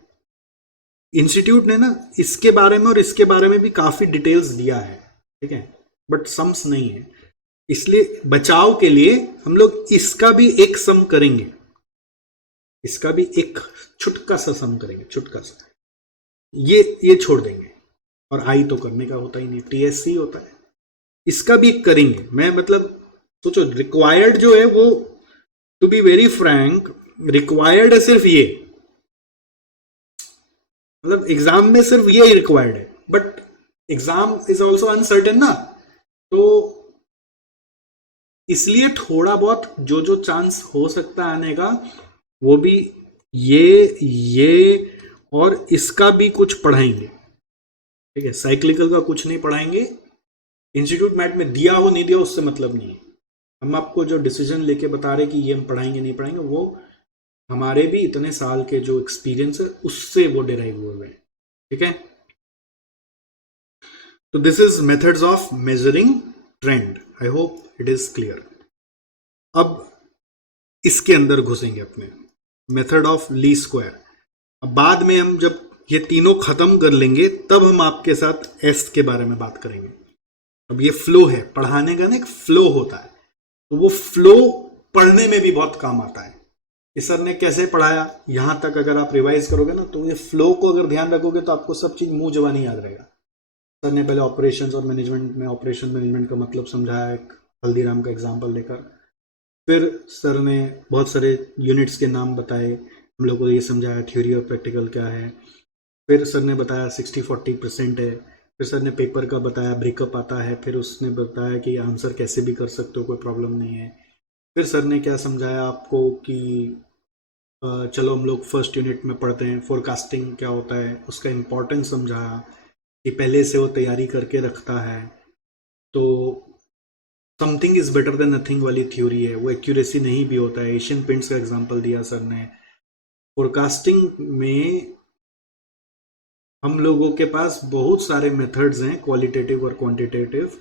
इंस्टीट्यूट ने ना इसके बारे में और इसके बारे में भी काफी डिटेल्स दिया है, ठीक है, बट सम्स नहीं है। इसलिए बचाव के लिए हम लोग इसका भी एक सम करेंगे, इसका भी एक छुटका सा सम करेंगे, छुटका सा। ये छोड़ देंगे, और आई तो करने का होता ही नहीं, टीएससी होता है। इसका भी एक करेंगे। मैं मतलब सोचो रिक्वायर्ड जो है वो, to be very frank, required है सिर्फ ये, मतलब एग्जाम में सिर्फ ये रिक्वायर्ड है। But exam is also uncertain ना, तो इसलिए थोड़ा बहुत जो जो चांस हो सकता है आने का वो भी ये और इसका भी कुछ पढ़ाएंगे, ठीक है। साइक्लिकल का कुछ नहीं पढ़ाएंगे। इंस्टीट्यूट मैट में दिया हो नहीं दिया उससे मतलब नहीं है। हम आपको जो डिसीजन लेके बता रहे कि ये हम पढ़ाएंगे नहीं पढ़ाएंगे, वो हमारे भी इतने साल के जो एक्सपीरियंस है उससे वो डिराइव हुए हैं, ठीक है। तो this is methods of measuring trend. I hope it is clear. अब इसके अंदर घुसेंगे अपने मेथड ऑफ लीस्ट स्क्वायर। अब बाद में हम जब ये तीनों खत्म कर लेंगे तब हम आपके साथ एस के बारे में बात करेंगे। अब ये फ्लो है, पढ़ाने का ना एक फ्लो होता है, तो वो फ्लो पढ़ने में भी बहुत काम आता है कि सर ने कैसे पढ़ाया। यहां तक अगर आप रिवाइज करोगे ना तो ये फ्लो को अगर ध्यान रखोगे तो आपको सब चीज मुंह जबानी याद रहेगा। सर ने पहले ऑपरेशंस और मैनेजमेंट में ऑपरेशन मैनेजमेंट का मतलब समझाया, एक हल्दीराम का एग्जांपल लेकर। फिर सर ने बहुत सारे यूनिट्स के नाम बताए, हम लोग को ये समझाया थ्योरी और प्रैक्टिकल क्या है। फिर सर ने बताया 60-40% है। फिर सर ने पेपर का बताया, ब्रेकअप आता है। फिर उसने बताया कि आंसर कैसे भी कर सकते हो, कोई प्रॉब्लम नहीं है। फिर सर ने क्या समझाया आपको कि चलो हम लोग फर्स्ट यूनिट में पढ़ते हैं, फोरकास्टिंग क्या होता है, उसका इम्पोर्टेंस समझाया कि पहले से वो तैयारी करके रखता है। तो something is better than nothing वाली थ्योरी है, वो एक्यूरेसी नहीं भी होता है। एशियन पेंट्स का एग्जांपल दिया सर ने। फोरकास्टिंग में हम लोगों के पास बहुत सारे मेथड्स हैं, क्वालिटेटिव और क्वांटिटेटिव।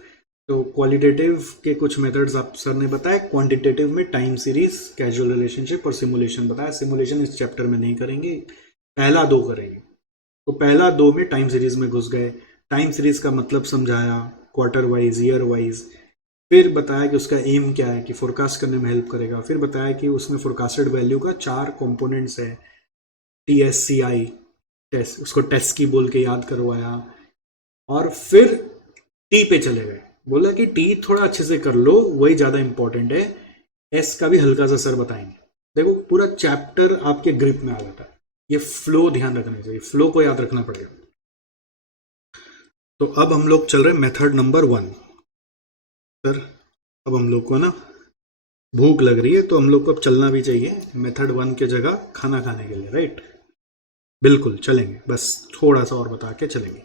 तो क्वालिटेटिव के कुछ मेथड्स आप सर ने बताया, क्वांटिटेटिव में टाइम सीरीज, कैजुअल रिलेशनशिप और सिमुलेशन बताया। सिमुलेशन इस चैप्टर में नहीं करेंगे, पहला 2 करेंगे। तो पहला 2 में टाइम सीरीज में घुस गए, टाइम सीरीज का मतलब समझाया, क्वार्टर वाइज, ईयर वाइज। फिर बताया कि उसका एम क्या है, कि फोरकास्ट करने में हेल्प करेगा। फिर बताया कि उसमें फोरकास्टेड वैल्यू का 4 कंपोनेंट्स है, TSCI टेस्ट, उसको टेस्ट की बोल के याद करवाया। और फिर टी पे चले गए, बोला कि टी थोड़ा अच्छे से कर लो, वही ज़्यादा इंपॉर्टेंट है। एस का भी हल्का सा सर बताएंगे। देखो पूरा चैप्टर आपके ग्रिप में आ जाता है। ये फ्लो ध्यान रखना चाहिए, फ्लो को याद रखना पड़ेगा। तो अब हम लोग चल रहे हैं मेथड नंबर 1। सर अब हम लोग को ना भूख लग रही है, तो हम लोग को अब चलना भी चाहिए मेथड 1 के जगह खाना खाने के लिए, राइट? बिल्कुल चलेंगे, बस थोड़ा सा और बता के चलेंगे।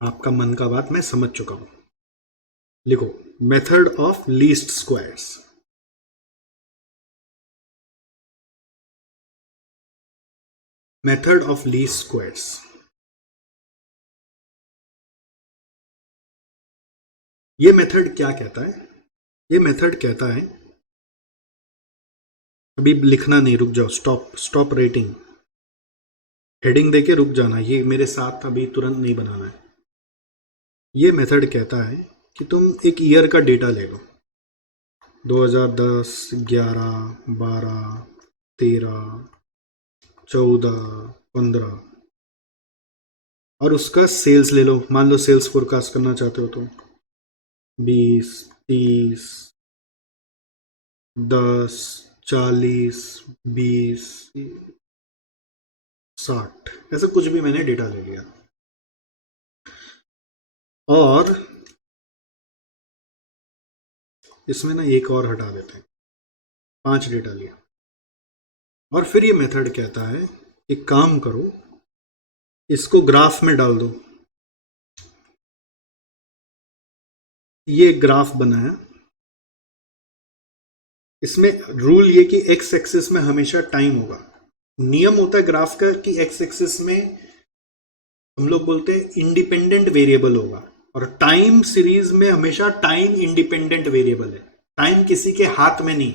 आपका मन का बात मैं समझ चुका हूं। लिखो method of least squares. Method of least squares, ये मेथड क्या कहता है? ये मेथड कहता है, अभी लिखना नहीं, रुक जाओ, स्टॉप रेटिंग, हेडिंग देके रुक जाना, ये मेरे साथ अभी तुरंत नहीं बनाना है। ये मेथड कहता है कि तुम एक ईयर का डेटा ले लो, 2010, 11, 12, 13, 14, 15, और उसका सेल्स ले लो। मान लो सेल्स फोरकास्ट करना चाहते हो तो 20, 30, 10, 40, 20, 60, ऐसा कुछ भी मैंने डेटा ले लिया। और इसमें ना एक और हटा देते हैं, 5 डेटा लिया। और फिर ये मेथड कहता है एक काम करो, इसको ग्राफ में डाल दो। ये ग्राफ बनाया, इसमें रूल ये कि एक्स एक्सिस में हमेशा टाइम होगा। नियम होता है ग्राफ का कि एक्स एक्सिस में हम लोग बोलते हैं इंडिपेंडेंट वेरिएबल होगा, और टाइम सीरीज में हमेशा टाइम इंडिपेंडेंट वेरिएबल है। टाइम किसी के हाथ में नहीं,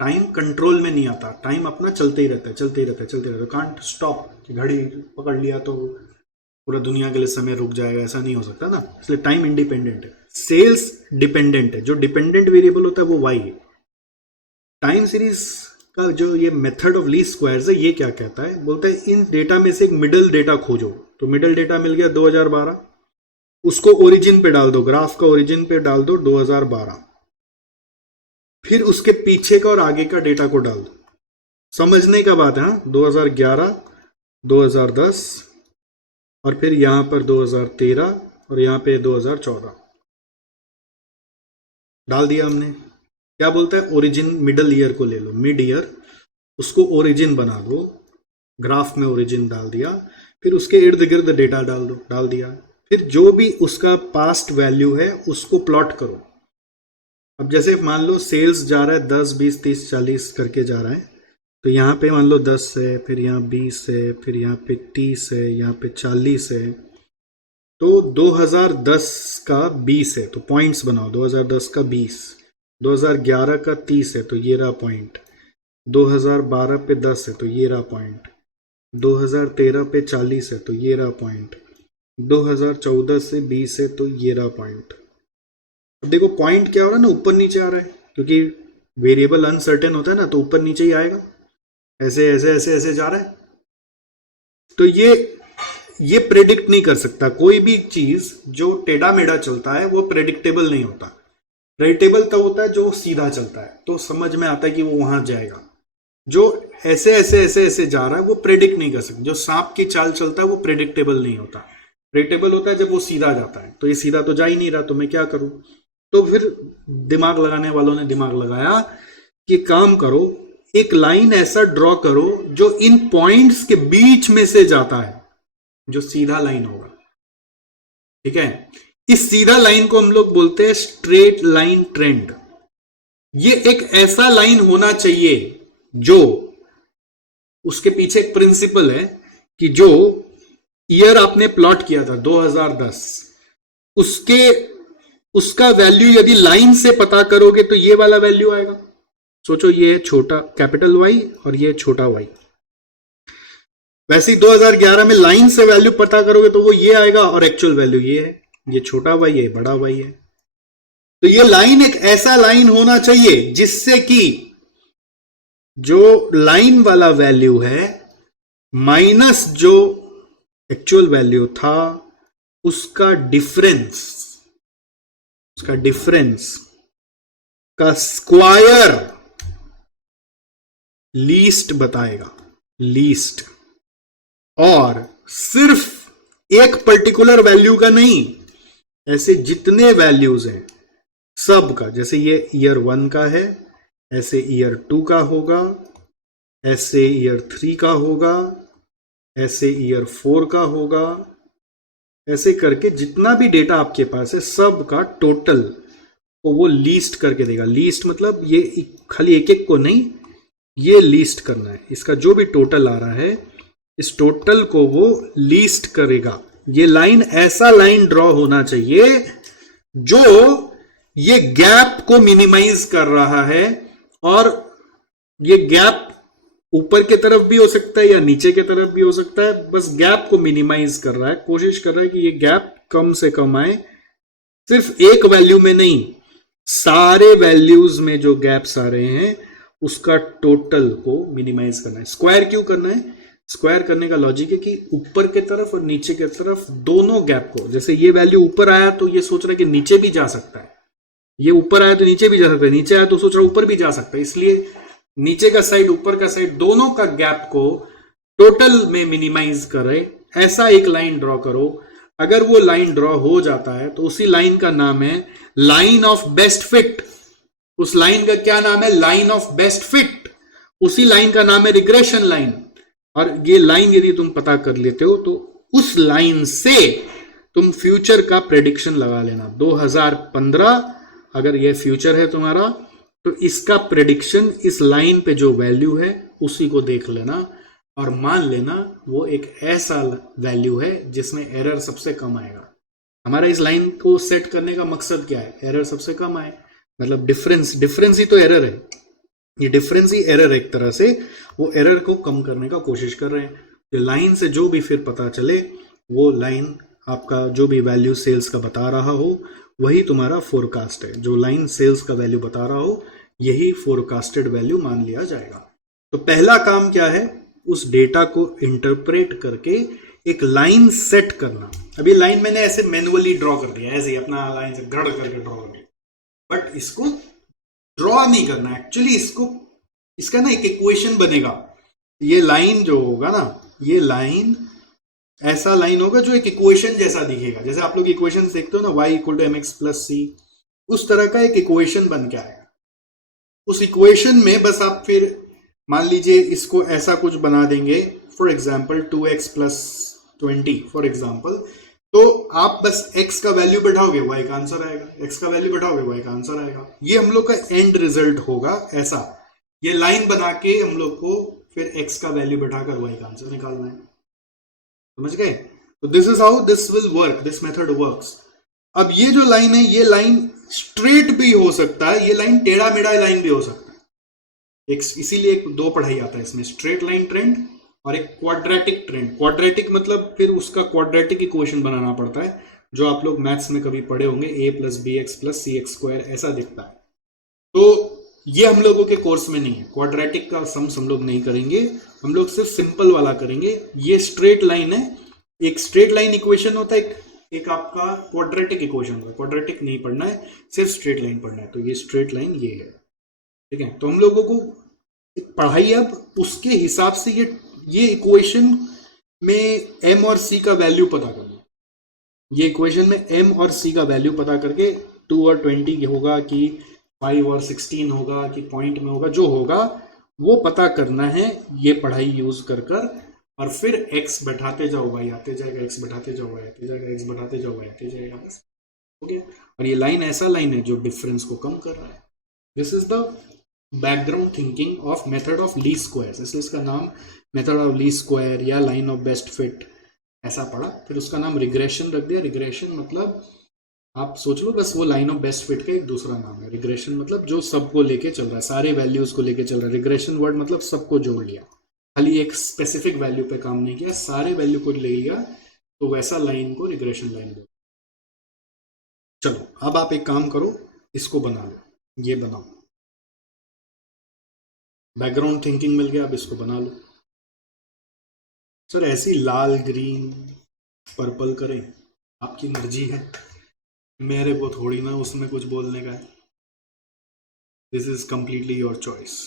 टाइम कंट्रोल में नहीं आता, टाइम अपना चलते ही रहता है, चलते ही रहता है, चलते रहता है। कांट स्टॉप कि घड़ी पकड़ लिया तो पूरा दुनिया के लिए समय रुक जाएगा, ऐसा नहीं हो सकता ना। इसलिए टाइम इंडिपेंडेंट है। सेल्स डिपेंडेंट है, जो डिपेंडेंट वेरिएबल होता है वो वाई है। टाइम सीरीज का जो ये मेथड ऑफ लीस्ट स्क्वायर्स है, ये क्या कहता है? बोलता है इन डेटा में से एक मिडिल डेटा खोजो। तो मिडिल डेटा मिल गया 2012, उसको ओरिजिन पे डाल दो, ग्राफ का ओरिजिन पे डाल दो 2012। फिर उसके पीछे का और आगे का डेटा को डाल दो। समझने का बात है, हाँ, 2011, 2010, और फिर यहां पर 2013, और यहां पे 2014 डाल दिया हमने। क्या बोलता है? ओरिजिन मिडल ईयर को ले लो, मिड ईयर, उसको ओरिजिन बना दो, ग्राफ में ओरिजिन डाल दिया। फिर उसके इर्द गिर्द डेटा डाल दो, डाल दिया। फिर जो भी उसका पास्ट वैल्यू है उसको प्लॉट करो। अब जैसे मान लो सेल्स जा रहा है 10, 20, 30, 40 करके जा रहा है, तो यहाँ पे मान लो 10 है, फिर यहाँ 20 है, फिर यहाँ पे 30 है, यहाँ पे 40 है। तो 2010 का 20 है तो पॉइंट्स बनाओ, 2010 का 20, 2011 का 30 है तो ये रहा पॉइंट, 2012 पे 10 है तो ये रहा पॉइंट, 2013 पे 40 है तो ये रहा पॉइंट, 2014 से 20 है तो ये रहा पॉइंट। अब देखो पॉइंट क्या हो रहा है ना, ऊपर नीचे आ रहा है, क्योंकि वेरिएबल अनसर्टेन होता है ना, तो ऊपर नीचे ही आएगा, ऐसे ऐसे ऐसे ऐसे जा रहा है। तो ये प्रेडिक्ट नहीं कर सकता, कोई भी चीज जो टेढ़ा मेढ़ा चलता है वो प्रेडिक्टेबल नहीं होता। प्रेडिक्टेबल तब होता है जो सीधा चलता है, तो समझ में आता है कि वो वहां जाएगा। जो ऐसे ऐसे ऐसे ऐसे जा रहा है वो प्रेडिक्ट नहीं कर सकता। जो सांप की चाल चलता है वो प्रेडिक्टेबल नहीं होता। प्रेडिक्टेबल होता है जब वो सीधा जाता है, तो ये सीधा तो जा ही नहीं रहा, तो मैं क्या करूं। तो फिर दिमाग लगाने वालों ने दिमाग लगाया कि काम करो, एक लाइन ऐसा ड्रॉ करो जो इन पॉइंट्स के बीच में से जाता है, जो सीधा लाइन होगा। ठीक है, इस सीधा लाइन को हम लोग बोलते हैं स्ट्रेट लाइन ट्रेंड। ये एक ऐसा लाइन होना चाहिए जो, उसके पीछे एक प्रिंसिपल है कि जो ईयर आपने प्लॉट किया था 2010, उसका वैल्यू यदि लाइन से पता करोगे तो ये वाला वैल्यू आएगा। सोचो ये है छोटा कैपिटल वाई और ये छोटा वाई। वैसे ही 2011 में लाइन से वैल्यू पता करोगे तो वो ये आएगा, और एक्चुअल वैल्यू ये है, ये छोटा वाई है, बड़ा वाई है। तो ये लाइन एक ऐसा लाइन होना चाहिए जिससे कि जो लाइन वाला वैल्यू है माइनस जो एक्चुअल वैल्यू था उसका डिफरेंस का स्क्वायर लीस्ट बताएगा, लीस्ट। और सिर्फ एक पर्टिकुलर वैल्यू का नहीं, ऐसे जितने वैल्यूज हैं सब का, जैसे ये ईयर 1 का है, ऐसे ईयर 2 का होगा, ऐसे ईयर 3 का होगा, ऐसे ईयर 4 का होगा, ऐसे करके जितना भी डेटा आपके पास है सब का टोटल को वो लीस्ट करके देगा। लीस्ट मतलब ये खाली एक एक को नहीं, ये लीस्ट करना है। इसका जो भी टोटल आ रहा है इस टोटल को वो लीस्ट करेगा। ये लाइन ऐसा लाइन ड्रॉ होना चाहिए जो ये गैप को मिनिमाइज कर रहा है, और ये गैप ऊपर की तरफ भी हो सकता है या नीचे की तरफ भी हो सकता है, बस गैप को मिनिमाइज कर रहा है, कोशिश कर रहा है कि ये गैप कम से कम आए। सिर्फ एक वैल्यू में नहीं, सारे वैल्यूज में जो गैप्स आ रहे हैं उसका टोटल को मिनिमाइज करना है। स्क्वायर क्यों करना है? स्क्वायर करने का लॉजिक है कि ऊपर के तरफ और नीचे के तरफ दोनों गैप को, जैसे ये वैल्यू ऊपर आया तो ये सोच रहा है कि नीचे भी जा सकता है, ये ऊपर आया तो नीचे भी जा सकता है, नीचे आया तो सोच रहा है ऊपर भी जा सकता है, इसलिए नीचे का साइड ऊपर का साइड दोनों का गैप को टोटल में मिनिमाइज करे, ऐसा एक लाइन ड्रॉ करो। अगर वो लाइन ड्रॉ हो जाता है तो उसी लाइन का नाम है लाइन ऑफ बेस्ट फिट। उस लाइन का क्या नाम है? Line of best fit. उसी लाइन का नाम है रिग्रेशन लाइन। और ये लाइन यदि तुम पता कर लेते हो तो उस लाइन से तुम फ्यूचर का प्रेडिक्शन लगा लेना। 2015 अगर ये फ्यूचर है तुम्हारा तो इसका प्रेडिक्शन इस लाइन पे जो वैल्यू है उसी को देख लेना और मान लेना वो एक ऐसा वैल्यू है जिसमें एरर सबसे कम आएगा। हमारा इस लाइन को सेट करने का मकसद क्या है? एरर सबसे कम आए, मतलब डिफरेंस ही तो एरर है। ये डिफरेंस ही एरर है, एक तरह से वो एरर को कम करने का कोशिश कर रहे हैं। तो लाइन से जो भी फिर पता चले वो लाइन आपका जो भी वैल्यू सेल्स का बता रहा हो वही तुम्हारा फोरकास्ट है। जो लाइन सेल्स का वैल्यू बता रहा हो यही फोरकास्टेड वैल्यू मान लिया जाएगा। तो पहला काम क्या है? उस डेटा को इंटरप्रेट करके एक लाइन सेट करना। अभी लाइन मैंने ऐसे मैनुअली ड्रॉ कर दिया, ऐसे ही अपना लाइन से गड़ करके ड्रॉ कर दिया, बट इसको ड्रॉ नहीं करना। एक्चुअली इसका ना एक इक्वेशन बनेगा। ये लाइन जो होगा ना, ये लाइन ऐसा लाइन होगा जो एक इक्वेशन जैसा दिखेगा। जैसे आप लोग इक्वेशन देखते हो ना, y = mx + c, उस तरह का एक इक्वेशन बन के आएगा। उस इक्वेशन में बस आप फिर मान लीजिए इसको ऐसा कुछ बना देंगे, for example 2x + 20 for example, तो आप बस x का वैल्यू बैठाओगे y का आंसर आएगा, x का वैल्यू बैठाओगे y का आंसर आएगा। ये हम लोग का एंड रिजल्ट होगा। ऐसा ये लाइन बना के हम लोग को फिर x का वैल्यू बैठाकर y का आंसर निकालना है। समझ गए? तो this is how this will work, this method works. अब ये जो लाइन है, ये लाइन स्ट्रेट भी हो सकता है, ये लाइन टेढ़ा मेढ़ा लाइन भी हो सकता है। एक इसीलिए एक दो पढ़ाई आता है इसमें, स्ट्रेट लाइन ट्रेंड और एक क्वाड्रेटिक ट्रेंड। क्वाड्रेटिक मतलब फिर उसका क्वाड्रेटिक इक्वेशन बनाना पड़ता है, जो आप लोग मैथ्स में कभी पढ़े होंगे, ए प्लस बी एक्स प्लस सी एक्स स्क्वायर ऐसा दिखता है। तो ये हम लोगों के कोर्स में नहीं है, क्वाड्रेटिक का सम्स हम लोग नहीं करेंगे, हम लोग सिर्फ सिंपल वाला करेंगे। ये स्ट्रेट लाइन है, एक स्ट्रेट लाइन इक्वेशन होता है, एक आपका क्वाड्रेटिक इक्वेशन होता है। क्वाड्रेटिक नहीं पढ़ना है, सिर्फ स्ट्रेट लाइन पढ़ना है। तो ये स्ट्रेट लाइन ये है, ठीक है। तो हम लोगों को पढ़ाई अब उसके हिसाब से ये इक्वेशन में एम और सी का वैल्यू पता करना। ये इक्वेशन में एम और सी का वैल्यू पता करके 2 और 20 होगा कि 5 और 16 होगा कि पॉइंट में होगा, जो होगा वो पता करना है ये पढ़ाई यूज कर कर। और फिर x बैठाते जाओ, y आते जाएगा, x बैठाते जाओ, y आते जाएगा, x बैठाते जाओ, y आते जाएगा, बस हो गया। और ये लाइन ऐसा लाइन है जो डिफरेंस को कम कर रहा है। This is the background thinking of method of least squares, इसलिए इसका नाम मेथड ऑफ लीस्ट स्क्वायर या लाइन ऑफ बेस्ट फिट ऐसा पढ़ा। फिर उसका नाम रिग्रेशन रख दिया। रिग्रेशन मतलब आप सोच लो बस वो लाइन ऑफ बेस्ट फिट का एक दूसरा नाम है। रिग्रेशन मतलब जो सबको लेके चल रहा है, सारे वैल्यूज को लेके चल रहा है। रिग्रेशन वर्ड मतलब सबको जोड़ लिया, खाली एक स्पेसिफिक वैल्यू पे काम नहीं किया, सारे वैल्यू को ले लिया, तो वैसा लाइन को रिग्रेशन लाइन बोलते। चलो अब आप एक काम करो, इसको बना लो, ये बनाओ। बैकग्राउंड थिंकिंग मिल गया, अब इसको बना लो। सर ऐसी लाल ग्रीन पर्पल करें, आपकी मर्जी है, मेरे को थोड़ी ना उसमें कुछ बोलने का है। This is completely your choice.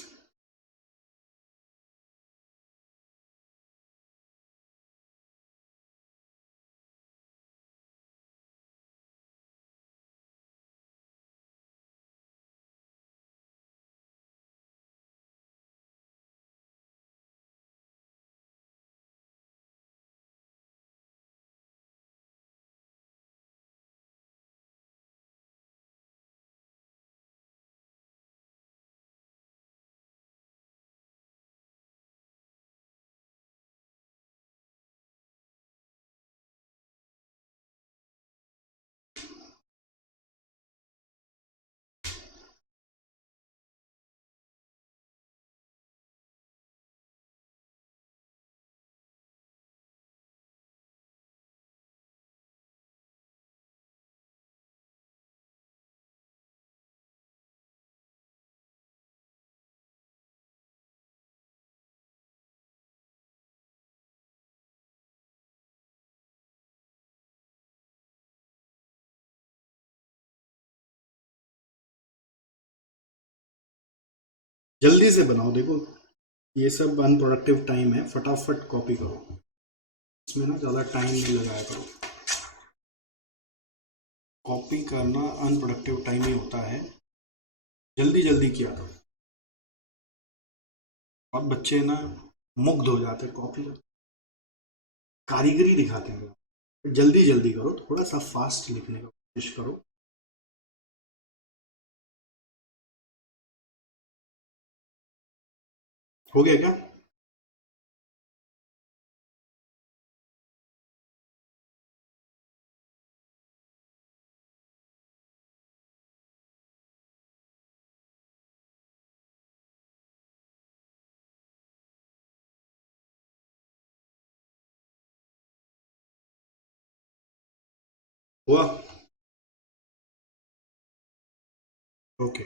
जल्दी से बनाओ, देखो ये सब अनप्रोडक्टिव टाइम है, फटाफट कॉपी करो, इसमें ना ज़्यादा टाइम नहीं लगाया करो। कॉपी करना अनप्रोडक्टिव टाइम ही होता है, जल्दी जल्दी किया करो। और बच्चे ना मुग्ध हो जाते हैं कॉपी कर, कारीगरी दिखाते हैं। जल्दी जल्दी करो, थोड़ा सा फास्ट लिखने का कोशिश करो। हो गया क्या? हुआ? ओके।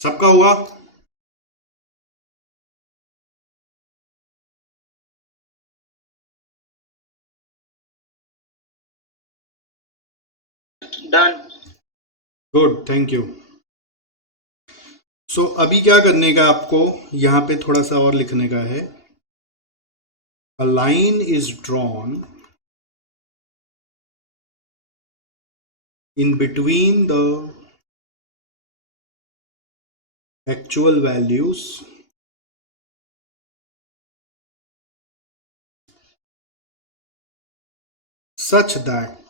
सबका हुआ? Done. Good, thank you. So अभी क्या करने का आपको, यहाँ पे थोड़ा सा और लिखने का है। A line is drawn in between the actual values such that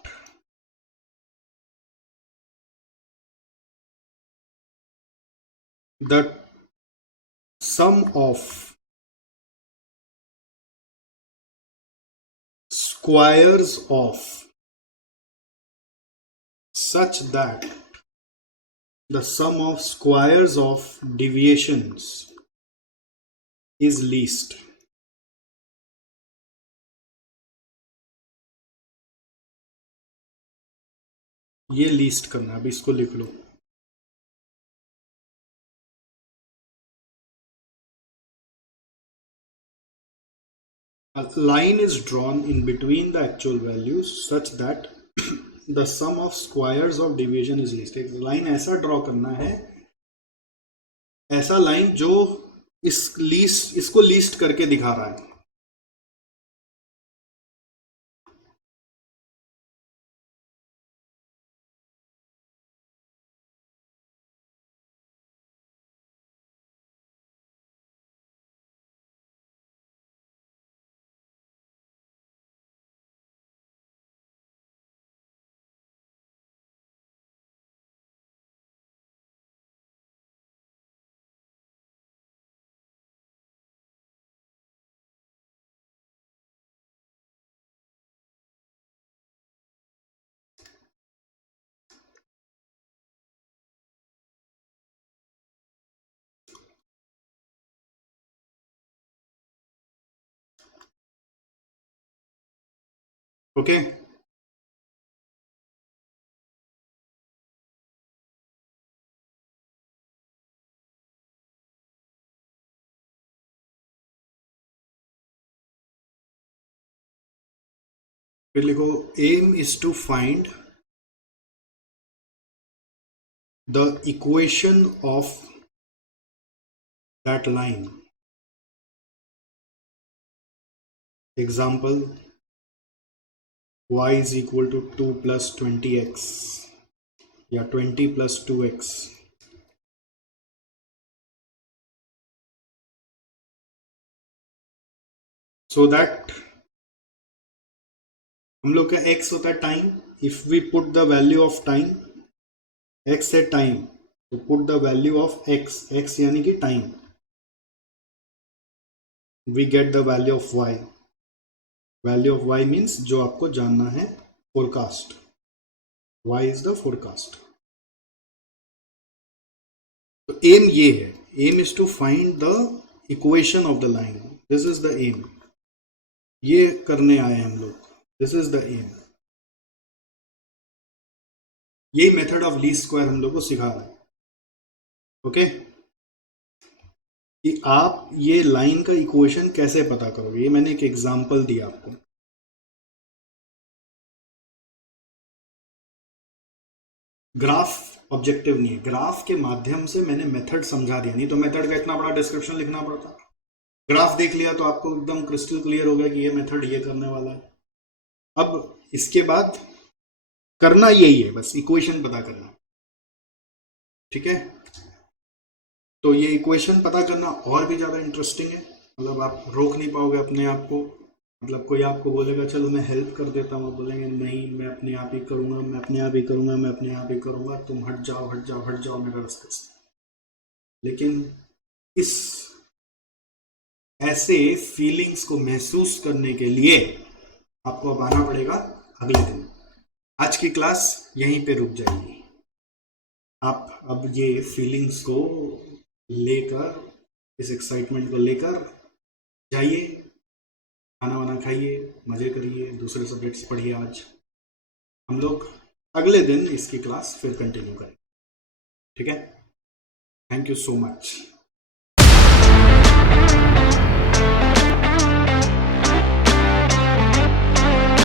the sum of squares of such that the sum of squares of deviations is least. ये लीस्ट करना है, अभी इसको लिख लो. A line is drawn in between the actual values such that the sum of squares of deviation is least. एक line ऐसा draw करना है, ऐसा लाइन जो इसको लीस्ट करके दिखा रहा है. ओके, फिर लिखो aim is to find the equation of that line. Example y is equal to 2 plus 20x या 20 plus 2x. So that हम लोग का x होता है time. If we put the value of time, x है time, तो put the value of x यानी कि time, we get the value of y. Value of y means जो आपको जानना है, forecast. y is the forecast. तो aim ये है, aim is to find the equation of the line. This is the aim. ये करने आए हम लोग. This is the aim. यही मेथड ऑफ लीस्ट स्क्वायर हम लोग को सिखा रहा है. ओके, कि आप ये लाइन का इक्वेशन कैसे पता करोगे. ये मैंने एक एग्जांपल दिया आपको. ग्राफ ऑब्जेक्टिव नहीं है, ग्राफ के माध्यम से मैंने मेथड समझा दिया. नहीं तो मेथड का इतना बड़ा डिस्क्रिप्शन लिखना पड़ता. ग्राफ देख लिया तो आपको एकदम क्रिस्टल क्लियर हो गया कि ये मेथड ये करने वाला है. अब इसके बाद करना यही है, बस इक्वेशन पता करना. ठीक है, तो ये इक्वेशन पता करना और भी ज़्यादा इंटरेस्टिंग है. मतलब आप रोक नहीं पाओगे अपने आप को. मतलब कोई आपको बोलेगा चलो मैं हेल्प कर देता हूँ, बोलेंगे नहीं मैं अपने आप ही करूँगा, मैं अपने आप ही करूँगा, मैं अपने आप ही करूँगा, तुम हट जाओ हट जाओ हट जाओ मेरे रास्ते से. लेकिन इस ऐसे फीलिंग्स को महसूस करने के लिए आपको अब आना पड़ेगा अगले दिन. आज की क्लास यहीं पे रुक जाएगी. आप अब ये फीलिंग्स को लेकर, इस एक्साइटमेंट को लेकर जाइए, खाना वाना खाइए, मजे करिए, दूसरे सब्जेक्ट्स पढ़िए. आज हम लोग अगले दिन इसकी क्लास फिर कंटिन्यू करें. ठीक है, थैंक यू सो मच.